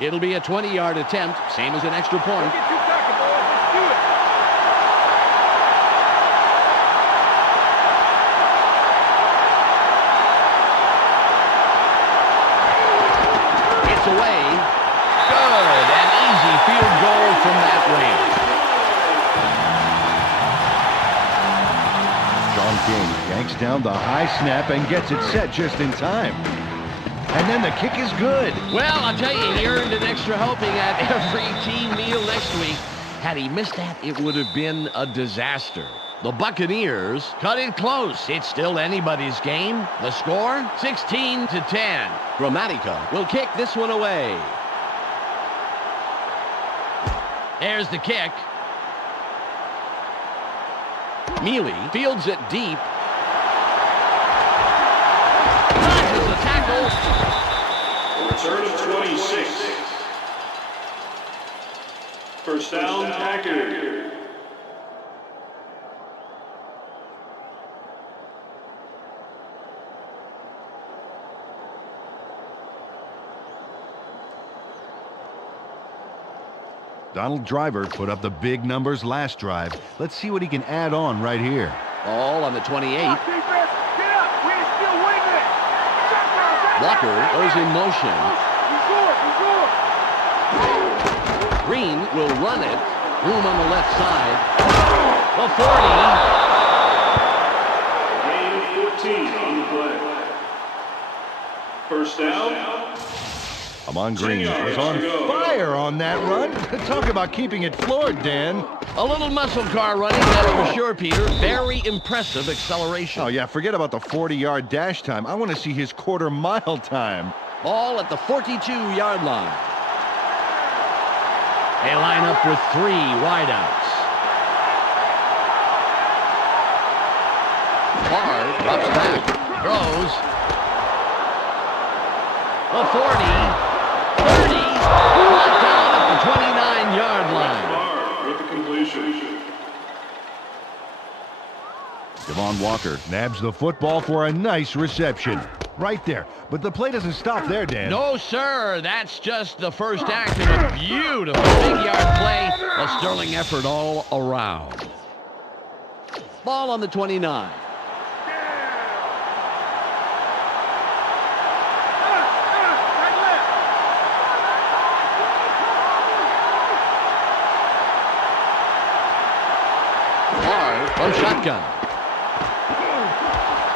It'll be a 20-yard attempt, same as an extra point. Get you back, boys. Let's do it. It's away. Good. An easy field goal from that range. Sean King yanks down the high snap and gets it set just in time. And then the kick is good. Well, I'll tell you, he earned an extra helping at every team meal next week. Had he missed that, it would have been a disaster. The Buccaneers cut it close. It's still anybody's game. The score, 16-10. Gramatica will kick this one away. There's the kick. Mealy fields it deep. Dodges the tackle. Return of 26. First down, Packers. Donald Driver put up the big numbers last drive. Let's see what he can add on right here. Ball on the 28. Defense, get up. We're still winning it. Walker goes in motion. You sure. Green will run it. Room on the left side. The 40. Gain of 14 on the play. First down. Amon Green was on fire on that run. Talk about keeping it floored, Dan. A little muscle car running, that's for sure, Peter. Very impressive acceleration. Oh, yeah, forget about the 40-yard dash time. I want to see his quarter-mile time. Ball at the 42-yard line. They line up with 3 wideouts. Barr drops back, throws. The 40, 30, Devon Walker nabs the football for a nice reception. Right there. But the play doesn't stop there, Dan. No, sir. That's just the first act of a beautiful big-yard play. A sterling effort all around. Ball on the 29. Hard from shotgun.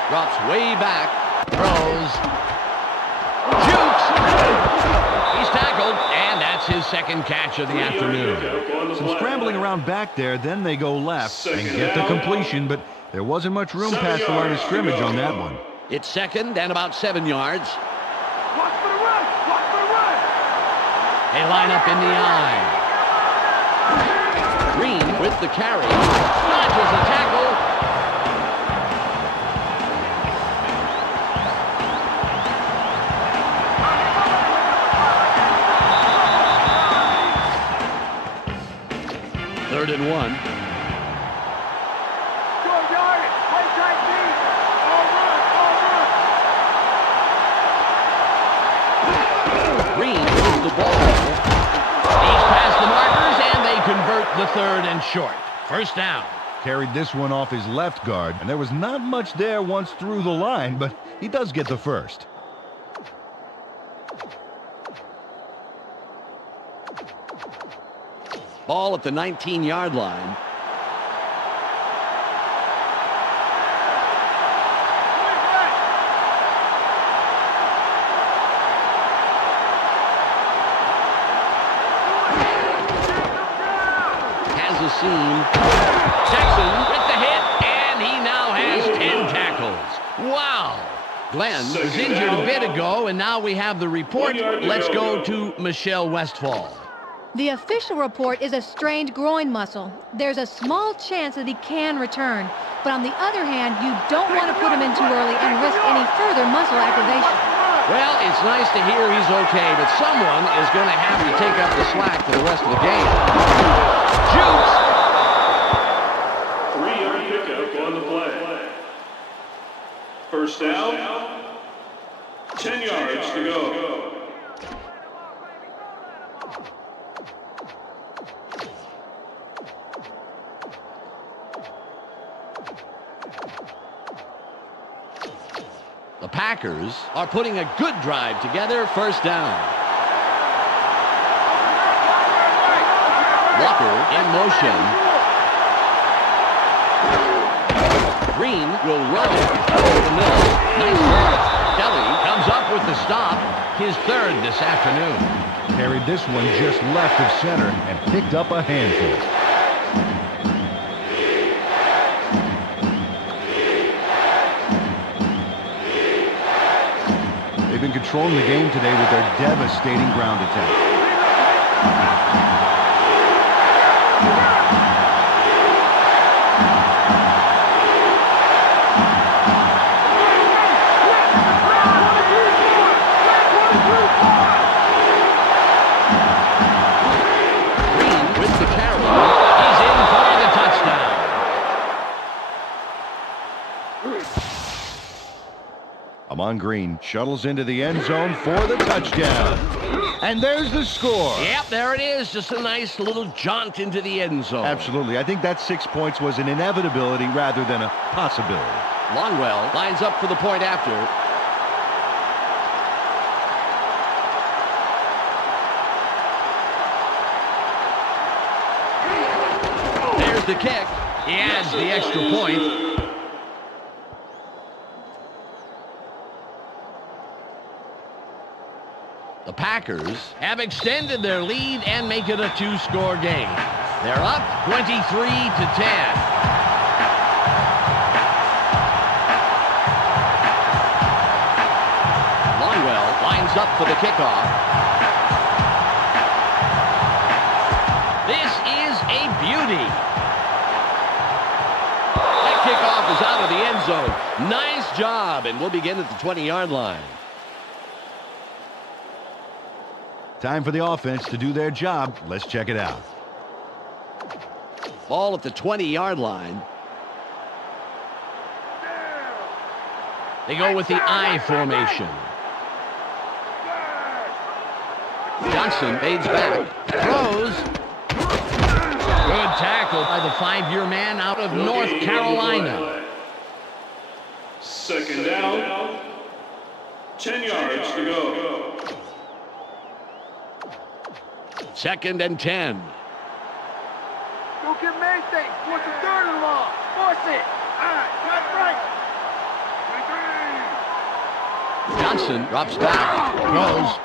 Drops way back. Throws. Jukes. He's tackled, and that's his second catch of the afternoon. Some scrambling around back there, then they go left and get the completion, but there wasn't much room past the line of scrimmage on that one. It's second and about 7 yards. Watch for the run! Watch for the run! They line up in the eye. Green with the carry. Dodges the tackle. Third and 1. Short yardage! Play tight deep! All run! All run! Green with the ball. He's past the markers, and they convert the third and short. First down. Carried this one off his left guard, and there was not much there once through the line, but he does get the first. Ball at the 19-yard line. Has a seam. Jackson with the hit, and he now has 10 tackles. Wow. Glenn was injured a bit ago, and now we have the report. Let's go to Michelle Westfall. The official report is a strained groin muscle. There's a small chance that he can return. But on the other hand, you don't want to put him in too early and risk any further muscle activation. Well, it's nice to hear he's okay, but someone is going to have to take up the slack for the rest of the game. Jukes! 3-yard pickup on the play. First down. 10 yards to go. The Packers are putting a good drive together. First down. Walker in motion. Green will run over the middle. Nice ball. Kelly comes up with the stop. His third this afternoon. Carried this one just left of center and picked up a handful. They've been controlling the game today with their devastating ground attack. Green with the carry. He's in for the touchdown. Amon Green shuttles into the end zone for the touchdown. And there's the score. Yep, there it is. Just a nice little jaunt into the end zone. Absolutely. I think that 6 points was an inevitability rather than a possibility. Longwell lines up for the point after. There's the kick. He adds the extra point. The Packers have extended their lead and make it a two-score game. They're up 23-10. Longwell lines up for the kickoff. This is a beauty. That kickoff is out of the end zone. Nice job, and we'll begin at the 20-yard line. Time for the offense to do their job. Let's check it out. Ball at the 20-yard line. They go with the I formation. Johnson fades back. Throws. Good tackle by the 5-year man out of North Carolina. Second down. 10 yards to go. Second and 10. Don't get many things. What's the third and long? Force it. All right, that's right. Johnson drops back. Throws.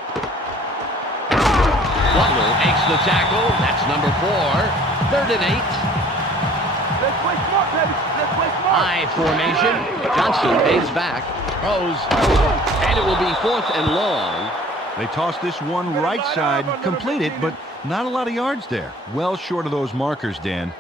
Butler makes the tackle. That's number 4. Third and 8. Let's play smart, baby. Let's play smart. I formation. Johnson fades back. Throws. And it will be 4th and long. They toss this one right side, complete it, but not a lot of yards there. Well short of those markers, Dan.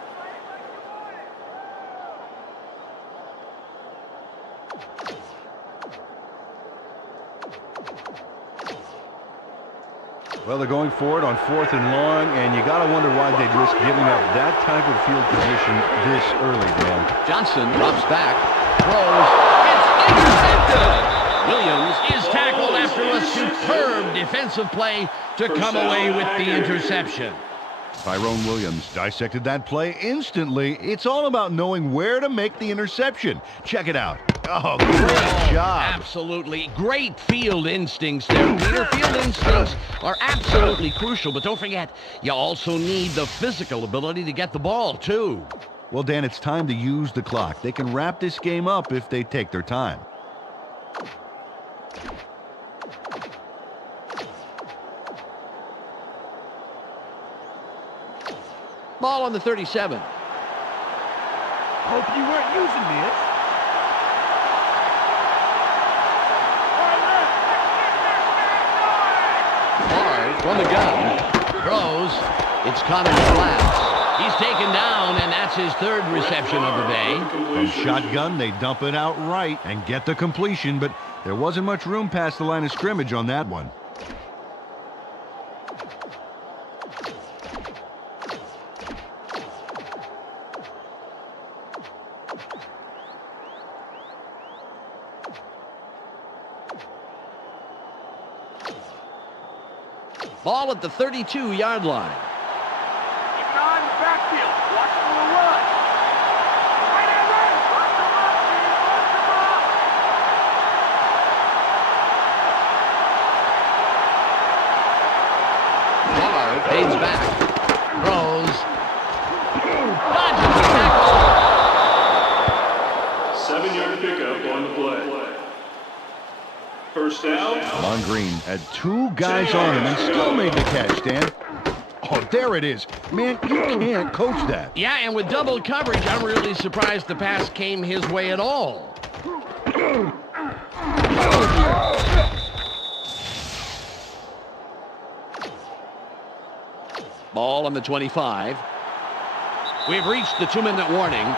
Well, they're going for it on 4th and long, and you got to wonder why they'd risk giving up that type of field position this early, Dan. Johnson drops back, throws, it's intercepted! Williams is tackled after a superb defensive play to come away with the interception. Tyrone Williams dissected that play instantly. It's all about knowing where to make the interception. Check it out. Oh, great job. Absolutely. Great field instincts there, Peter. Field instincts are absolutely crucial, but don't forget, you also need the physical ability to get the ball, too. Well, Dan, it's time to use the clock. They can wrap this game up if they take their time. Ball on the 37. Hope you weren't using this. Hard from the gun. Throws. It's caught in the flats. He's taken down, and that's his 3rd reception of the day. From shotgun, they dump it out right and get the completion, but there wasn't much room past the line of scrimmage on that one. Ball at the 32-yard line. Keep an eye on the backfield. Watch for the run. Right and run. Watch the run, Steve. Watch the run. Barr fades back. Throws. Dodges the tackle. 7-yard pickup on the play. First down. Lon Green had 2 guys on him and still made the catch, Dan. Oh, there it is. Man, you can't coach that. Yeah, and with double coverage, I'm really surprised the pass came his way at all. Ball on the 25. We've reached the 2-minute warning.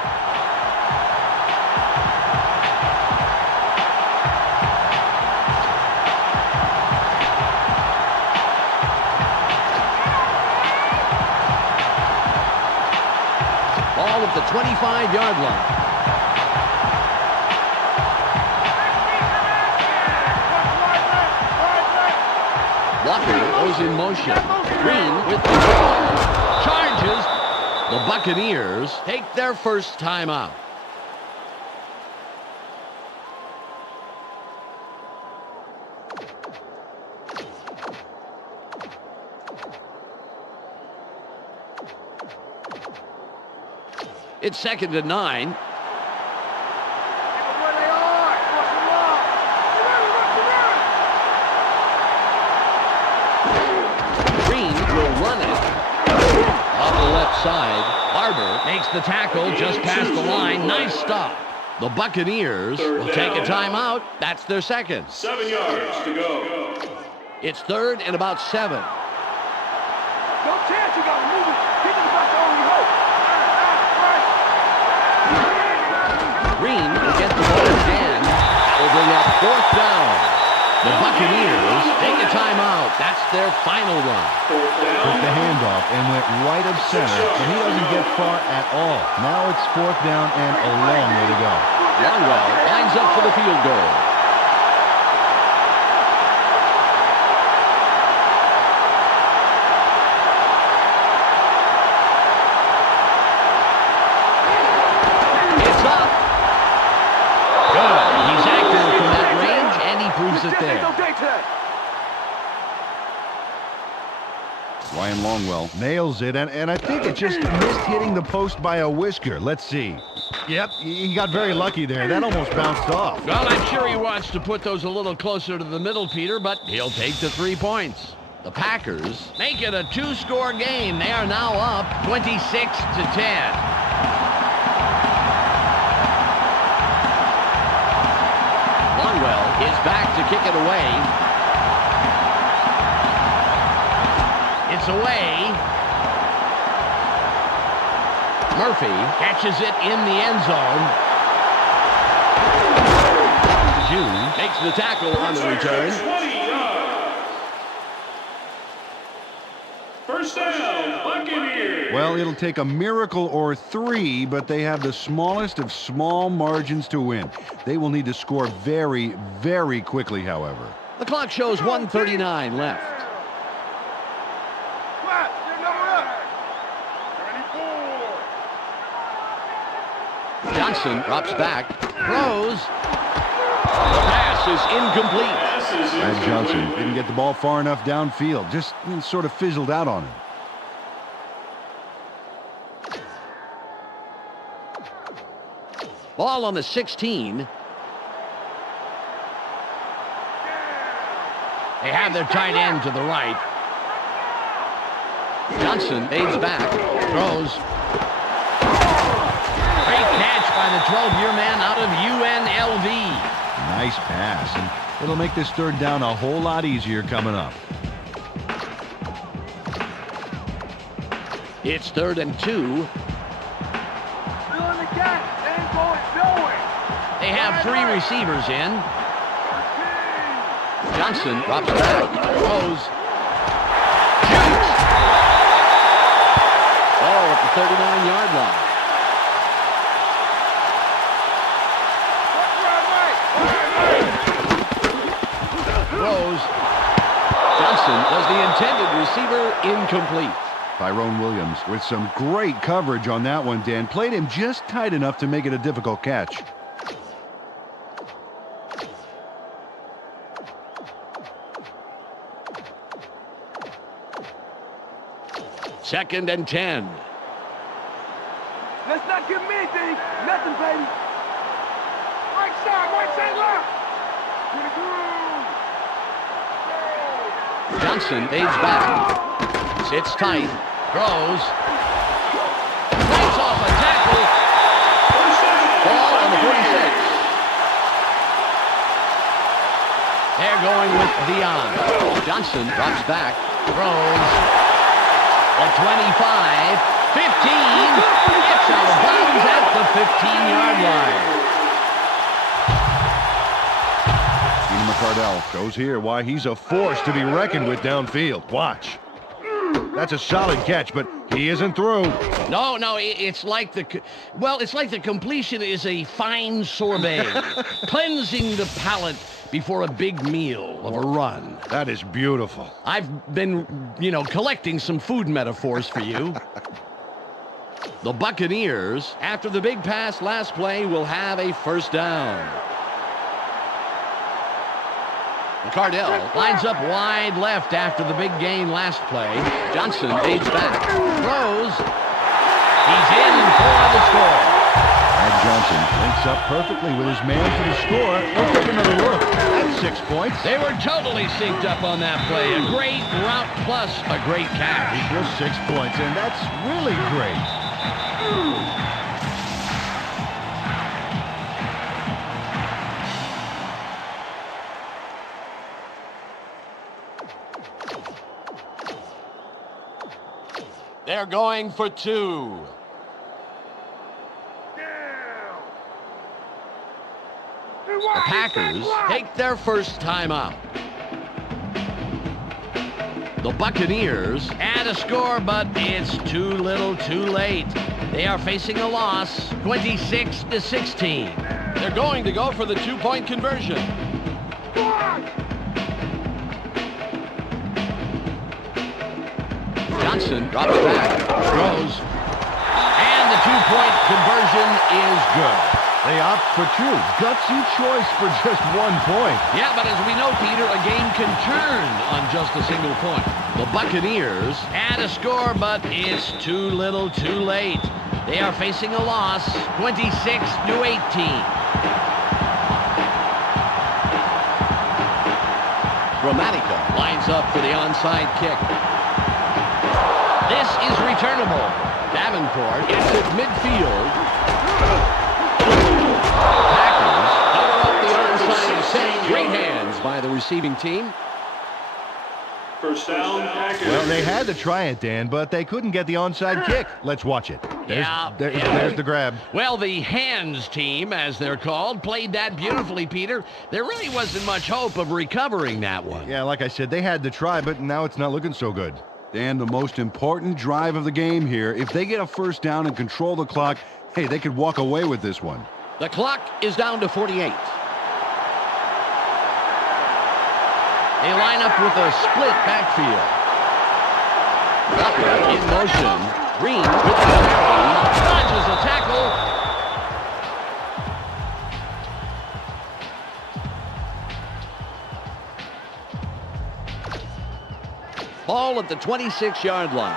Ball at the 25-yard line. Walker goes in motion. Green with the ball. Charges. The Buccaneers take their first timeout. It's 2nd and 9. Keep them where they are. Force them off. Green will run it. Off the left side. Barber makes the tackle just past the line. Nice stop. The Buccaneers will take a timeout. That's their second. 7 yards to go. It's 3rd and about 7. No chance you got to move it. Keep it about the only hope. Green will get the ball again. Over that 4th down. The Buccaneers take a timeout. That's their final one. Took the handoff and went right of center, but he doesn't get far at all. Now it's 4th down and a long way to go. Longwell lines up for the field goal. It's up. Good. He's accurate from that range, and he proves it there. Ryan Longwell nails it, and I think it just missed hitting the post by a whisker. Let's see. Yep, he got very lucky there. That almost bounced off. Well, I'm sure he wants to put those a little closer to the middle, Peter, but he'll take the 3 points. The Packers make it a 2-score game. They are now up 26-10. Longwell is back to kick it away. It's away. Murphy catches it in the end zone. June makes the tackle on the return. 20 yards. First down, Buccaneers. Well, it'll take a miracle or 3, but they have the smallest of small margins to win. They will need to score very, very quickly, however. The clock shows 1:39 left. Johnson drops back, throws. The pass is incomplete. Brad Johnson didn't get the ball far enough downfield. Just sort of fizzled out on him. Ball on the 16. They have their tight end to the right. Johnson fades back, throws. Great catch by the 12-year man out of UNLV. Nice pass, and it'll make this 3rd down a whole lot easier coming up. It's 3rd and 2. They have 3 receivers in. Johnson drops back, throws. Shoots. Oh, at the 39-yard line. Throws. Johnson was the intended receiver, incomplete. Tyrone Williams with some great coverage on that one, Dan. Played him just tight enough to make it a difficult catch. Second and 10. Let's not give me anything. Nothing, baby. Right side, left. Johnson fades back. Sits tight. Throws. Breaks off a tackle. Ball on the 46. They're going with Dion. Johnson drops back. Throws. The 25, 15, it's out of bounds at the 15-yard line. Keenan McCardell goes here. Why, he's a force to be reckoned with downfield. Watch. That's a solid catch, but he isn't through. No, it's like the completion is a fine sorbet, cleansing the palate before a big meal of a run. That is beautiful. I've been, collecting some food metaphors for you. The Buccaneers, after the big pass last play, will have a 1st down. McCardell lines up wide left after the big gain last play. Johnson fades back, throws. He's in for the score. Brad Johnson links up perfectly with his man for the score. We'll take another look. That's 6 points. They were totally synced up on that play. A great route plus a great catch. Equals 6 points, and that's really great. They're going for 2. The Packers take their first time out. The Buccaneers add a score, but it's too little too late. They are facing a loss, 26-16. They're going to go for the two-point conversion. Johnson drops back, throws, and the two-point conversion is good. They opt for two. Gutsy choice for just 1 point. Yeah, but as we know, Peter, a game can turn on just a single point. The Buccaneers add a score, but it's too little too late. They are facing a loss, 26-18. Gramatica lines up for the onside kick. This is returnable. Davenport gets it midfield. Packers cover up the onside set. Great hands by the receiving team. First down, Packers. Well, they had to try it, Dan, but they couldn't get the onside kick. Let's watch it. There's the grab. Well, the hands team, as they're called, played that beautifully, Peter. There really wasn't much hope of recovering that one. Yeah, like I said, they had to try, but now it's not looking so good. Dan, the most important drive of the game here. If they get a first down and control the clock, hey, they could walk away with this one. The clock is down to 48. They line up with a split backfield. Tucker in motion. Green with the carry. Dodges a tackle. Ball at the 26-yard line.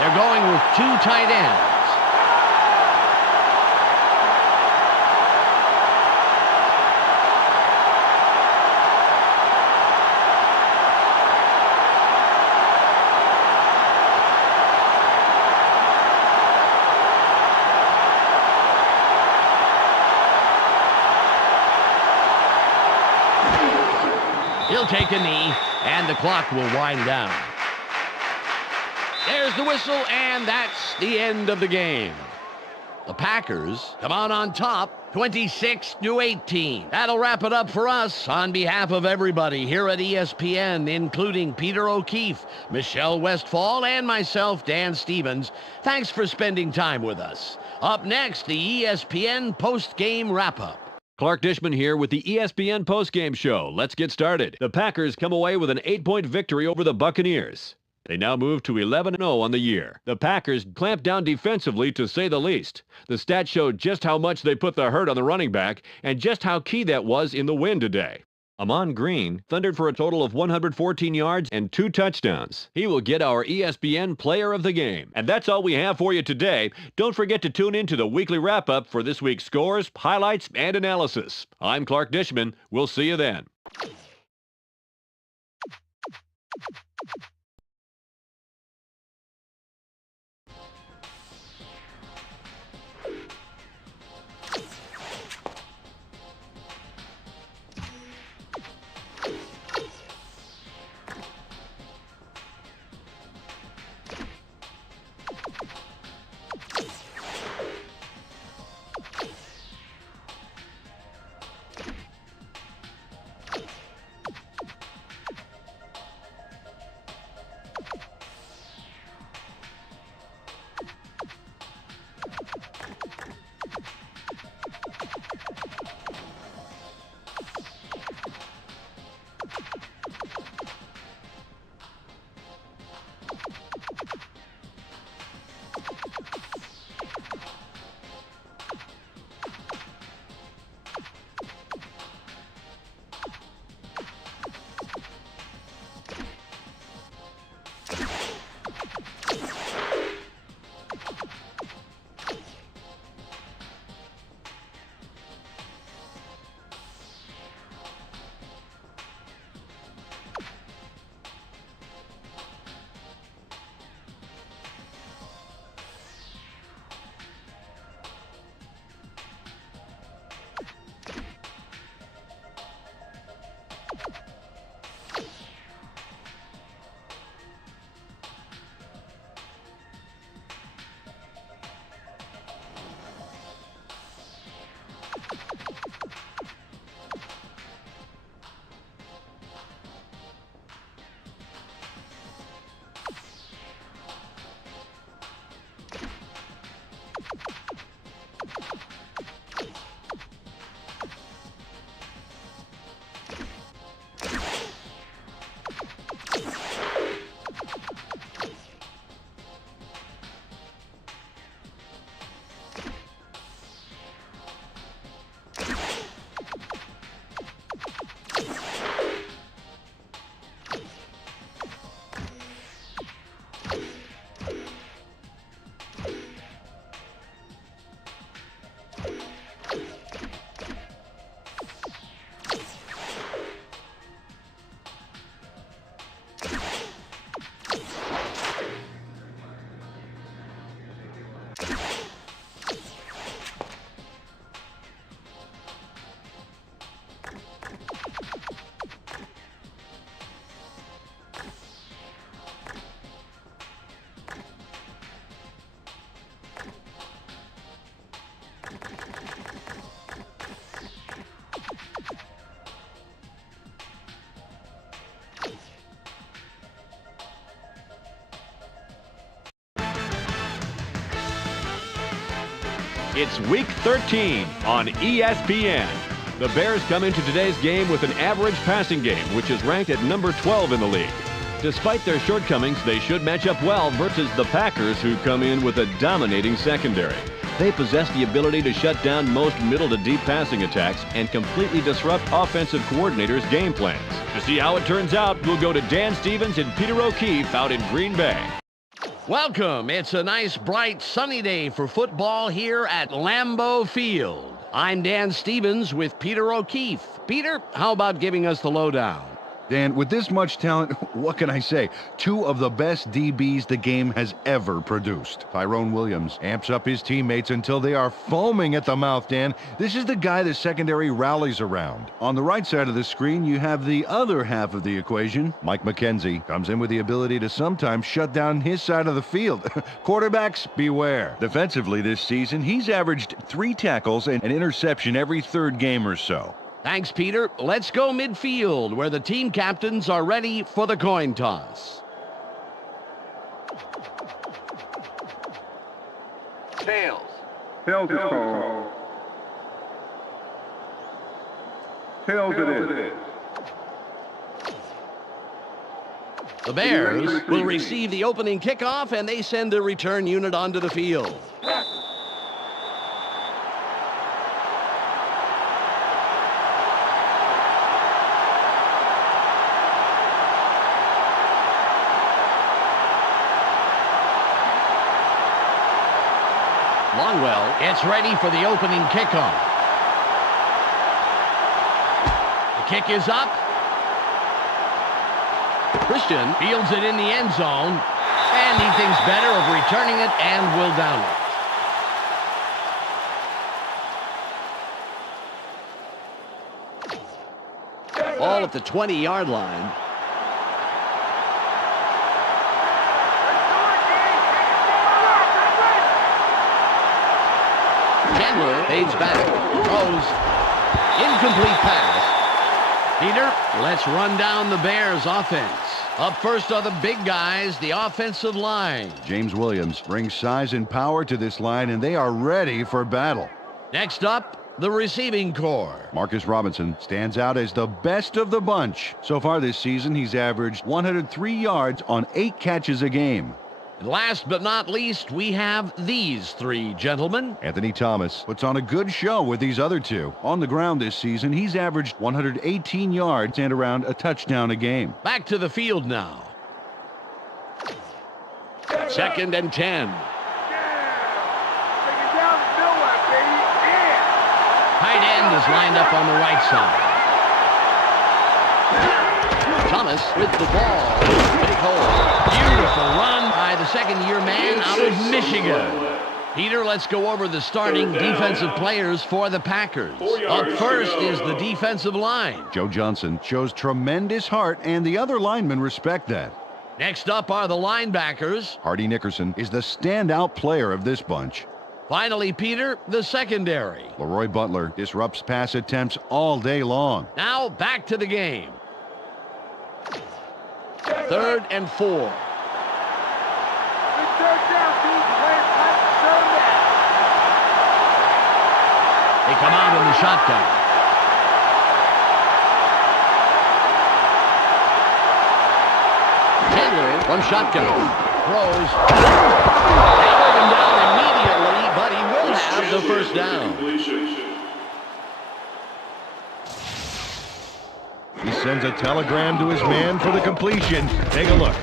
They're going with two tight ends. He'll take a knee, and the clock will wind down. There's the whistle, and that's the end of the game. The Packers come out on top, 26-18. That'll wrap it up for us. On behalf of everybody here at ESPN, including Peter O'Keefe, Michelle Westfall, and myself, Dan Stevens, thanks for spending time with us. Up next, the ESPN post-game wrap-up. Clark Dishman here with the ESPN postgame show. Let's get started. The Packers come away with an 8-point victory over the Buccaneers. They now move to 11-0 on the year. The Packers clamped down defensively, to say the least. The stats showed just how much they put the hurt on the running back and just how key that was in the win today. Amon Green thundered for a total of 114 yards and 2 touchdowns. He will get our ESPN Player of the Game. And that's all we have for you today. Don't forget to tune in to the weekly wrap-up for this week's scores, highlights, and analysis. I'm Clark Dishman. We'll see you then. It's Week 13 on ESPN. The Bears come into today's game with an average passing game, which is ranked at number 12 in the league. Despite their shortcomings, they should match up well versus the Packers, who come in with a dominating secondary. They possess the ability to shut down most middle to deep passing attacks and completely disrupt offensive coordinators' game plans. To see how it turns out, we'll go to Dan Stevens and Peter O'Keefe out in Green Bay. Welcome. It's a nice, bright, sunny day for football here at Lambeau Field. I'm Dan Stevens with Peter O'Keefe. Peter, how about giving us the lowdown? Dan, with this much talent, what can I say? Two of the best DBs the game has ever produced. Tyrone Williams amps up his teammates until they are foaming at the mouth, Dan. This is the guy the secondary rallies around. On the right side of the screen, you have the other half of the equation. Mike McKenzie comes in with the ability to sometimes shut down his side of the field. Quarterbacks, beware. Defensively this season, he's averaged 3 tackles and an interception every third game or so. Thanks, Peter. Let's go midfield, where the team captains are ready for the coin toss. Tails. Tails is called. Tails it is. The Bears will receive the opening kickoff, and they send a return unit onto the field. Longwell gets ready for the opening kickoff. The kick is up. Christian fields it in the end zone, and he thinks better of returning it and will down it. Ball at the 20-yard line. Fades back, throws, incomplete pass. Peter, let's run down the Bears offense. Up first are the big guys, the offensive line. James Williams brings size and power to this line, and they are ready for battle. Next up, the receiving corps. Marcus Robinson stands out as the best of the bunch. So far this season, he's averaged 103 yards on 8 catches a game. And last but not least, we have these 3 gentlemen. Anthony Thomas puts on a good show with these other 2. On the ground this season, he's averaged 118 yards and around a touchdown a game. Back to the field now. 2nd and 10. Take it down the middle, baby. Yeah. Tight end is lined up on the right side. Thomas with the ball. Big hole. Beautiful run by the second-year man out of Michigan. Peter, let's go over the starting defensive players for the Packers. Up first is the defensive line. Joe Johnson shows tremendous heart, and the other linemen respect that. Next up are the linebackers. Hardy Nickerson is the standout player of this bunch. Finally, Peter, the secondary. Leroy Butler disrupts pass attempts all day long. Now back to the game. 3rd and 4. They come out in the shotgun. Chandler from shotgun. Throws. They move him down immediately, but he will have the first down. He sends a telegram to his man for the completion. Take a look.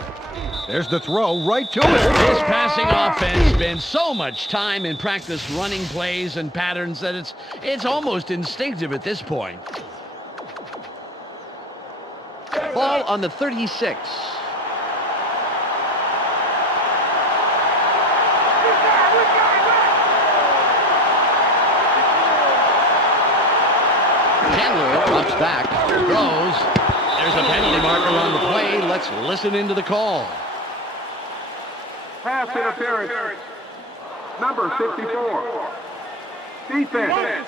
There's the throw right to it. This passing offense spends so much time in practice running plays and patterns that it's almost instinctive at this point. Ball on the 36. Chandler drops back, throws. There's a penalty marker on the play. Let's listen into the call. Pass interference. Number 54. Defense.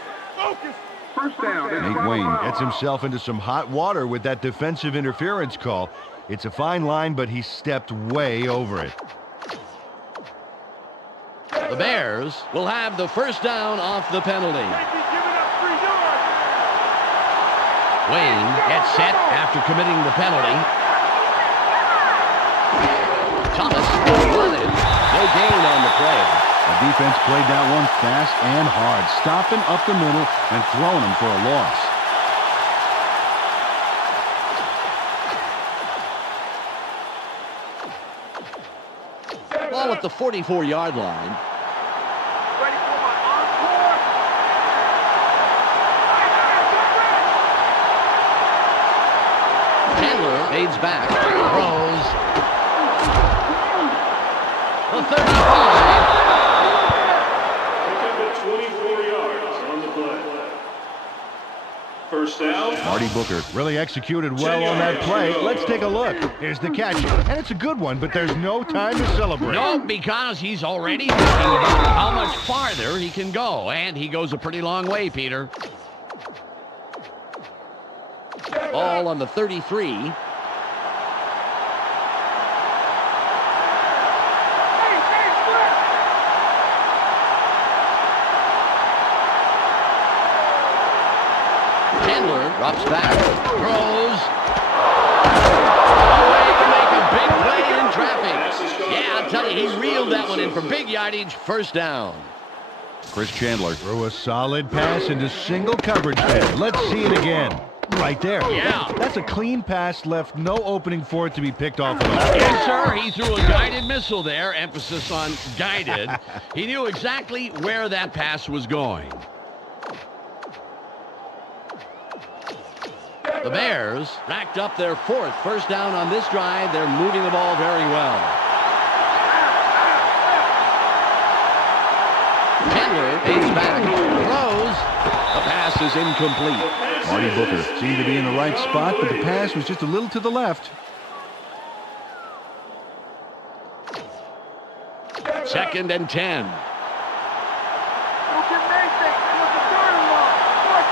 First down. Nate Wayne gets himself into some hot water with that defensive interference call. It's a fine line, but he stepped way over it. The Bears will have the first down off the penalty. Wayne gets set after committing the penalty. Thomas running. No gain on the play. The defense played that one fast and hard, stopping up the middle and throwing him for a loss. Ball at the 44-yard line. Ready for my encore? Chandler fades back. Throws. The 35. Pick up at 24 yards on the play. First down. Marty Booker really executed well on that play. Let's take a look. Here's the catch. And it's a good one, but there's no time to celebrate. No, because he's already thinking about how much farther he can go. And he goes a pretty long way, Peter. Ball on the 33. Chandler drops back, throws. Away to make a big play in traffic. Yeah, I'll tell you, he reeled that one in for big yardage, first down. Chris Chandler threw a solid pass into single coverage there. Let's see it again. Right there. Yeah. That's a clean pass, left no opening for it to be picked off of. Yes, sir, he threw a guided missile there, emphasis on guided. He knew exactly where that pass was going. The Bears racked up their fourth first down on this drive. They're moving the ball very well. Chandler fades back, throws. The pass is incomplete. Marty Booker seemed to be in the right spot, but the pass was just a little to the left. Second and 10.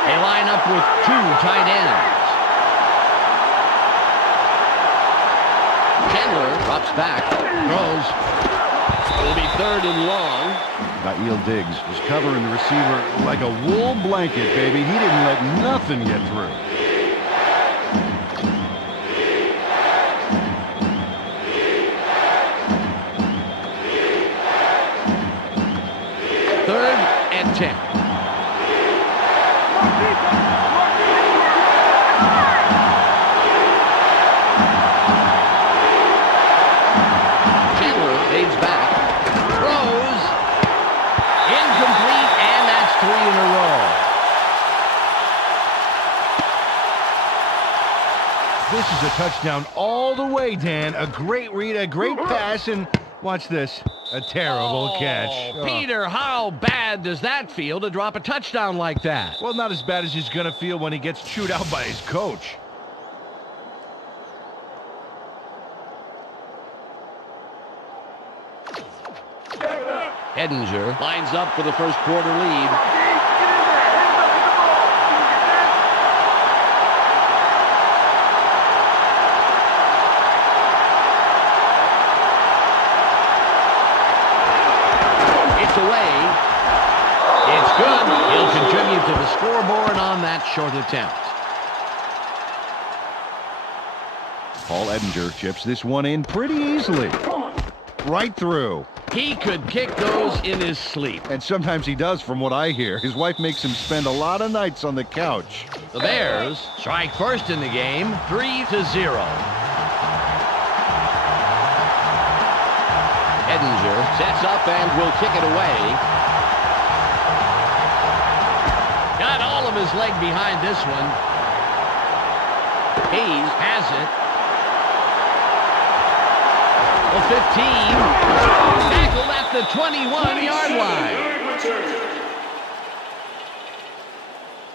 They line up with two tight ends. Chandler drops back, throws. It'll be third and long. Eel Diggs was covering the receiver like a wool blanket, baby. He didn't let nothing get through. Third and 10. Chandler fades back, throws, incomplete, and that's 3 in a row. This is a touchdown all the way, Dan. A great read, a great pass, and watch this. A terrible catch. Oh. Peter, how bad does that feel to drop a touchdown like that? Well, not as bad as he's going to feel when he gets chewed out by his coach. Edinger lines up for the first quarter lead. It's away. It's good. He'll contribute to the scoreboard on that short attempt. Paul Edinger chips this one in pretty easily. Right through. He could kick those in his sleep. And sometimes he does, from what I hear. His wife makes him spend a lot of nights on the couch. The Bears strike first in the game, 3-0. Edinger sets up and will kick it away. Got all of his leg behind this one. Hayes has it. The 15. Tackled at the 21-yard line.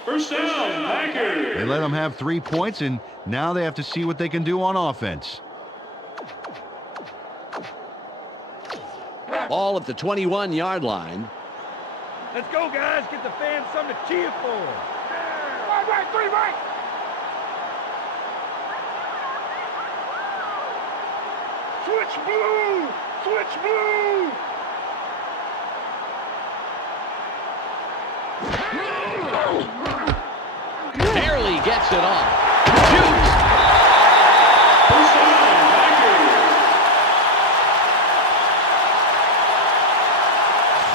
First down, Packers. They let them have 3 points, and now they have to see what they can do on offense. Ball at the 21-yard line. Let's go, guys. Get the fans something to cheer for. Right, 3 right. Switch blue! Switch blue! Gets it off. Shoots. First down, Packers.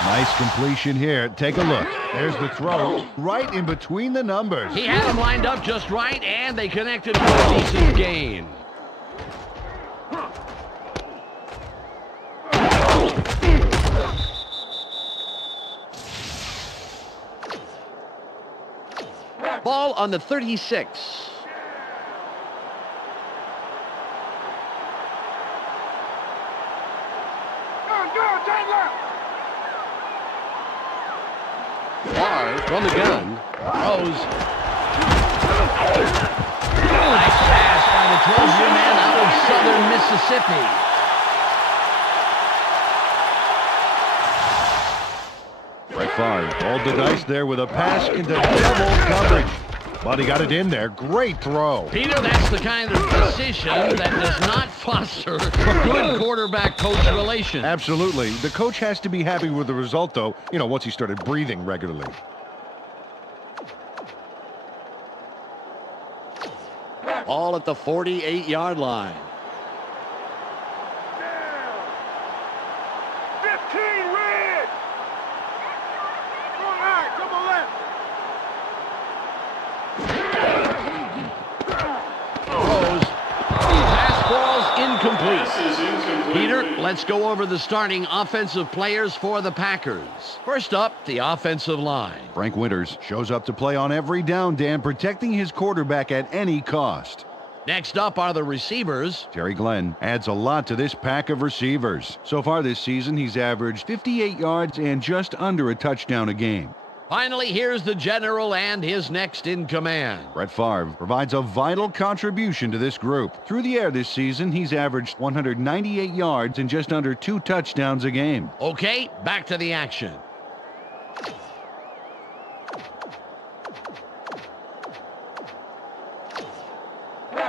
Nice completion here. Take a look. There's the throw right in between the numbers. He had them lined up just right, and they connected for a decent gain. Ball on the 36. Barr from the gun. Throws. Nice pass by the Trojan man out of Southern Mississippi. Brett Favre rolled the dice there with a pass into double coverage. But he got it in there. Great throw. Peter, that's the kind of decision that does not foster good quarterback-coach relations. Absolutely. The coach has to be happy with the result, though, once he started breathing regularly. All at the 48-yard line. 15, red! Come on, right, come on left. Throws. Pass ball's incomplete. Pass is incomplete. Peter, let's go over the starting offensive players for the Packers. First up, the offensive line. Frank Winters shows up to play on every down, Dan, protecting his quarterback at any cost. Next up are the receivers. Terry Glenn adds a lot to this pack of receivers. So far this season, he's averaged 58 yards and just under a touchdown a game. Finally, here's the general and his next in command. Brett Favre provides a vital contribution to this group. Through the air this season, he's averaged 198 yards and just under 2 touchdowns a game. Okay, back to the action.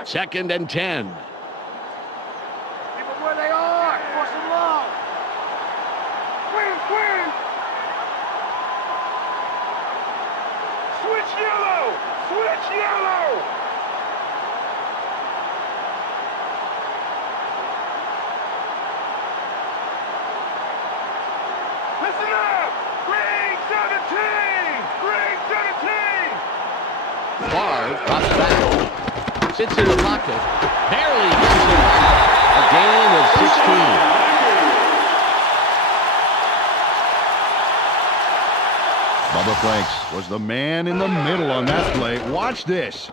Second and 10. Keep them where they are. Force them long. Swing. Switch yellow. Listen up. Green 17. Favre drops back. Sits in the pocket. Barely gets it back. A gain of 16. Bubba Franks was the man in the middle on that play. Watch this.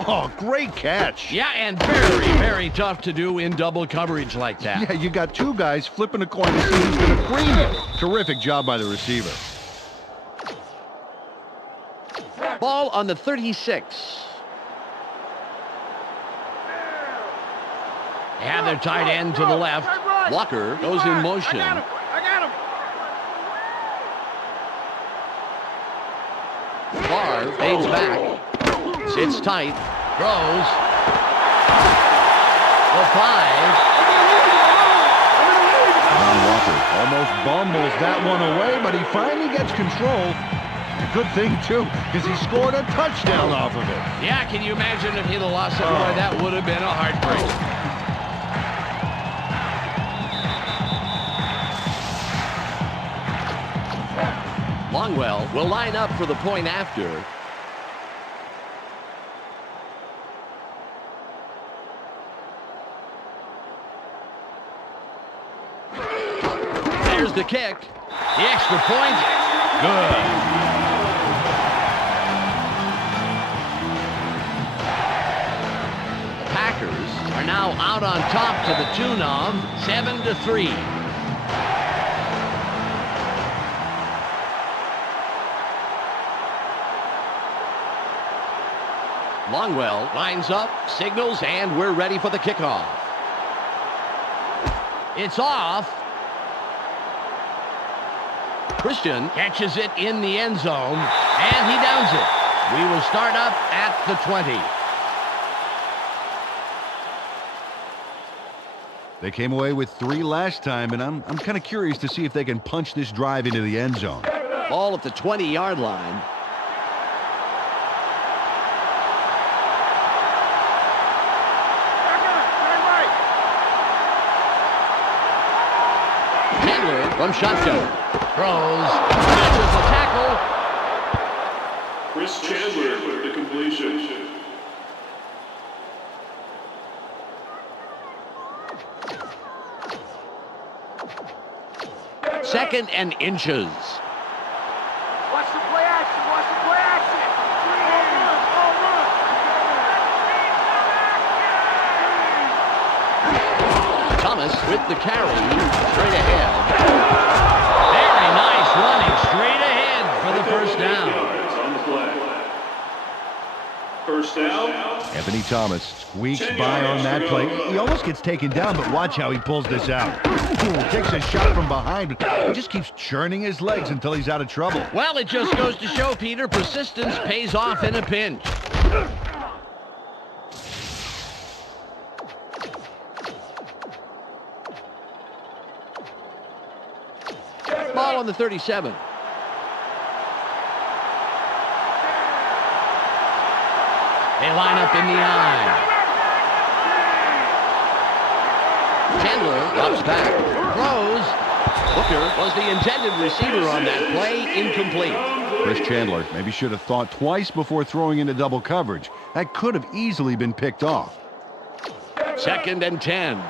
Oh, great catch. Yeah, and very, very tough to do in double coverage like that. Yeah, you got two guys flipping a coin to see who's going to cream it. Terrific job by the receiver. Ball on the 36. They have their tight end to the left. Walker goes in motion. I got him. Favre fades back. Sits tight. Throws. The 5. John Walker almost bumbles that one away, but he finally gets control. A good thing, too, because he scored a touchdown off of it. Yeah, can you imagine if he'd have lost it? Boy, that would have been a heartbreak. Longwell will line up for the point after. There's the kick. The extra point. Good. The Packers are now out on top to the tune of 7-3. Longwell lines up, signals, and we're ready for the kickoff. It's off. Christian catches it in the end zone, and he downs it. We will start up at the 20. They came away with 3 last time, and I'm kind of curious to see if they can punch this drive into the end zone. Ball at the 20-yard line. shotgun. Throws. Catches the tackle. Chris Chandler with the completion. Second and inches. Watch the play action. Watch the play action. All run. Thomas with the carry. Straight ahead. Very nice running. Straight ahead for the first down. On the play. First down. Anthony Thomas squeaks by on that play. He almost gets taken down, but watch how he pulls this out. Takes a shot from behind. He just keeps churning his legs until he's out of trouble. Well, it just goes to show, Peter, persistence pays off in a pinch. Ball on the 37. They line up in the eye. Chandler drops back, throws. Booker was the intended receiver on that play, incomplete. Chris Chandler maybe should have thought twice before throwing into double coverage. That could have easily been picked off. Second and 10. Let's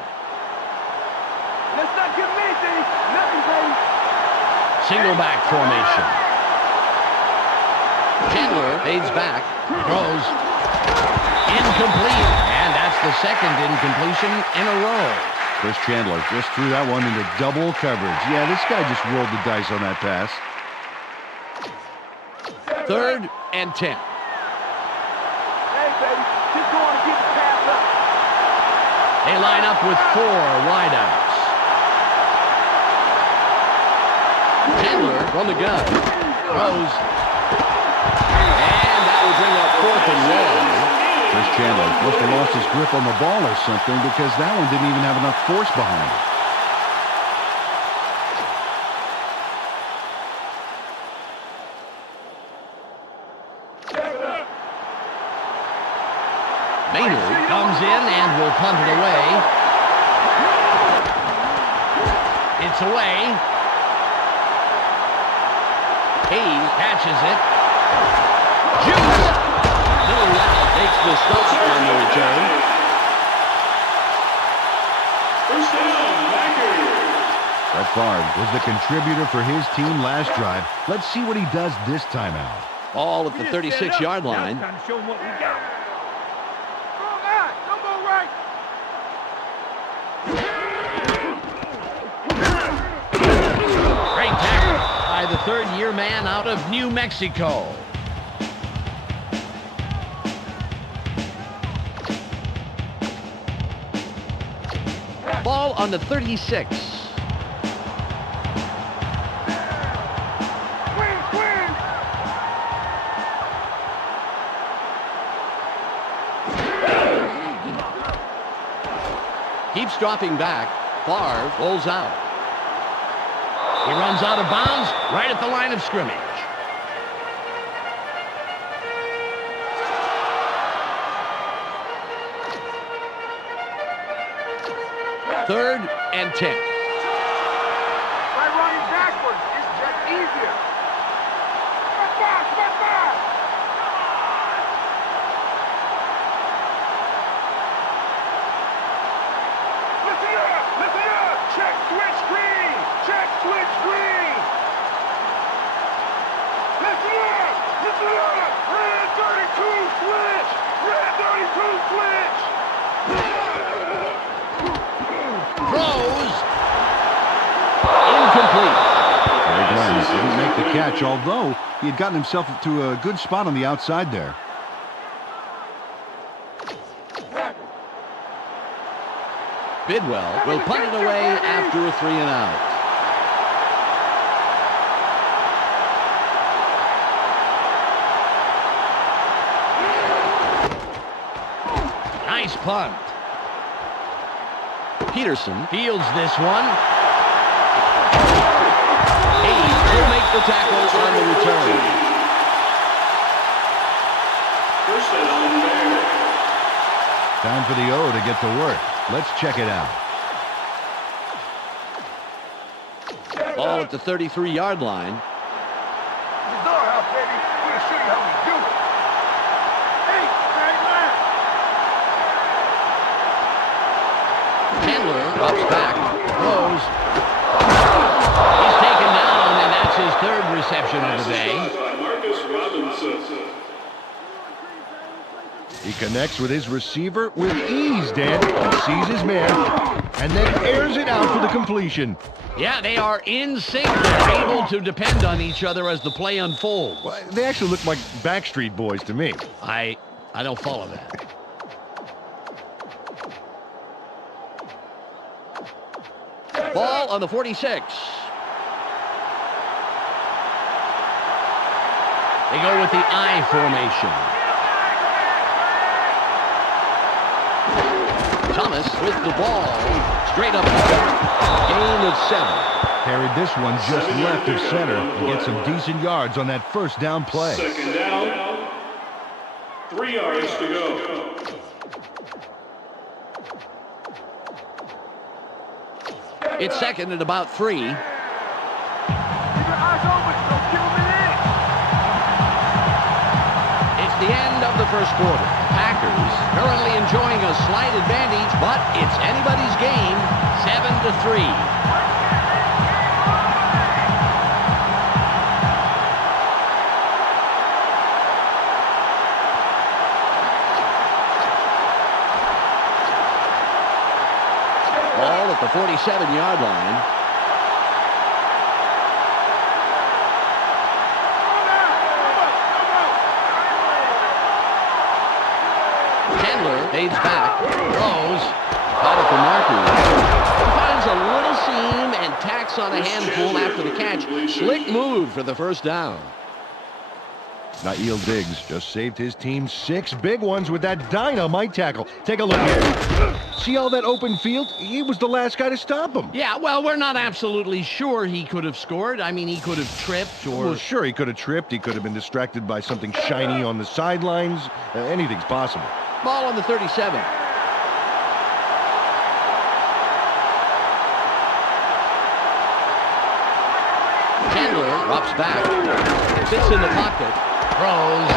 not give him anything. Nothing, baby. Single back formation. Chandler fades back, throws. Incomplete, and that's the second incompletion in a row. Chris Chandler just threw that one into double coverage. Yeah, this guy just rolled the dice on that pass. Third and 10. Hey, baby. Keep going and keep the pass up. They line up with 4 wideouts. Chandler from the gun. Throws. And that will bring up 4th and long. Chris Chandler must have lost his grip on the ball or something because that one didn't even have enough force behind it. Maynard comes in and will punt it away. It's away. Hayes catches it. Shoots. Miller takes the stop on the return. First down, Packers. Brett Favre was the contributor for his team last drive. Let's see what he does this time out. Ball at the 36-yard line. Time to show him what we got. Go out. Don't go right. Great tackle by the third-year man out of New Mexico. Ball on the 36. Keeps dropping back. Favre rolls out. He runs out of bounds right at the line of scrimmage. Third and 10. Try running backwards. It's just easier. Come on. Listen up. Check, switch, green. Check, switch, green. Listen up. Red 32, switch. Red 32, switch. Throws. Incomplete. Greg Lance didn't make the catch, although he had gotten himself to a good spot on the outside there. Bidwell will punt it away after a 3 and out. Nice punt. Peterson fields this one. Hayes will make the tackle on the return. First down, Bears. Time for the O to get to work. Let's check it out. Ball at the 33-yard line. It's our house, baby. We're gonna show you how we do it. Hey, right left. Chandler drops back, throws. He's taken down, and that's his third reception of the day. By Marcus Robinson. He connects with his receiver with ease, Dan. He sees his man and then airs it out for the completion. Yeah, they are in sync. They're able to depend on each other as the play unfolds. Well, they actually look like Backstreet Boys to me. I don't follow that. Ball on the 46. They go with the I formation. Thomas with the ball. Straight up. Gain of 7. Carried this one just left of center and get some decent yards on that first down play. Second down. 3 yards to go. It's second at about 3. Keep your eyes open. Don't give them an inch. It's the end of the first quarter. Packers currently enjoying a slight advantage, but it's anybody's game. 7-3. Ball at the 47-yard line. Chandler fades back, throws, got it for Marcus. Finds a little seam and tacks on a handful after the catch. Slick move for the first down. Nail Diggs just saved his team 6 big ones with that dynamite tackle. Take a look here. See all that open field? He was the last guy to stop him. Yeah, well, we're not absolutely sure he could have scored. I mean, he could have tripped or... Well, sure, he could have tripped. He could have been distracted by something shiny on the sidelines. Anything's possible. Ball on the 37. Chandler drops back, sits in the pocket, throws.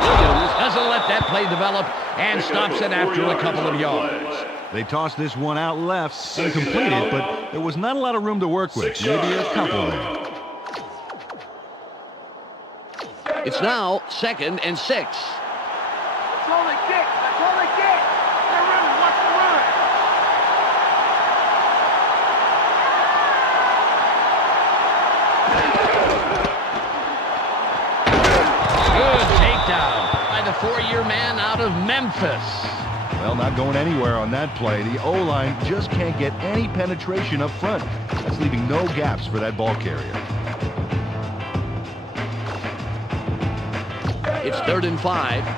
Williams doesn't let that play develop and stops it after a couple of yards. They tossed this one out left and completed, but there was not a lot of room to work with. Maybe a couple there. It's now 2nd and 6. That's all they get. That's all they get. They're running. Watch the run. Good takedown by the 4-year man out of Memphis. Well, not going anywhere on that play. The O-line just can't get any penetration up front. That's leaving no gaps for that ball carrier. It's 3rd and 5. It's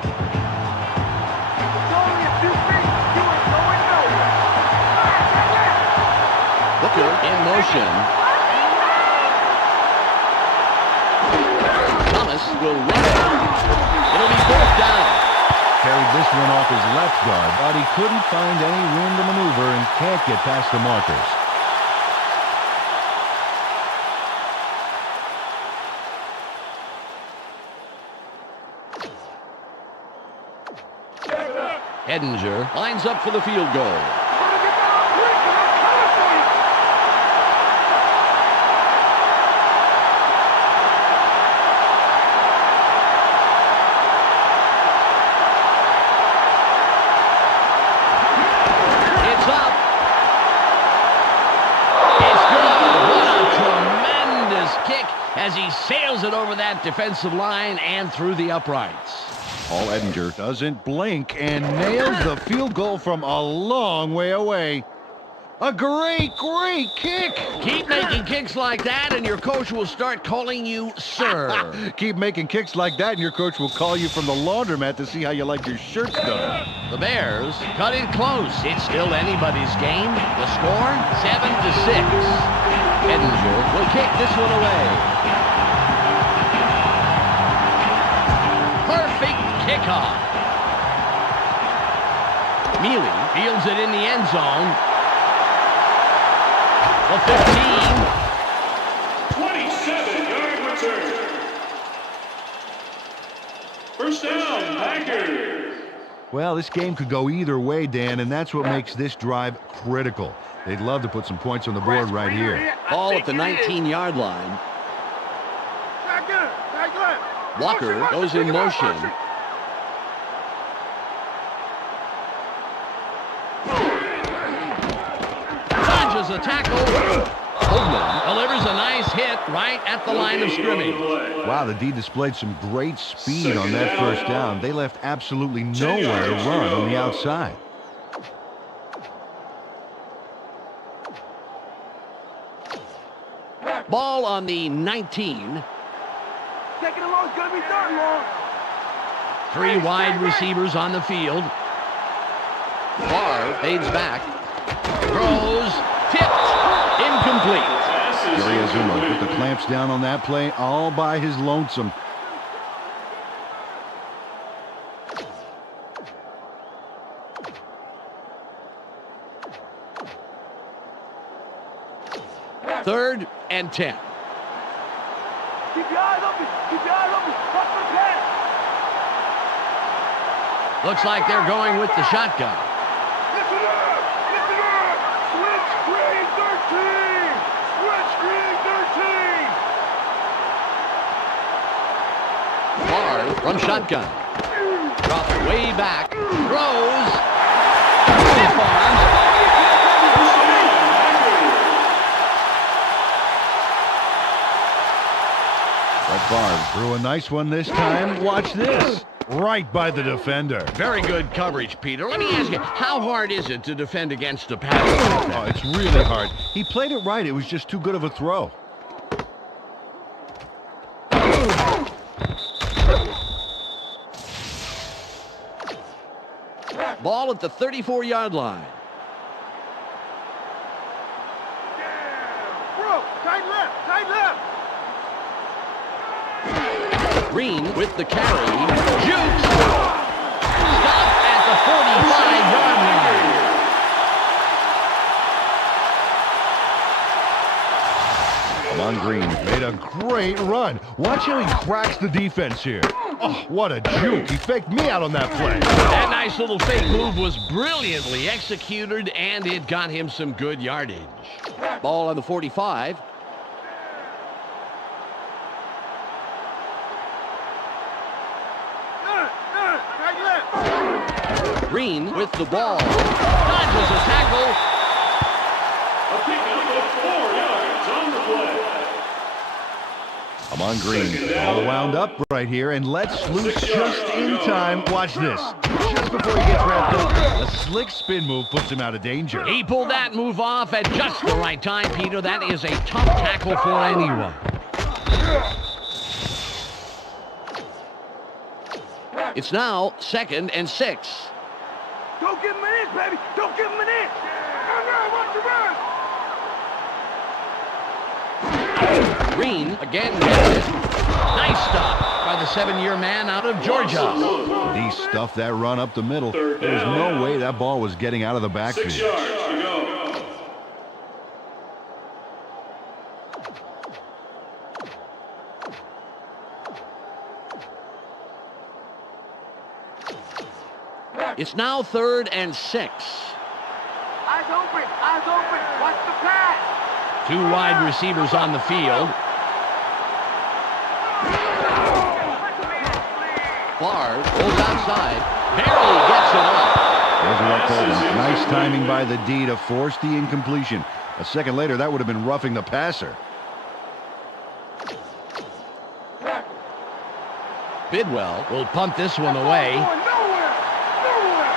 only a few feet. You ain't going nowhere. Booker in motion. Thomas will run it. It'll be 4th down. Carried this one off his left guard, but he couldn't find any room to maneuver and can't get past the markers. Edinger lines up for the field goal. It's up. It's good. What a tremendous kick as he sails it over that defensive line and through the uprights. Paul Edinger doesn't blink and nails the field goal from a long way away. A great kick. Keep making kicks like that and your coach will start calling you sir. Keep making kicks like that and your coach will call you from the laundromat to see how you like your shirts done. The Bears cut it close. It's still anybody's game. The score, 7-6. Edinger will kick this one away. Perfect kickoff. Mealy fields it in the end zone. The 15. First down, Packers. Well, this game could go either way, Dan, and that's what makes this drive critical. They'd love to put some points on the board right here. Ball at the 19-yard line. Walker goes in motion. Dodges a tackle. Hoagland delivers a nice hit right at the line of scrimmage. Wow, the D displayed some great speed on that first down. They left absolutely nowhere to run on the outside. Ball on the 19. Second and long is going to be third and long. Three wide receivers on the field. Barr fades back. Throws. Tipped. Incomplete. Gary Azuma put the clamps down on that play all by his lonesome. Third and 10. Keep your eyes open. Keep your eyes open. Watch the pass. Looks like they're going with the shotgun. Listen up. Listen up. Switch screen 13. Switch screen 13. Barr from shotgun. Drops way back. Throws. Stiff arms. Favre threw a nice one this time. Watch this. Right by the defender. Very good coverage, Peter. Let me ask you, how hard is it to defend against a pass like that? Oh, it's really hard. He played it right. It was just too good of a throw. Ball at the 34-yard line. Bro, tight left. Tight left. Green with the carry. Jukes. Stop at the 45-yard line. Amon Green made a great run. Watch how he cracks the defense here. Oh, what a juke. He faked me out on that play. That nice little fake move was brilliantly executed, and it got him some good yardage. Ball on the 45. Green with the ball. Dodges a tackle. A pickup of 4 yards on the play. Amon Green all wound up right here and lets loose just in time. Watch this. Just before he gets wrapped up, a slick spin move puts him out of danger. He pulled that move off at just the right time, Peter. That is a tough tackle for anyone. It's now 2nd and 6. Don't give him an inch, baby. Don't give him an inch. Watch the run. Green again gets it. Nice stop by the 7-year man out of Georgia. He stuffed that run up the middle. There's no way that ball was getting out of the backfield. 6 yards to go. It's now 3rd and 6. Eyes open. Eyes open. Watch the pass. 2 wide receivers on the field. Barr goes outside. Barely gets it up. There's a rough hold. Nice timing by the D to force the incompletion. A second later, that would have been roughing the passer. Bidwell will punt this one away. Going nowhere. Nowhere.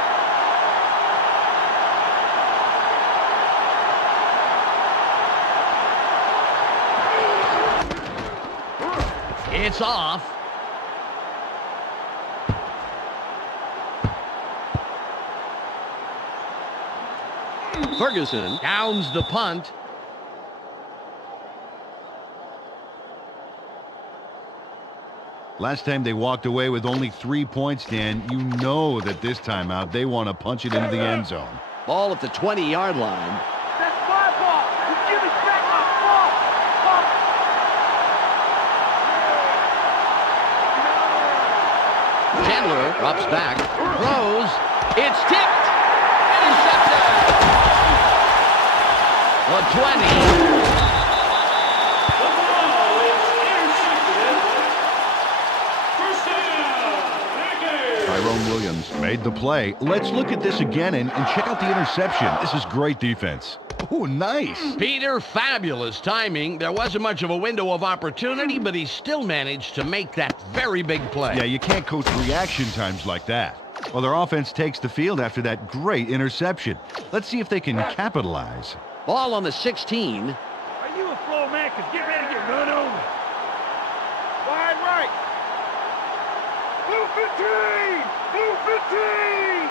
It's off. Ferguson downs the punt. Last time they walked away with only 3 points, Dan. You know that this time out they want to punch it into the end zone. Ball at the 20-yard line. That's my ball. You give me back my ball. Chandler drops back, throws, it's tipped, intercepted. The 20. The ball is intercepted. First down, Packers. Tyrone Williams made the play. Let's look at this again and check out the interception. This is great defense. Oh, nice. Peter, fabulous timing. There wasn't much of a window of opportunity, but he still managed to make that very big play. Yeah, you can't coach reaction times like that. Well, their offense takes the field after that great interception. Let's see if they can capitalize. Ball on the 16. Are you a floor man? Because get ready to get run over. Wide right. Blue 15! Blue 15!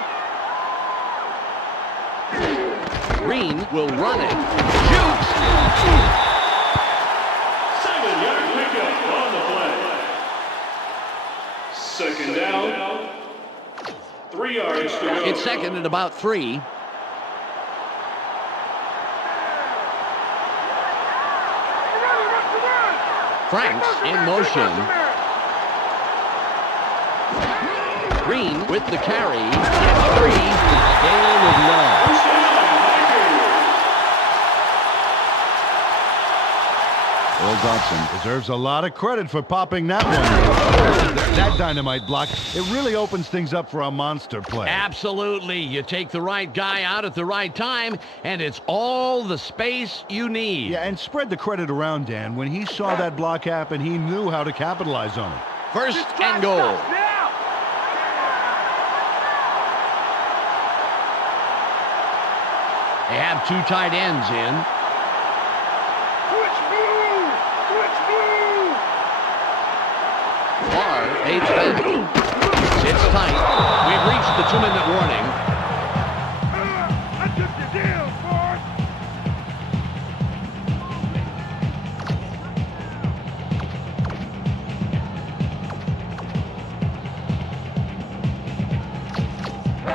Green will run it. Shoots! 7-yard pickup on the play. Second down. 3 yards to go. It's second and about 3. Franks in motion. Green with the carry. Gets 3. Gain of 9. First down, Packers. Earl Dodson deserves a lot of credit for popping that one. That dynamite block, it really opens things up for a monster play. Absolutely. You take the right guy out at the right time, and it's all the space you need. Yeah, and spread the credit around, Dan. When he saw that block happen, he knew how to capitalize on it. First and goal. Now! They have 2 tight ends in. Switch move! Switch move! Barr aids back. Sits tight. We've reached the 2-minute warning. I took the deal,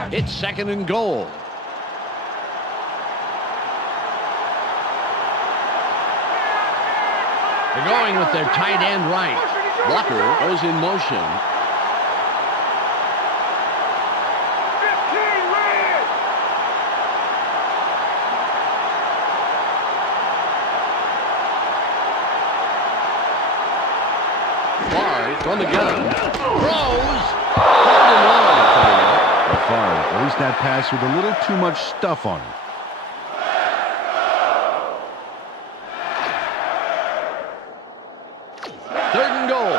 Ford! It's second and goal. They're going with their tight end right. Walker goes in motion. 15 red! Barr from the gun. Throws. Third and long coming up. Favre released that pass with a little too much stuff on it. Third and goal.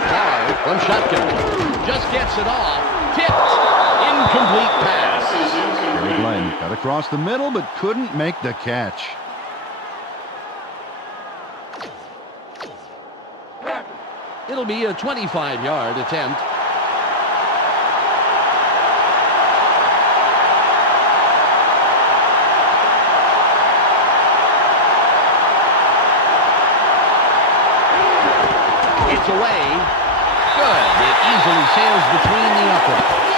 Barr from shotgun. Just gets it off. Tipped. Incomplete pass. Gary Glenn got across the middle, but couldn't make the catch. It'll be a 25-yard attempt. It's away. Good. It easily sails between the uprights.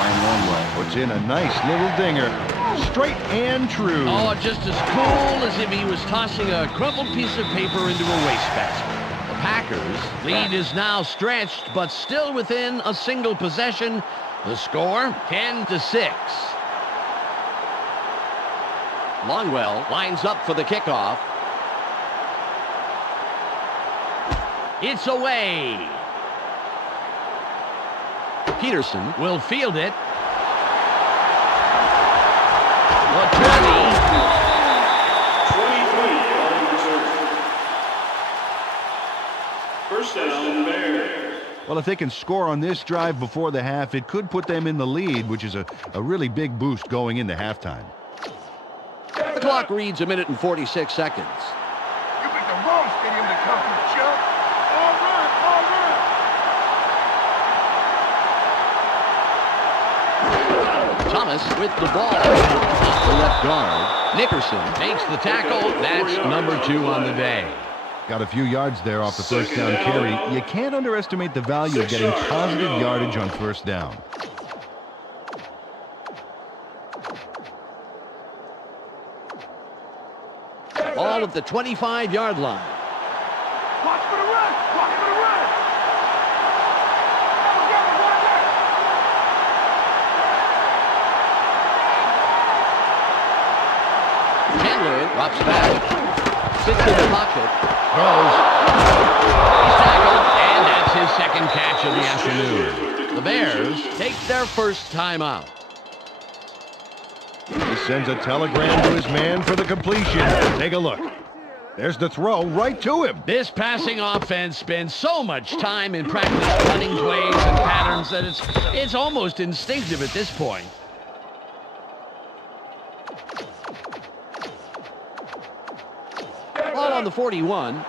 Ryan Longwell puts in a nice little dinger. Straight and true. Oh, just as cool as if he was tossing a crumpled piece of paper into a wastebasket. The Packers' lead is now stretched, but still within a single possession. The score, 10-6. Longwell lines up for the kickoff. It's away. Peterson will field it. The 20. 23 on return. First down, Bears. Well, if they can score on this drive before the half, it could put them in the lead, which is a really big boost going into halftime. The clock reads 1 minute and 46 seconds. You picked the wrong stadium to come to, Chuck. All right, all Thomas with the ball. Off the left guard. Nickerson makes the tackle. That's number 2 on the day. Got a few yards there off the first down carry. You can't underestimate the value of getting positive yardage on first down. Ball at the 25-yard line. Watch for the run! Watch for the run! Chandler drops back. Sits in the pocket. Throws. He's tackled. And that's his second catch of the afternoon. The Bears take their first timeout. He sends a telegram to his man for the completion. Take a look. There's the throw right to him. This passing offense spends so much time in practice running plays and patterns that it's almost instinctive at this point. Ball on the 41.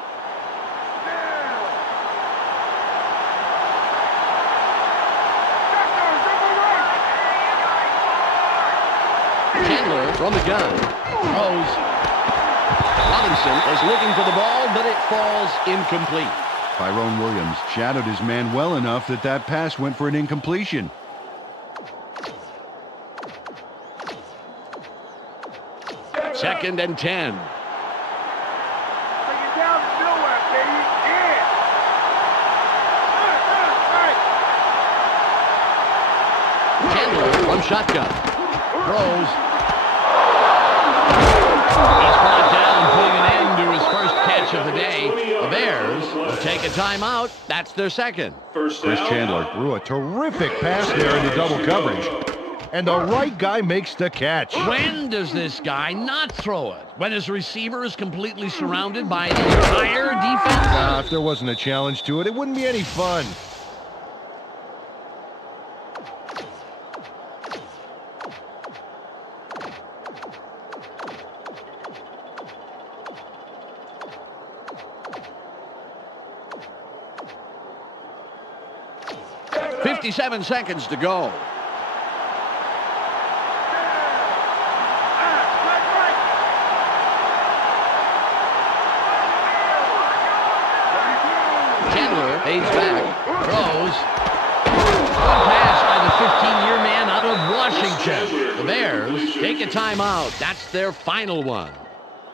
Chandler from the gun. Throws. Robinson is looking for the ball, but it falls incomplete. Tyrone Williams shadowed his man well enough that that pass went for an incompletion. Second and 10. Bring it down to nowhere, baby. Yeah. Right. Chandler from shotgun. Throws. He's brought down, putting an end to his first catch of the day. The Bears will take a timeout. That's their second. Chris Chandler threw a terrific pass there into double coverage. And the right guy makes the catch. When does this guy not throw it? When his receiver is completely surrounded by the entire defense? If there wasn't a challenge to it, it wouldn't be any fun. .57 seconds to go. Chandler fades back, throws. One pass by the 15-year man out of Washington. The Bears take a timeout. That's their final one.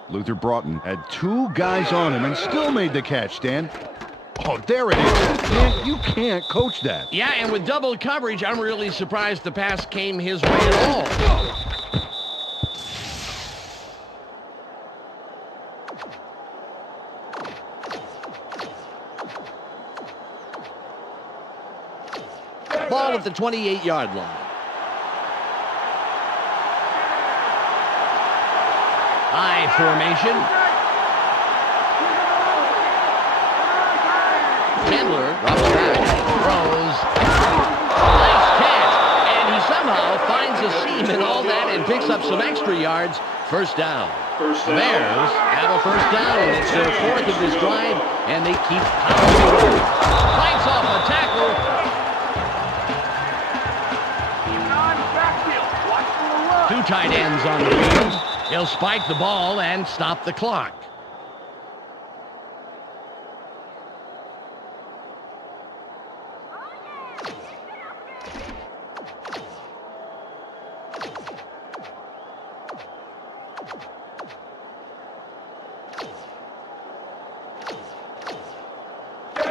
Luther Broughton had 2 guys on him and still made the catch, Dan. Oh, there it is. Man, you can't coach that. Yeah, and with double coverage, I'm really surprised the pass came his way at all. Ball at the 28-yard line. High formation. Chandler drops back, throws. Nice catch. And he somehow finds a seam in all that and picks up some extra yards. First down. The Bears have a first down. It's their 4th of this drive, and they keep pounding. Fights off a tackle. Two tight ends on the field. He'll spike the ball and stop the clock.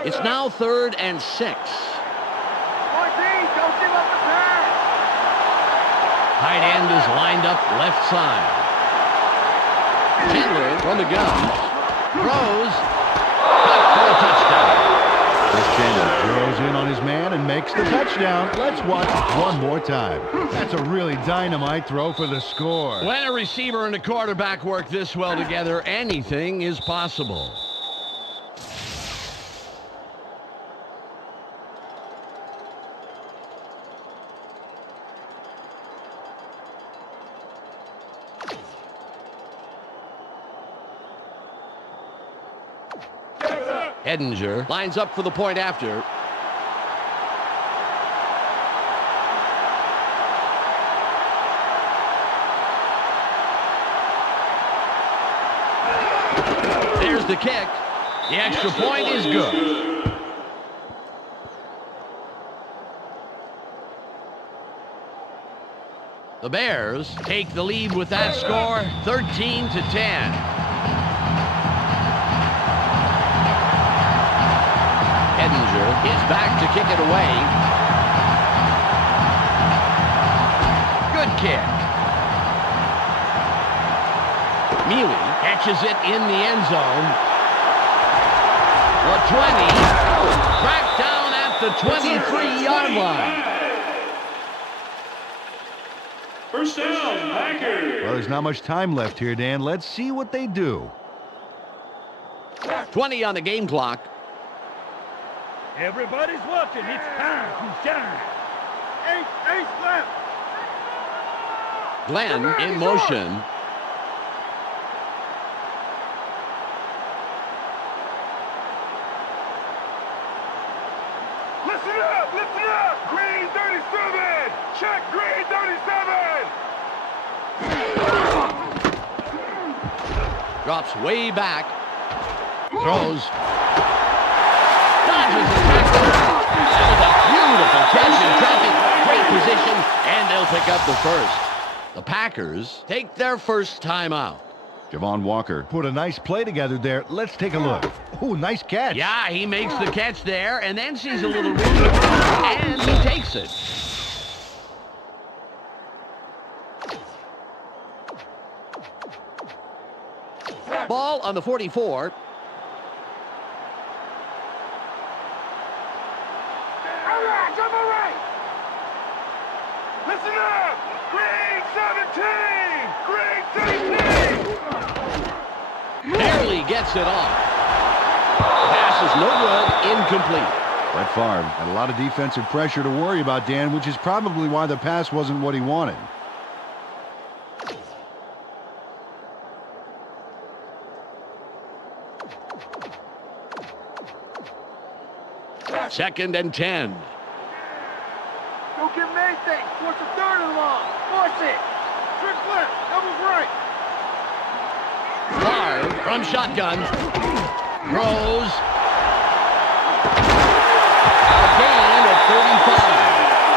It's now 3rd and 6. Don't give up the pass. Tight end is lined up left side. Chandler from the gun. Throws. Caught for a touchdown. Chris Chandler throws in on his man and makes the touchdown. Let's watch it one more time. That's a really dynamite throw for the score. When a receiver and a quarterback work this well together, anything is possible. Edinger lines up for the point after. the kick. The extra point is good. The Bears take the lead with that score, 13-10. Edinger is back to kick it away. Good kick. Mealy catches it in the end zone. The 20, tracked down at the 23-yard line. First down, Packers. Well, there's not much time left here, Dan. Let's see what they do. 20 on the game clock. Everybody's watching. It's time to shine. Ace left. Glenn in motion. Listen up. Green 37. Check green 37. Drops way back. Throws. Dodges the tackle. That was a beautiful catch in traffic. Great position, and they'll pick up the first. The Packers take their first timeout. Javon Walker put a nice play together there. Let's take a look. Oh, nice catch. Yeah, he makes the catch there, and then sees a little room to run, and he takes it. Ball on the 44. All right. Listen up. Green 17. Barely gets it off. Pass is no good, incomplete. Brett Favre had a lot of defensive pressure to worry about, Dan, which is probably why the pass wasn't what he wanted. Second and 10. Don't give him anything. Force a third and long. Force it. Trick left. Double right. Favre from shotgun. Throws. A gain of 35.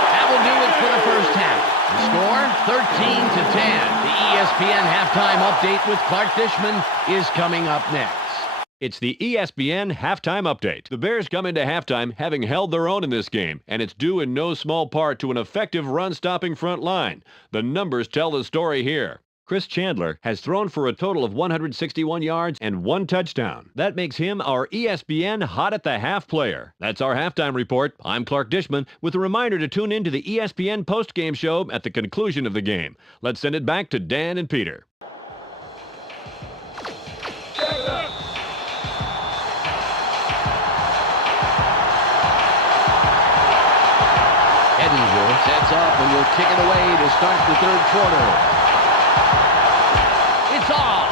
That will do it for the first half. The score, 13-10. The ESPN halftime update with Clark Dishman is coming up next. It's the ESPN halftime update. The Bears come into halftime having held their own in this game, and it's due in no small part to an effective run-stopping front line. The numbers tell the story here. Chris Chandler has thrown for a total of 161 yards and 1 touchdown. That makes him our ESPN hot at the half player. That's our halftime report. I'm Clark Dishman with a reminder to tune in to the ESPN postgame show at the conclusion of the game. Let's send it back to Dan and Peter. Edinger sets up and will kick it away to start the third quarter. It's off.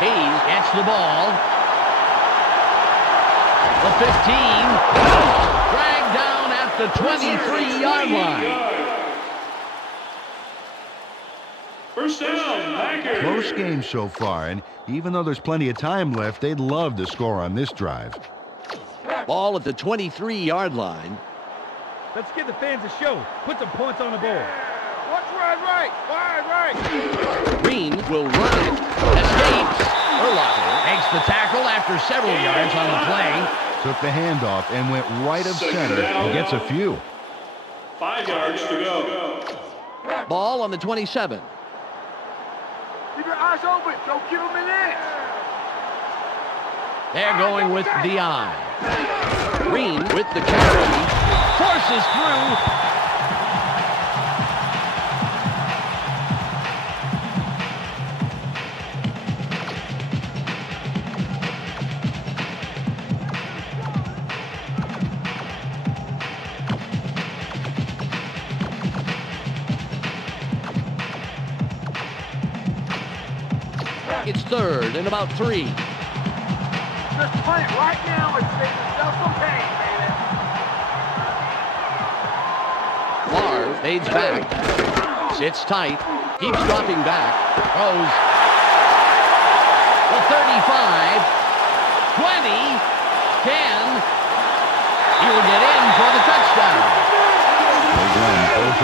Hayes gets the ball. The 15. Dragged down at the 23-yard line. First down, Packers. Close game so far, and even though there's plenty of time left, they'd love to score on this drive. Ball at the 23-yard line. Let's give the fans a show. Put some points on the board. Watch wide right. Green will run it. Escapes. Urlacher makes the tackle after several yards on the play. Took the handoff and went right of center and gets a few. 5 yards to go. Ball on the 27. Keep your eyes open. Don't give them an inch. They're going with the eye. Green with the carry. Forces through. It's third and about 3. Just play it right now and save yourself some pain, baby. Favre fades back. Sits tight. Keeps dropping back. Throws.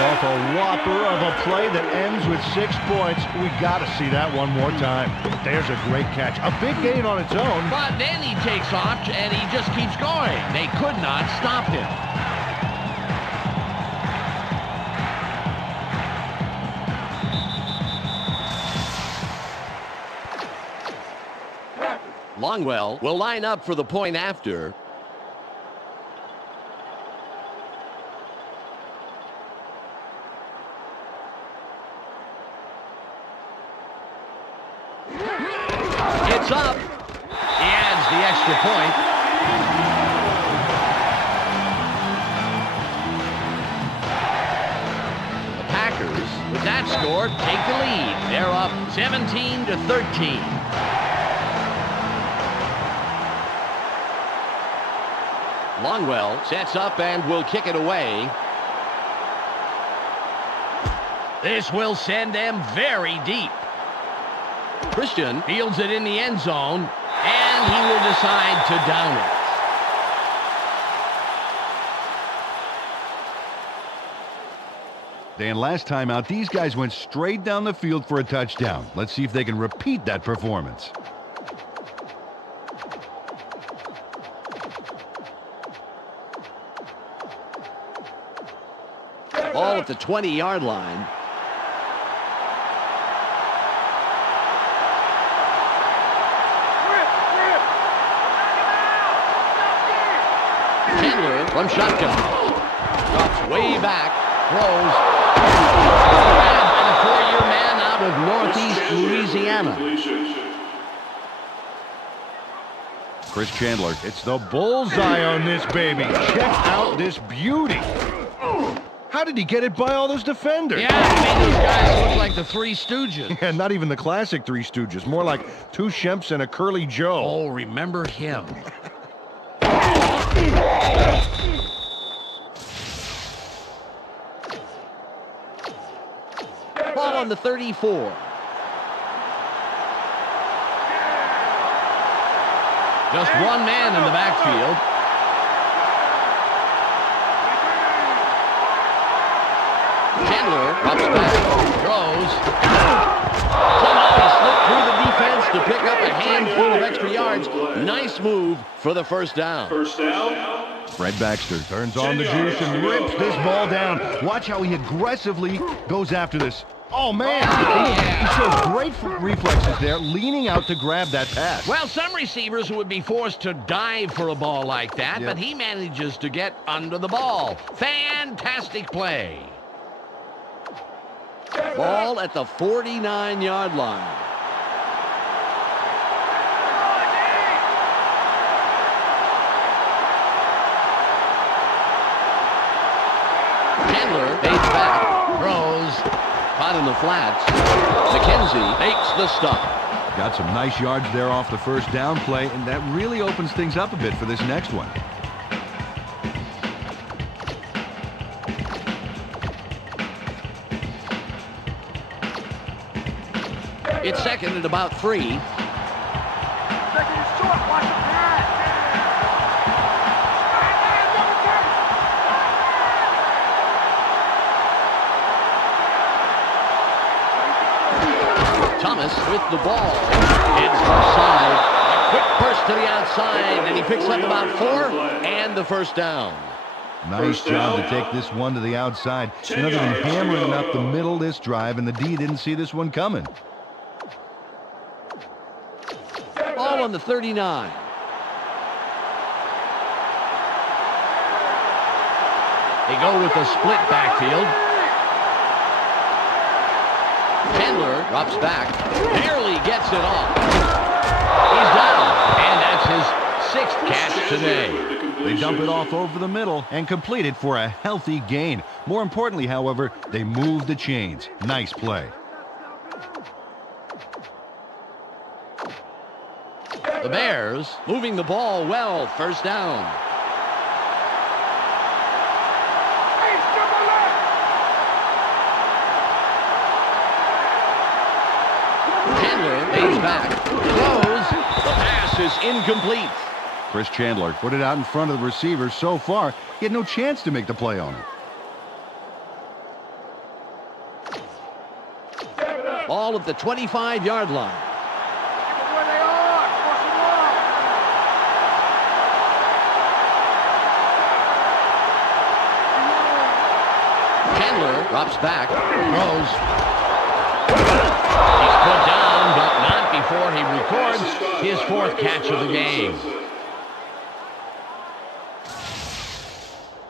off a whopper of a play that ends with 6 points. We got to see that one more time. There's a great catch. A big gain on its own. But then he takes off, and he just keeps going. They could not stop him. Longwell will line up for the point after. It's up. He adds the extra point. The Packers, with that score, take the lead. They're up 17-13. Longwell sets up and will kick it away. This will send them very deep. Christian fields it in the end zone, and he will decide to down it. Dan, last time out, these guys went straight down the field for a touchdown. Let's see if they can repeat that performance. Ball at the 20-yard line. Chandler from shotgun. Drops way back. Throws. Grabbed by the 4-year man out of Northeast Louisiana. Chris Chandler, it's the bullseye on this baby. Check out this beauty. How did he get it by all those defenders? Yeah, he made those guys look like the Three Stooges. And not even the classic Three Stooges. More like two Shemps and a Curly Joe. Oh, remember him. Ball on the 34. Just one man in the backfield. Chandler drops back, throws. Somehow he slipped through the defense to pick up a handful of extra yards. Nice move for the first down. First down. Fred Baxter turns on the juice and rips this ball down. Watch how he aggressively goes after this. Oh, man. He shows great reflexes there, leaning out to grab that pass. Well, some receivers would be forced to dive for a ball like that, but he manages to get under the ball. Fantastic play. Ball at the 49-yard line. Chandler fades back, throws, caught in the flats. McKenzie makes the stop. Got some nice yards there off the first down play, and that really opens things up a bit for this next one. It's second and about 3. Second is short. Watch the pass. Thomas with the ball. It's offside. A quick burst to the outside, and he picks up about 4 and the first down. Nice job to take this one to the outside. You know, they've been hammering up the middle this drive, and the D didn't see this one coming. Ball on the 39. They go with the split backfield. Chandler drops back, barely gets it off. He's down, and that's his 6th catch today. They dump it off over the middle and complete it for a healthy gain. More importantly, however, they move the chains. Nice play. The Bears moving the ball well, first down. Chandler fades back, throws. The pass is incomplete. Chris Chandler put it out in front of the receiver. So far, he had no chance to make the play on it. Ball at the 25-yard line. Keep them where they are. Force them off. Chandler drops back, throws. He's put down, but not before he records his 4th catch of the game.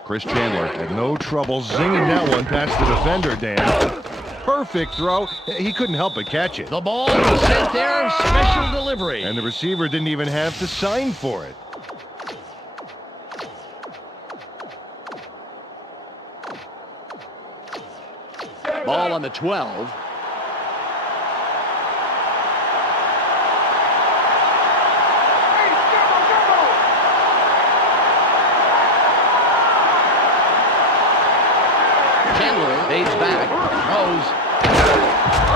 Chris Chandler had no trouble zinging that one past the defender, Dan. Perfect throw. He couldn't help but catch it. The ball was sent there, special delivery. And the receiver didn't even have to sign for it. Ball on the 12. Chandler fades back, throws,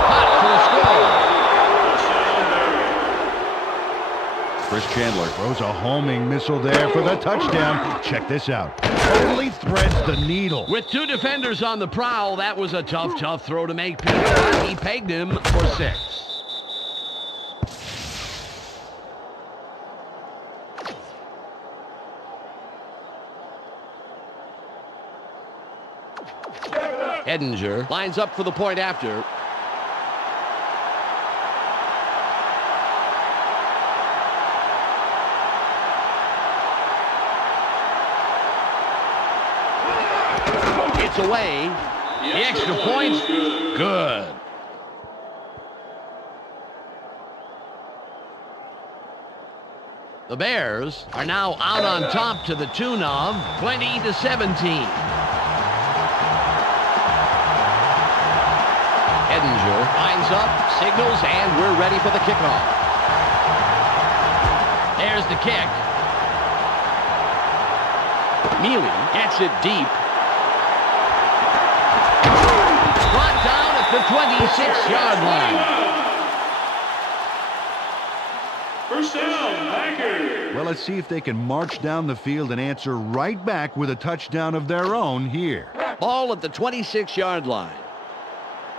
hot for a score. Chris Chandler throws a homing missile there for the touchdown. Check this out. Totally threads the needle. With 2 defenders on the prowl, that was a tough throw to make, Peter. He pegged him for 6. Edinger lines up for the point after. It's away. The extra point, good. The Bears are now out on top to the tune of 20-17. Edinger lines up, signals, and we're ready for the kickoff. There's the kick. Mealy gets it deep. Brought down at the 26-yard line. First down, Packers. Well, let's see if they can march down the field and answer right back with a touchdown of their own here. Ball at the 26-yard line.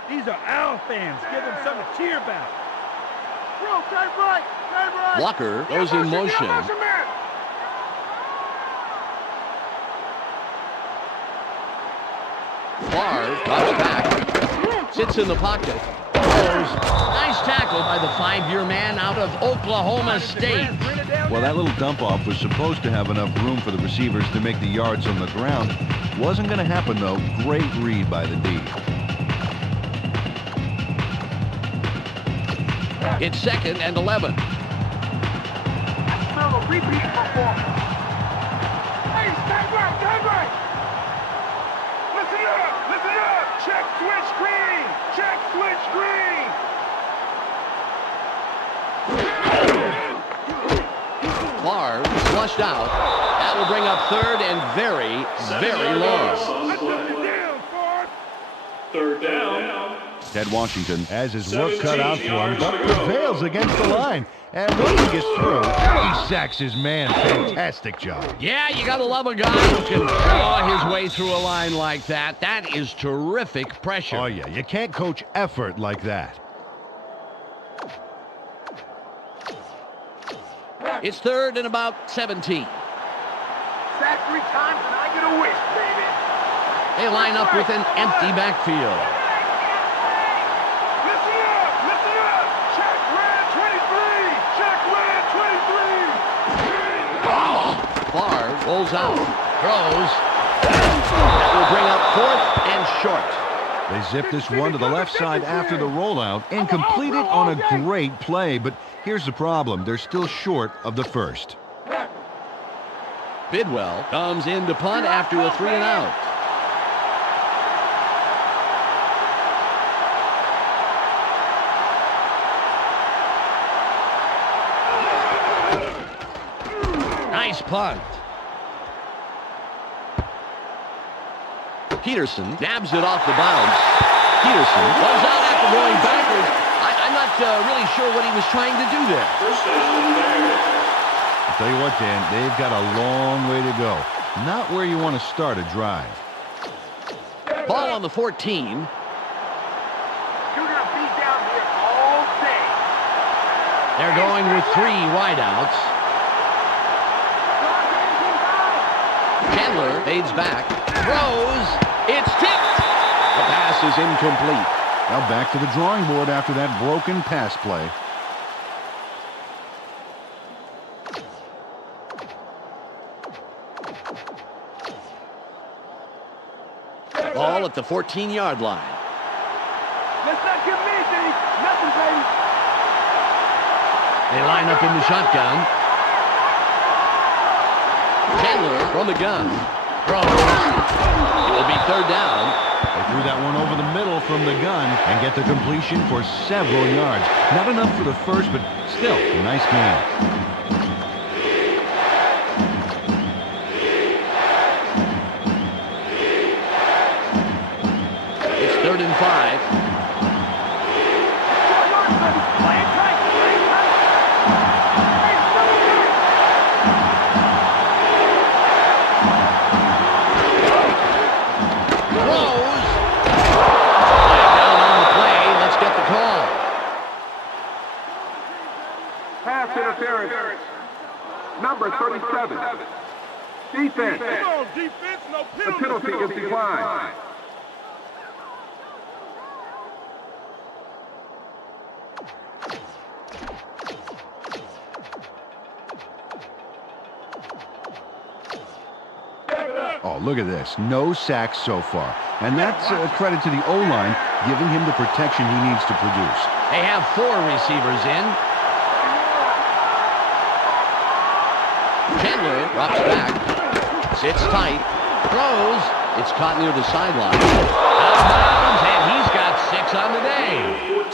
These are Owl fans. Give them something to cheer about. Bro, turn right. Walker goes in motion. Favre drops back. Sits in the pocket. Throws. Nice tackle by the 5-year man out of Oklahoma State. Well, that little dump-off was supposed to have enough room for the receivers to make the yards on the ground. Wasn't going to happen, though. Great read by the D. It's 2nd and 11. Smell a repeat performance. Hey, stand right. Listen up. Check switch green. Favre flushed out. That will bring up 3rd and very long. Third down. Ted Washington has his work cut out for him, but prevails against the line. And once he gets through, he sacks his man. Fantastic job. Yeah, you gotta love a guy who can claw his way through a line like that. That is terrific pressure. Oh, yeah, you can't coach effort like that. It's 3rd and about 17. Sack 3 times and I get a wish, baby. They line up with an empty backfield. Listen up. Check red 23. Favre rolls out, throws. That will bring up 4th and short. They zip this one to the left side after the rollout and complete it on a great play. But here's the problem. They're still short of the first. Bidwell comes in to punt after a 3 and out. Nice punt. Peterson dabs it off the bounce. Peterson goes out after going backwards. I'm not really sure what he was trying to do there. First down, Bears. I'll tell you what, Dan, they've got a long way to go. Not where you want to start a drive. Ball on the 14. You're going to beat down the They're going with 3 wideouts. Chandler fades back, throws, it's tipped. The pass is incomplete. Now back to the drawing board after that broken pass play. Ball at the 14-yard line. Let's not give me anything. Nothing, baby. They line up in the shotgun. Chandler from the gun. Throws. It will be 3rd down. They threw that one over the middle from the gun and get the completion for several yards. Not enough for the first, but still a nice game. It's 3rd and 5. Throws. Flag down on the play. Let's get the call. Pass interference. Number 37. Defense. Come on, defense, no The penalty. penalty is declined. Oh, look at this. No sacks so far. And that's a credit to the O-line, giving him the protection he needs to produce. They have 4 receivers in. Chandler drops back. Sits tight. Throws. It's caught near the sideline. Out of bounds, and he's got 6 on the day.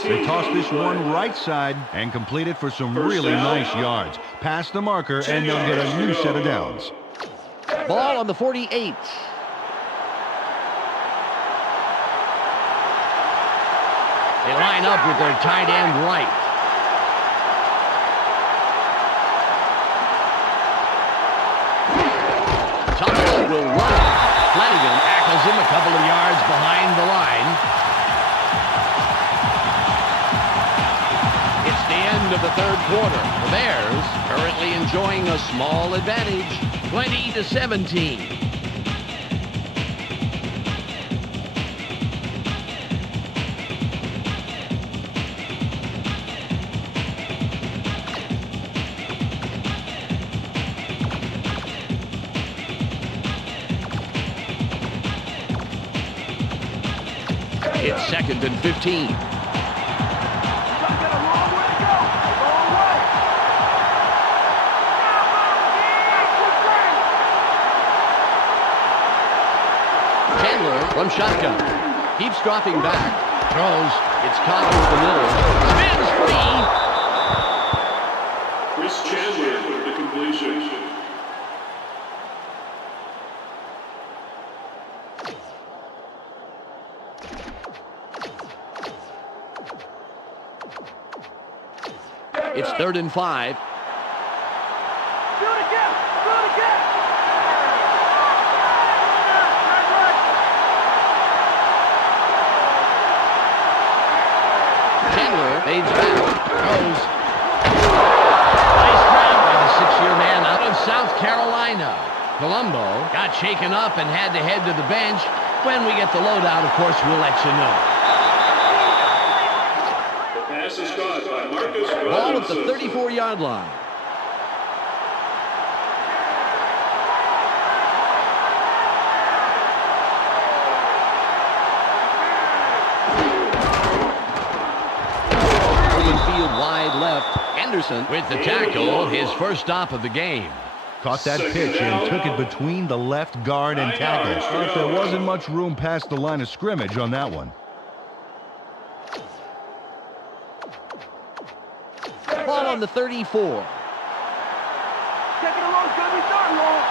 They toss this one right side and complete it for some really nice yards. Past the marker, and they'll get a new set of downs. Ball on the 48. They line up with their tight end right. Tumble will run. Flanagan tackles him a couple of yards behind the line. It's the end of the 3rd quarter. The Bears currently enjoying a small advantage, 20-17. It's 2nd and 15. Chandler from shotgun. Keeps dropping back. Throws. It's caught over the middle. Spins free. Chris Chandler with the completion. It's 3rd and 5. Do it again. Do it again. Chandler fades back. Throws. Nice grab by the 6-year man out of South Carolina. Colombo got shaken up and had to head to the bench. When we get the loadout, of course, we'll let you know. The pass is caught by Marcus. Ball at the 34-yard line. Open field wide left. Henderson with the tackle, his first stop of the game. Caught that pitch and took it between the left guard and tackle. But there wasn't much room past the line of scrimmage on that one. Ball on the 34. Taking a long time, we start long.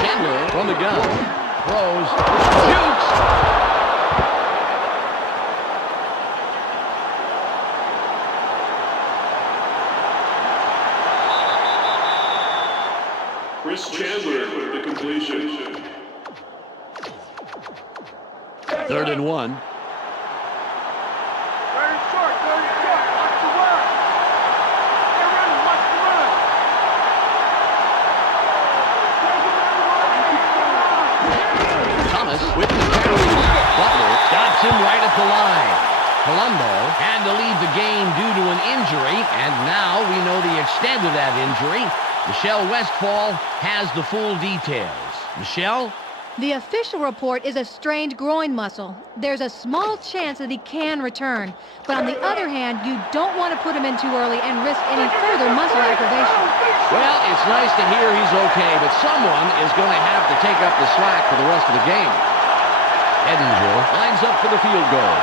Chandler from the gun. Throws. Shoots. Chris Chandler with the completion. 3rd and 1. Third and short. Watch the run. They're running. Watch the run. Thomas with the carry. Butler stops him right at the line. Colombo had to leave the game due to an injury, and now we know the extent of that injury. Michelle Westfall has the full details. Michelle? The official report is a strained groin muscle. There's a small chance that he can return. But on the other hand, you don't want to put him in too early and risk any further muscle aggravation. Well, it's nice to hear he's okay, but someone is going to have to take up the slack for the rest of the game. Edinger lines up for the field goal.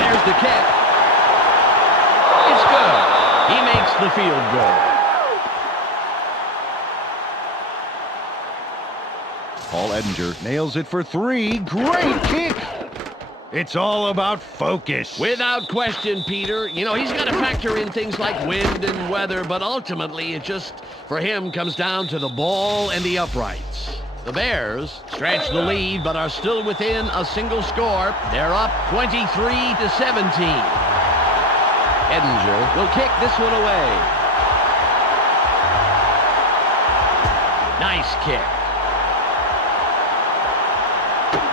There's the kick. It's good. He makes the field goal. Paul Edinger nails it for 3. Great kick. It's all about focus. Without question, Peter. You know, he's got to factor in things like wind and weather, but ultimately it just, for him, comes down to the ball and the uprights. The Bears stretch the lead, but are still within a single score. They're up 23-17. Edinger will kick this one away. Nice kick.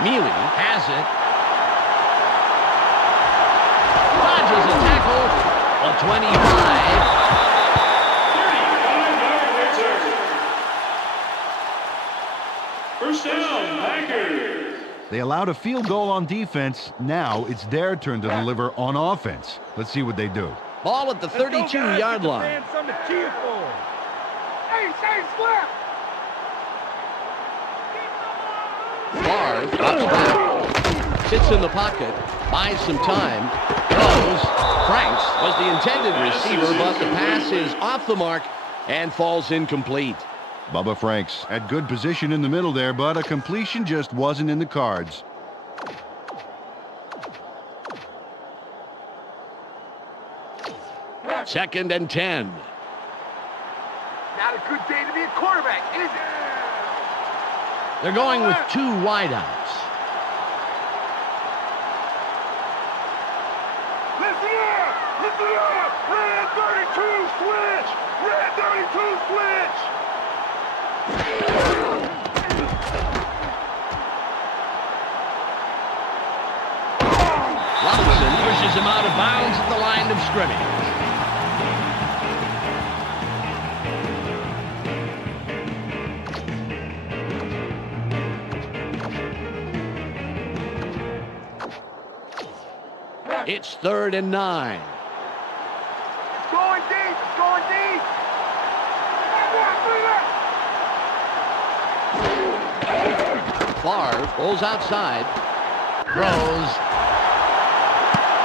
Mealy has it. Dodges a tackle. A 25. 35-yard return. First down, Packers. They allowed a field goal on defense. Now it's their turn to deliver on offense. Let's see what they do. Ball at the 32-yard line. Man, something to cheer for. Hey, slap. Favre drops back, sits in the pocket, buys some time, throws. Franks was the intended receiver, but the pass is off the mark and falls incomplete. Bubba Franks had good position in the middle there, but a completion just wasn't in the cards. Second and 10. Not a good day to be a quarterback, is it? They're going with 2 wideouts. Listen up! Red 32 switch! Red 32 switch! Robinson pushes him out of bounds at the line of scrimmage. It's 3rd and 9. Going deep! Favre rolls outside. Throws.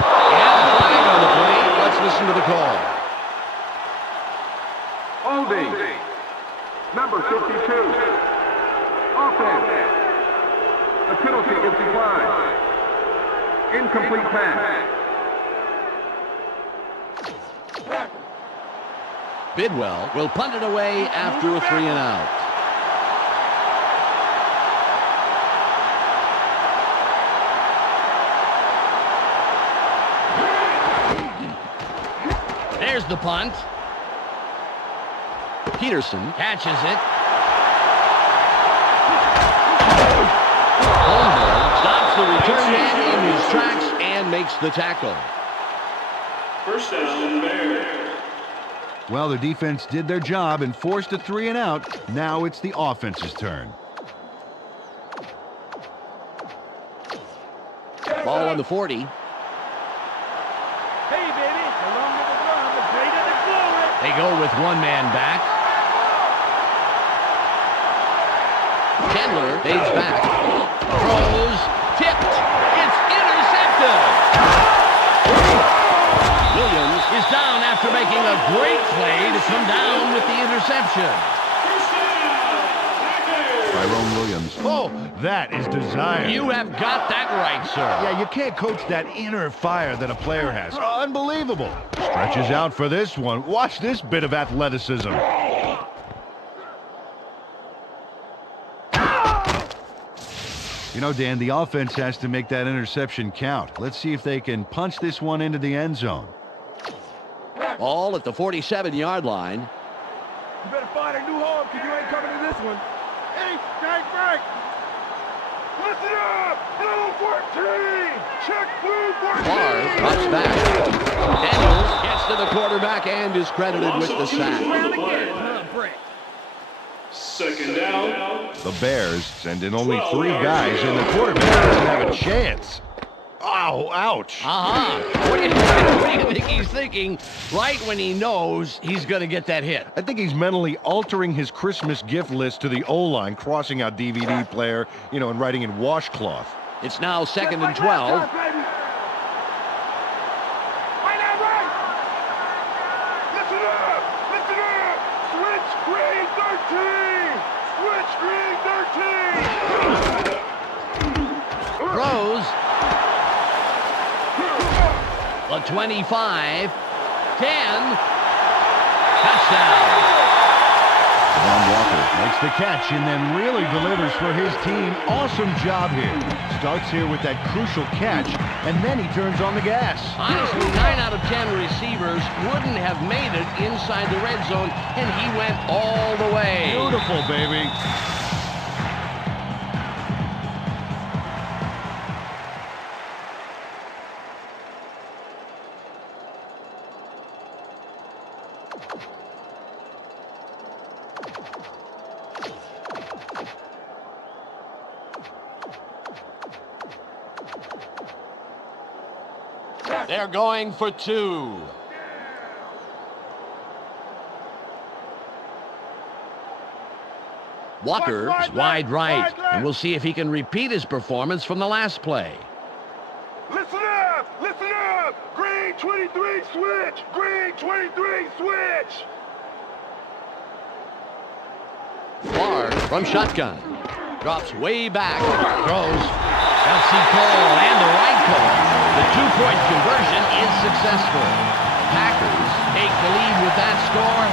And a flag on the play. Let's listen to the call. Holding. Number 52. Offense. The penalty is declined. Incomplete pass. Bidwell will punt it away after a 3 and out. There's the punt. Peterson catches it. Holmberg stops the return man in his tracks and makes the tackle. First down, Bears. Well, the defense did their job and forced a 3 and out. Now it's the offense's turn. Ball on the 40. Hey, baby, the longer the run, the greater the glory. They go with 1 man back. Chandler fades back. Throws. Tipped. It's intercepted. Williams is down after making a great play to come down with the interception. First down, Packers. Tyrone Williams. Oh, that is desire. You have got that right, sir. Yeah, you can't coach that inner fire that a player has. Unbelievable. Stretches out for this one. Watch this bit of athleticism. You know, Dan, the offense has to make that interception count. Let's see if they can punch this one into the end zone. Ball at the 47-yard line. You better find a new home because you ain't coming to this one. Hey, Frank! Listen up! Blue 14! Check Blue 14! Favre cuts back. Daniels gets to the quarterback and is credited with the sack. Second down. The Bears send in only 3 guys, and the quarterback doesn't have a chance. Oh, ouch. What do you think he's thinking right when he knows he's going to get that hit? I think he's mentally altering his Christmas gift list to the O-line, crossing out DVD player, and writing in washcloth. It's now 2nd and 12. Listen up! Switch screen 13! Switch screen 13! Throws. The 25. 10. Touchdown. Von Walker makes the catch and then really delivers for his team. Awesome job here. Starts here with that crucial catch, and then he turns on the gas. Honestly, 9 out of 10 receivers wouldn't have made it inside the red zone, and he went all the way. Beautiful, baby. They're going for 2. Walker is wide right, and we'll see if he can repeat his performance from the last play. Listen up! Green 23 switch! Green 23 switch! Favre from shotgun. Drops way back. Throws. Gutsy call and the right call. The 2-point conversion is successful. Packers take the lead with that score,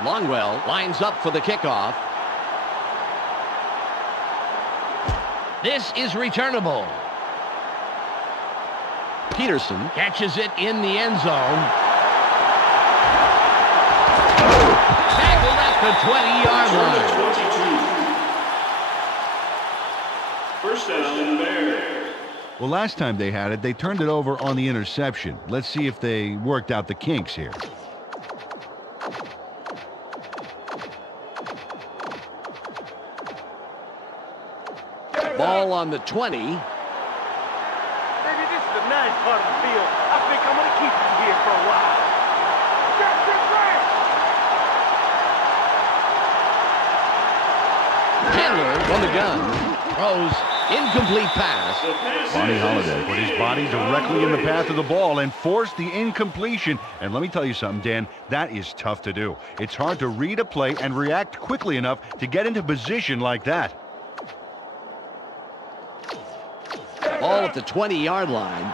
25-23. Longwell lines up for the kickoff. This is returnable. Peterson catches it in the end zone. Tackled at the 20-yard line. First down, Bears. Well, last time they had it, they turned it over on the interception. Let's see if they worked out the kinks here. Ball on the 20. Maybe this is the nice part of the field. I think I'm going to keep you here for a while. Chandler from the gun. Throws. Incomplete pass. Bonnie Holiday put his body directly in the path of the ball and forced the incompletion. And let me tell you something, Dan, that is tough to do. It's hard to read a play and react quickly enough to get into position like that. Ball at the 20-yard line.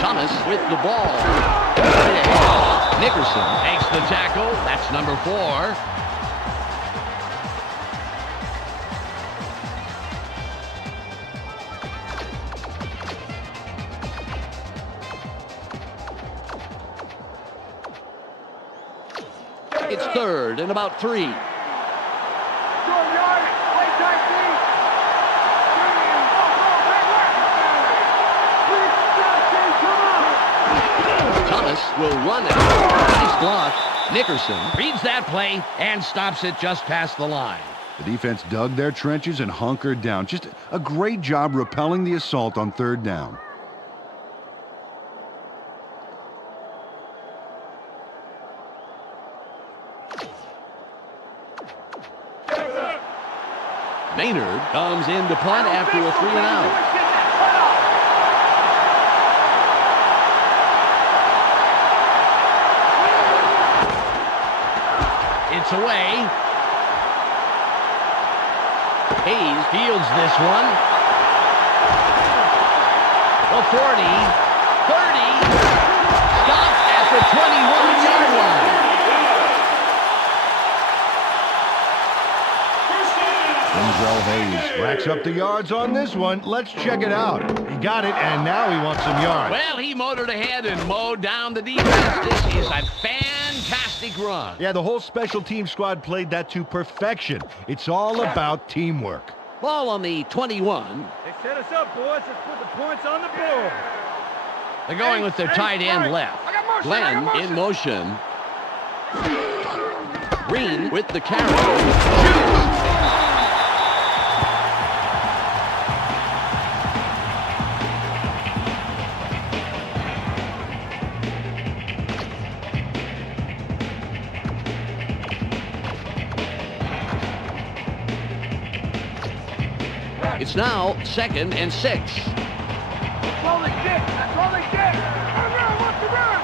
Thomas with the ball. Nickerson takes the tackle. That's number 4. It's 3rd and about 3. Thomas will run it. Nice block. Nickerson reads that play and stops it just past the line. The defense dug their trenches and hunkered down. Just a great job repelling the assault on 3rd down. Maynard comes in to punt after a 3-and-out. away. Hayes fields this one. The 40, 30, stopped at the 21-yard line. Denzel Hayes racks up the yards on this one. Let's check it out. He got it, and now he wants some yards. Well, he motored ahead and mowed down the defense. This is a fantastic run. Yeah, the whole special team squad played that to perfection. It's all about teamwork. Ball on the 21. They set us up, boys. Let's put the points on the board. They're going with their tight end left. Glenn in motion. Green with the carry. Shoots. It's now 2nd and 6. That's all they get. That's all they get. Run, what's the run?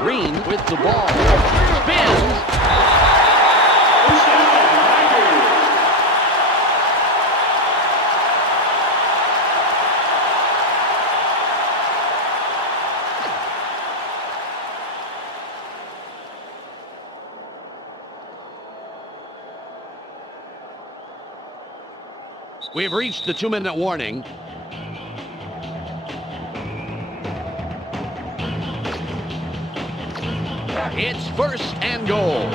Green with the ball. Spins. First down, Packers. We've reached the 2-minute warning. It's 1st and goal.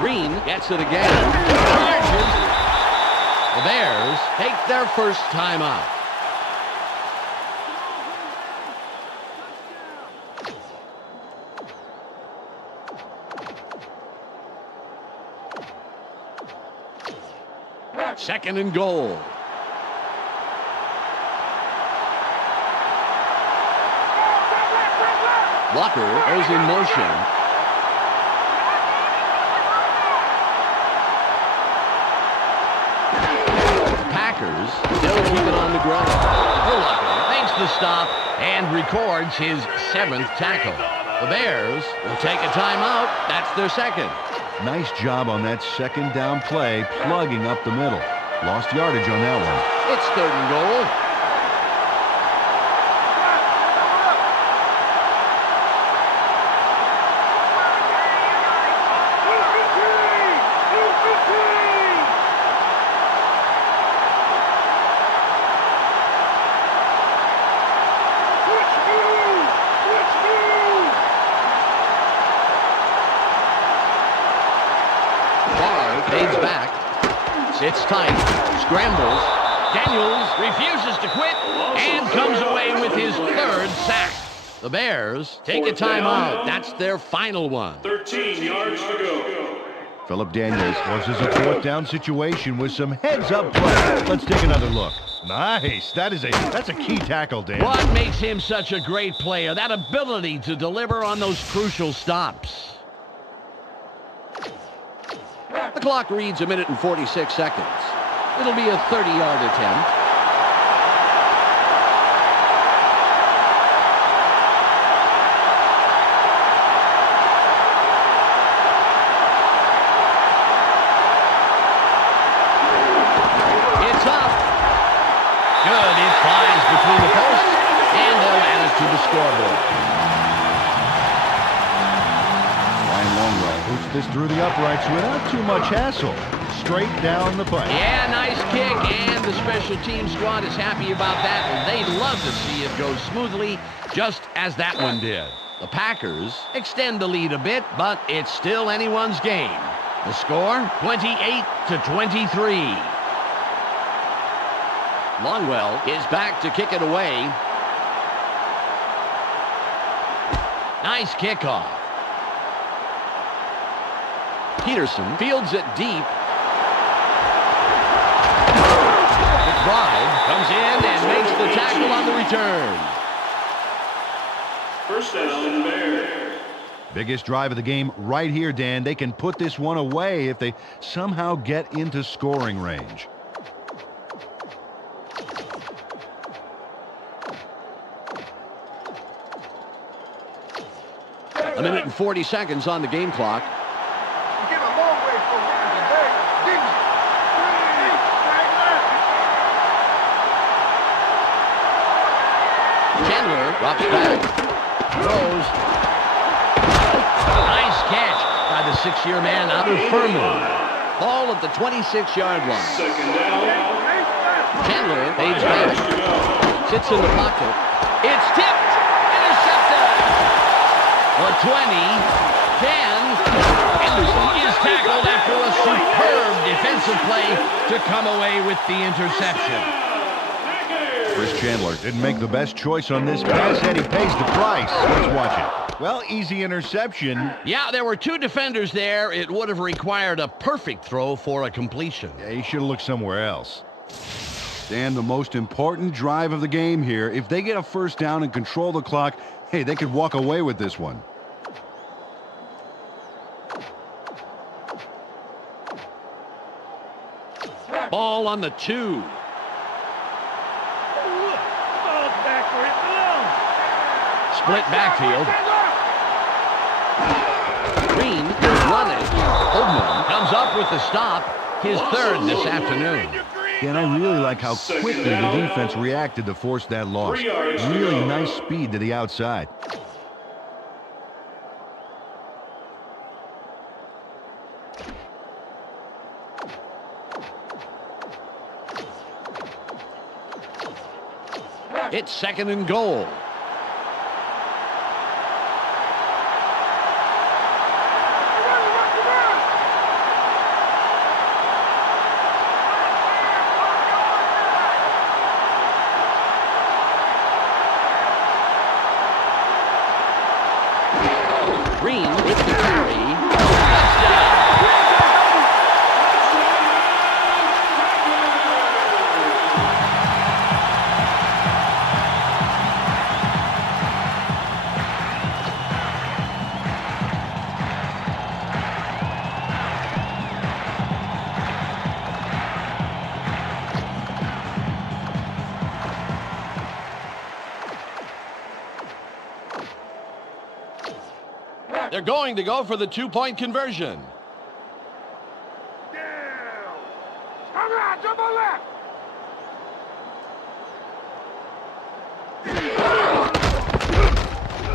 Green gets it again. Charges. The Bears take their first timeout. Second and goal. Walker goes in motion. The Packers still keep it on the ground. Walker makes the stop and records his 7th tackle. The Bears will take a timeout. That's their second. Nice job on that second down play, plugging up the middle. Lost yardage on that one. It's 3rd and goal. Fades back. Sits tight. Scrambles. Daniels refuses to quit and comes away with his 3rd sack. The Bears take a timeout. That's their final one. 13 yards to go. Philip Daniels forces a 4th down situation with some heads-up play. Let's take another look. Nice. That's a key tackle, Dan. What makes him such a great player? That ability to deliver on those crucial stops. The clock reads 1 minute and 46 seconds. It'll be a 30-yard attempt. It's up. Good. It flies between the posts, and they'll add it to the scoreboard. Boots this through the uprights without too much hassle. Straight down the pipe. Yeah, nice kick, and the special team squad is happy about that, and they'd love to see it go smoothly, just as that one did. The Packers extend the lead a bit, but it's still anyone's game. The score, 28-23. Longwell is back to kick it away. Nice kickoff. Peterson fields it deep. McBride comes in and makes the tackle on the return. First down, Bears. Biggest drive of the game right here, Dan. They can put this one away if they somehow get into scoring range. A minute and 40 seconds on the game clock. You get a long way from running today, didn't you? Chandler drops back. Throws. Nice catch by the 6-year man out of firmly. Ball at the 26-yard line. Second down. Chandler fades back. Sits in the pocket. It's tipped. Intercepted. The 20. 10. Anderson is tackled after a superb defensive play to come away with the interception. Chris Chandler didn't make the best choice on this pass, and he pays the price. Let's watch it. Well, easy interception. Yeah, there were 2 defenders there. It would have required a perfect throw for a completion. Yeah, he should have looked somewhere else. Dan, the most important drive of the game here. If they get a first down and control the clock, hey, they could walk away with this one. Ball on the 2. Split backfield. Green is running. Oldman comes up with the stop. His 3rd this afternoon. And I really like how quickly the defense reacted to force that loss. Really nice speed to the outside. It's 2nd and goal. Green with the carry. They're going to go for the 2-point conversion. Down. Come on, jump on left.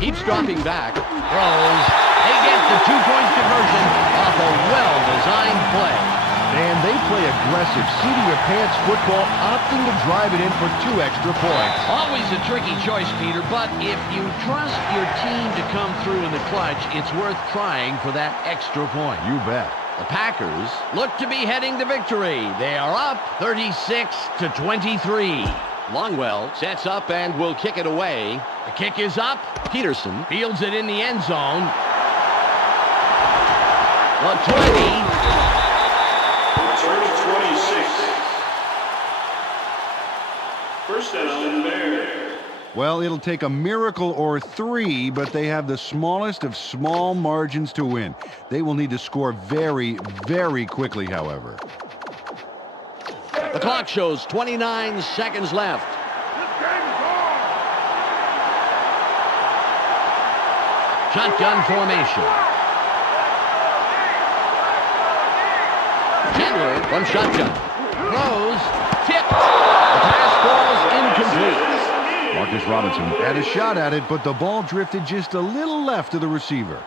Keeps dropping back. Throws. They get the 2-point conversion off a well-designed play. And they play aggressive, seat-of-your-pants football, opting to drive it in for 2 extra points. Always a tricky choice, Peter, but if you trust your team to come through in the clutch, it's worth trying for that extra point. You bet. The Packers look to be heading to victory. They are up 36-23. Longwell sets up and will kick it away. The kick is up. Peterson fields it in the end zone. The 20. Return to 26. First down, Bears. Well, it'll take a miracle or 3, but they have the smallest of small margins to win. They will need to score very, very quickly, however. The clock shows 29 seconds left. Shotgun formation. Chandler from shotgun. Throws. Tipped. The pass falls incomplete. Marcus Robinson had a shot at it, but the ball drifted just a little left of the receiver.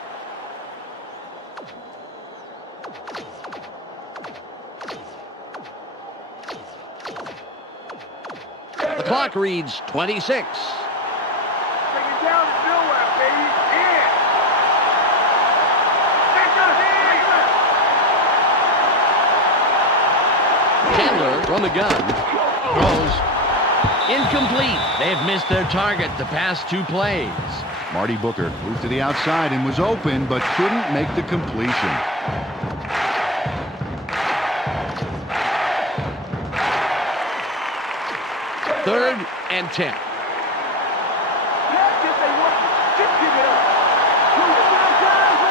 The clock reads 26. Bring it down to nowhere, baby. Yeah. Chandler from the gun. Throws. Incomplete. They've missed their target the past 2 plays. Marty Booker moved to the outside and was open, but couldn't make the completion. Third and 10. Just they want to. Just give it up.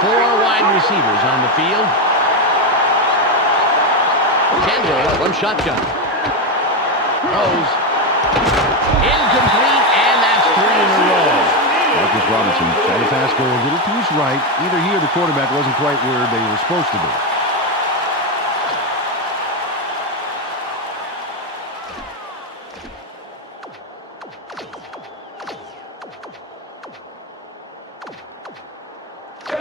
4 wide receivers on the field. Chandler from shotgun. Throws. Incomplete, and that's 3 in a row. Marcus Robinson saw the pass go a little to his right. Either he or the quarterback wasn't quite where they were supposed to be.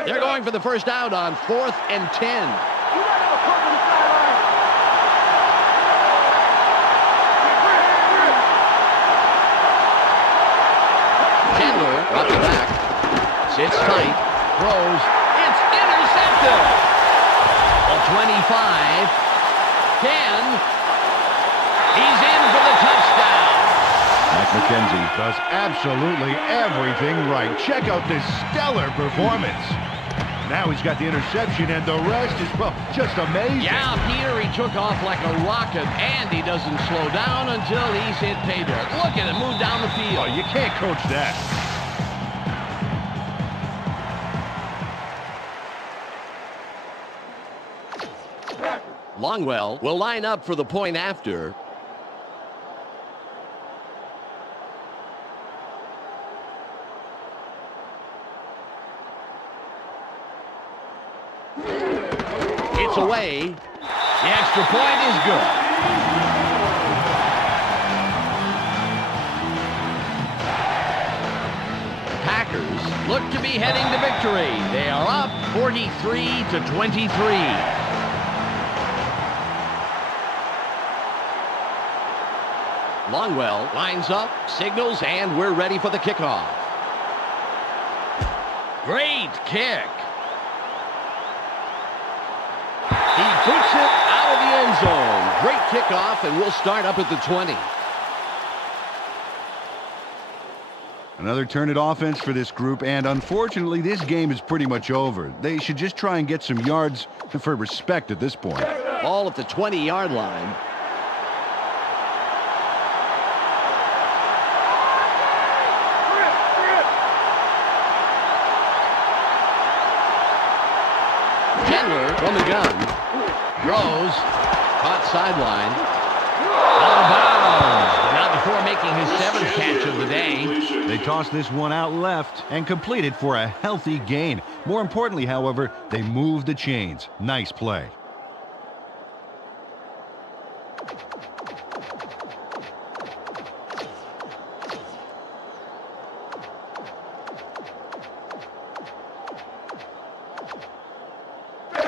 They're going for the first out on 4th and 10. Chandler drops back, sits tight, throws, it's intercepted. A 25, 10, he's in for the touchdown. Mike McKenzie does absolutely everything right. Check out this stellar performance. Now he's got the interception, and the rest is, well, just amazing. Yeah, Peter, he took off like a rocket, and he doesn't slow down until he's hit pay dirt. Look at him move down the field. Oh, you can't coach that. Longwell will line up for the point after. It's away. The extra point is good. Packers look to be heading to victory. They are up 43-23. Longwell lines up, signals, and we're ready for the kickoff. Great kick. He puts it out of the end zone. Great kickoff, and we'll start up at the 20. Another turn-it offense for this group, and unfortunately, this game is pretty much over. They should just try and get some yards for respect at this point. Ball at the 20-yard line. Chandler from the gun. Throws. Caught sideline. Out of bounds. Not before making his 7th catch of the day. They tossed this one out left and completed for a healthy gain. More importantly, however, they moved the chains. Nice play.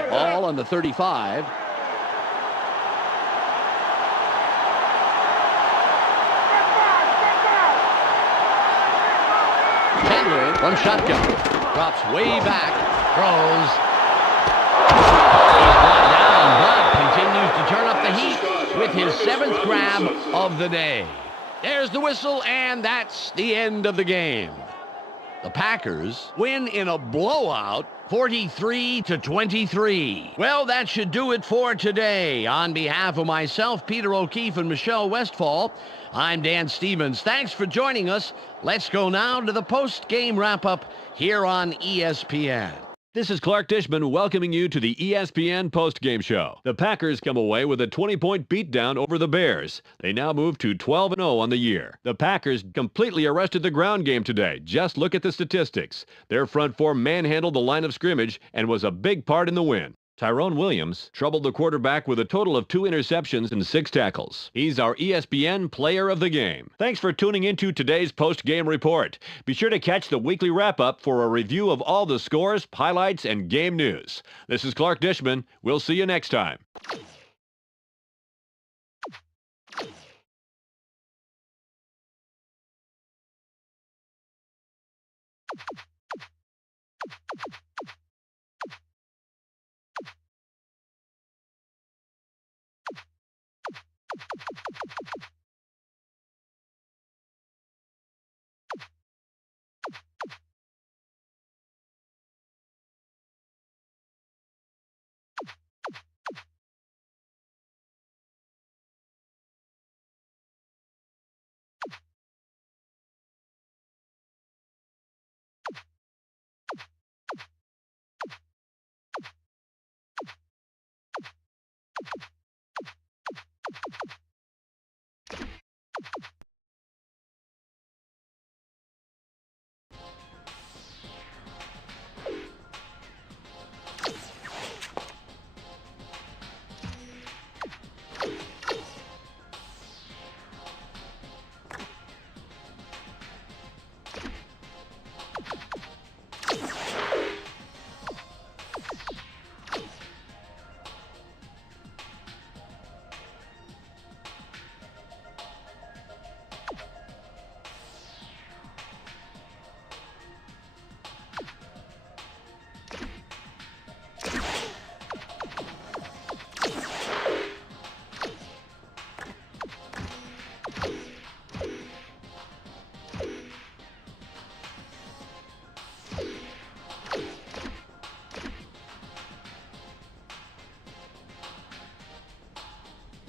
Ball on the 35. Chandler from shotgun. Drops way back. Throws. He's brought down, but continues to turn up the heat with his 7th grab of the day. There's the whistle, and that's the end of the game. The Packers win in a blowout, 43-23. Well, that should do it for today. On behalf of myself, Peter O'Keefe, and Michelle Westfall, I'm Dan Stevens. Thanks for joining us. Let's go now to the post-game wrap-up here on ESPN. This is Clark Dishman welcoming you to the ESPN postgame show. The Packers come away with a 20-point beatdown over the Bears. They now move to 12-0 on the year. The Packers completely arrested the ground game today. Just look at the statistics. Their front four manhandled the line of scrimmage and was a big part in the win. Tyrone Williams troubled the quarterback with a total of 2 interceptions and 6 tackles. He's our ESPN Player of the Game. Thanks for tuning into today's post-game report. Be sure to catch the weekly wrap-up for a review of all the scores, highlights, and game news. This is Clark Dishman. We'll see you next time.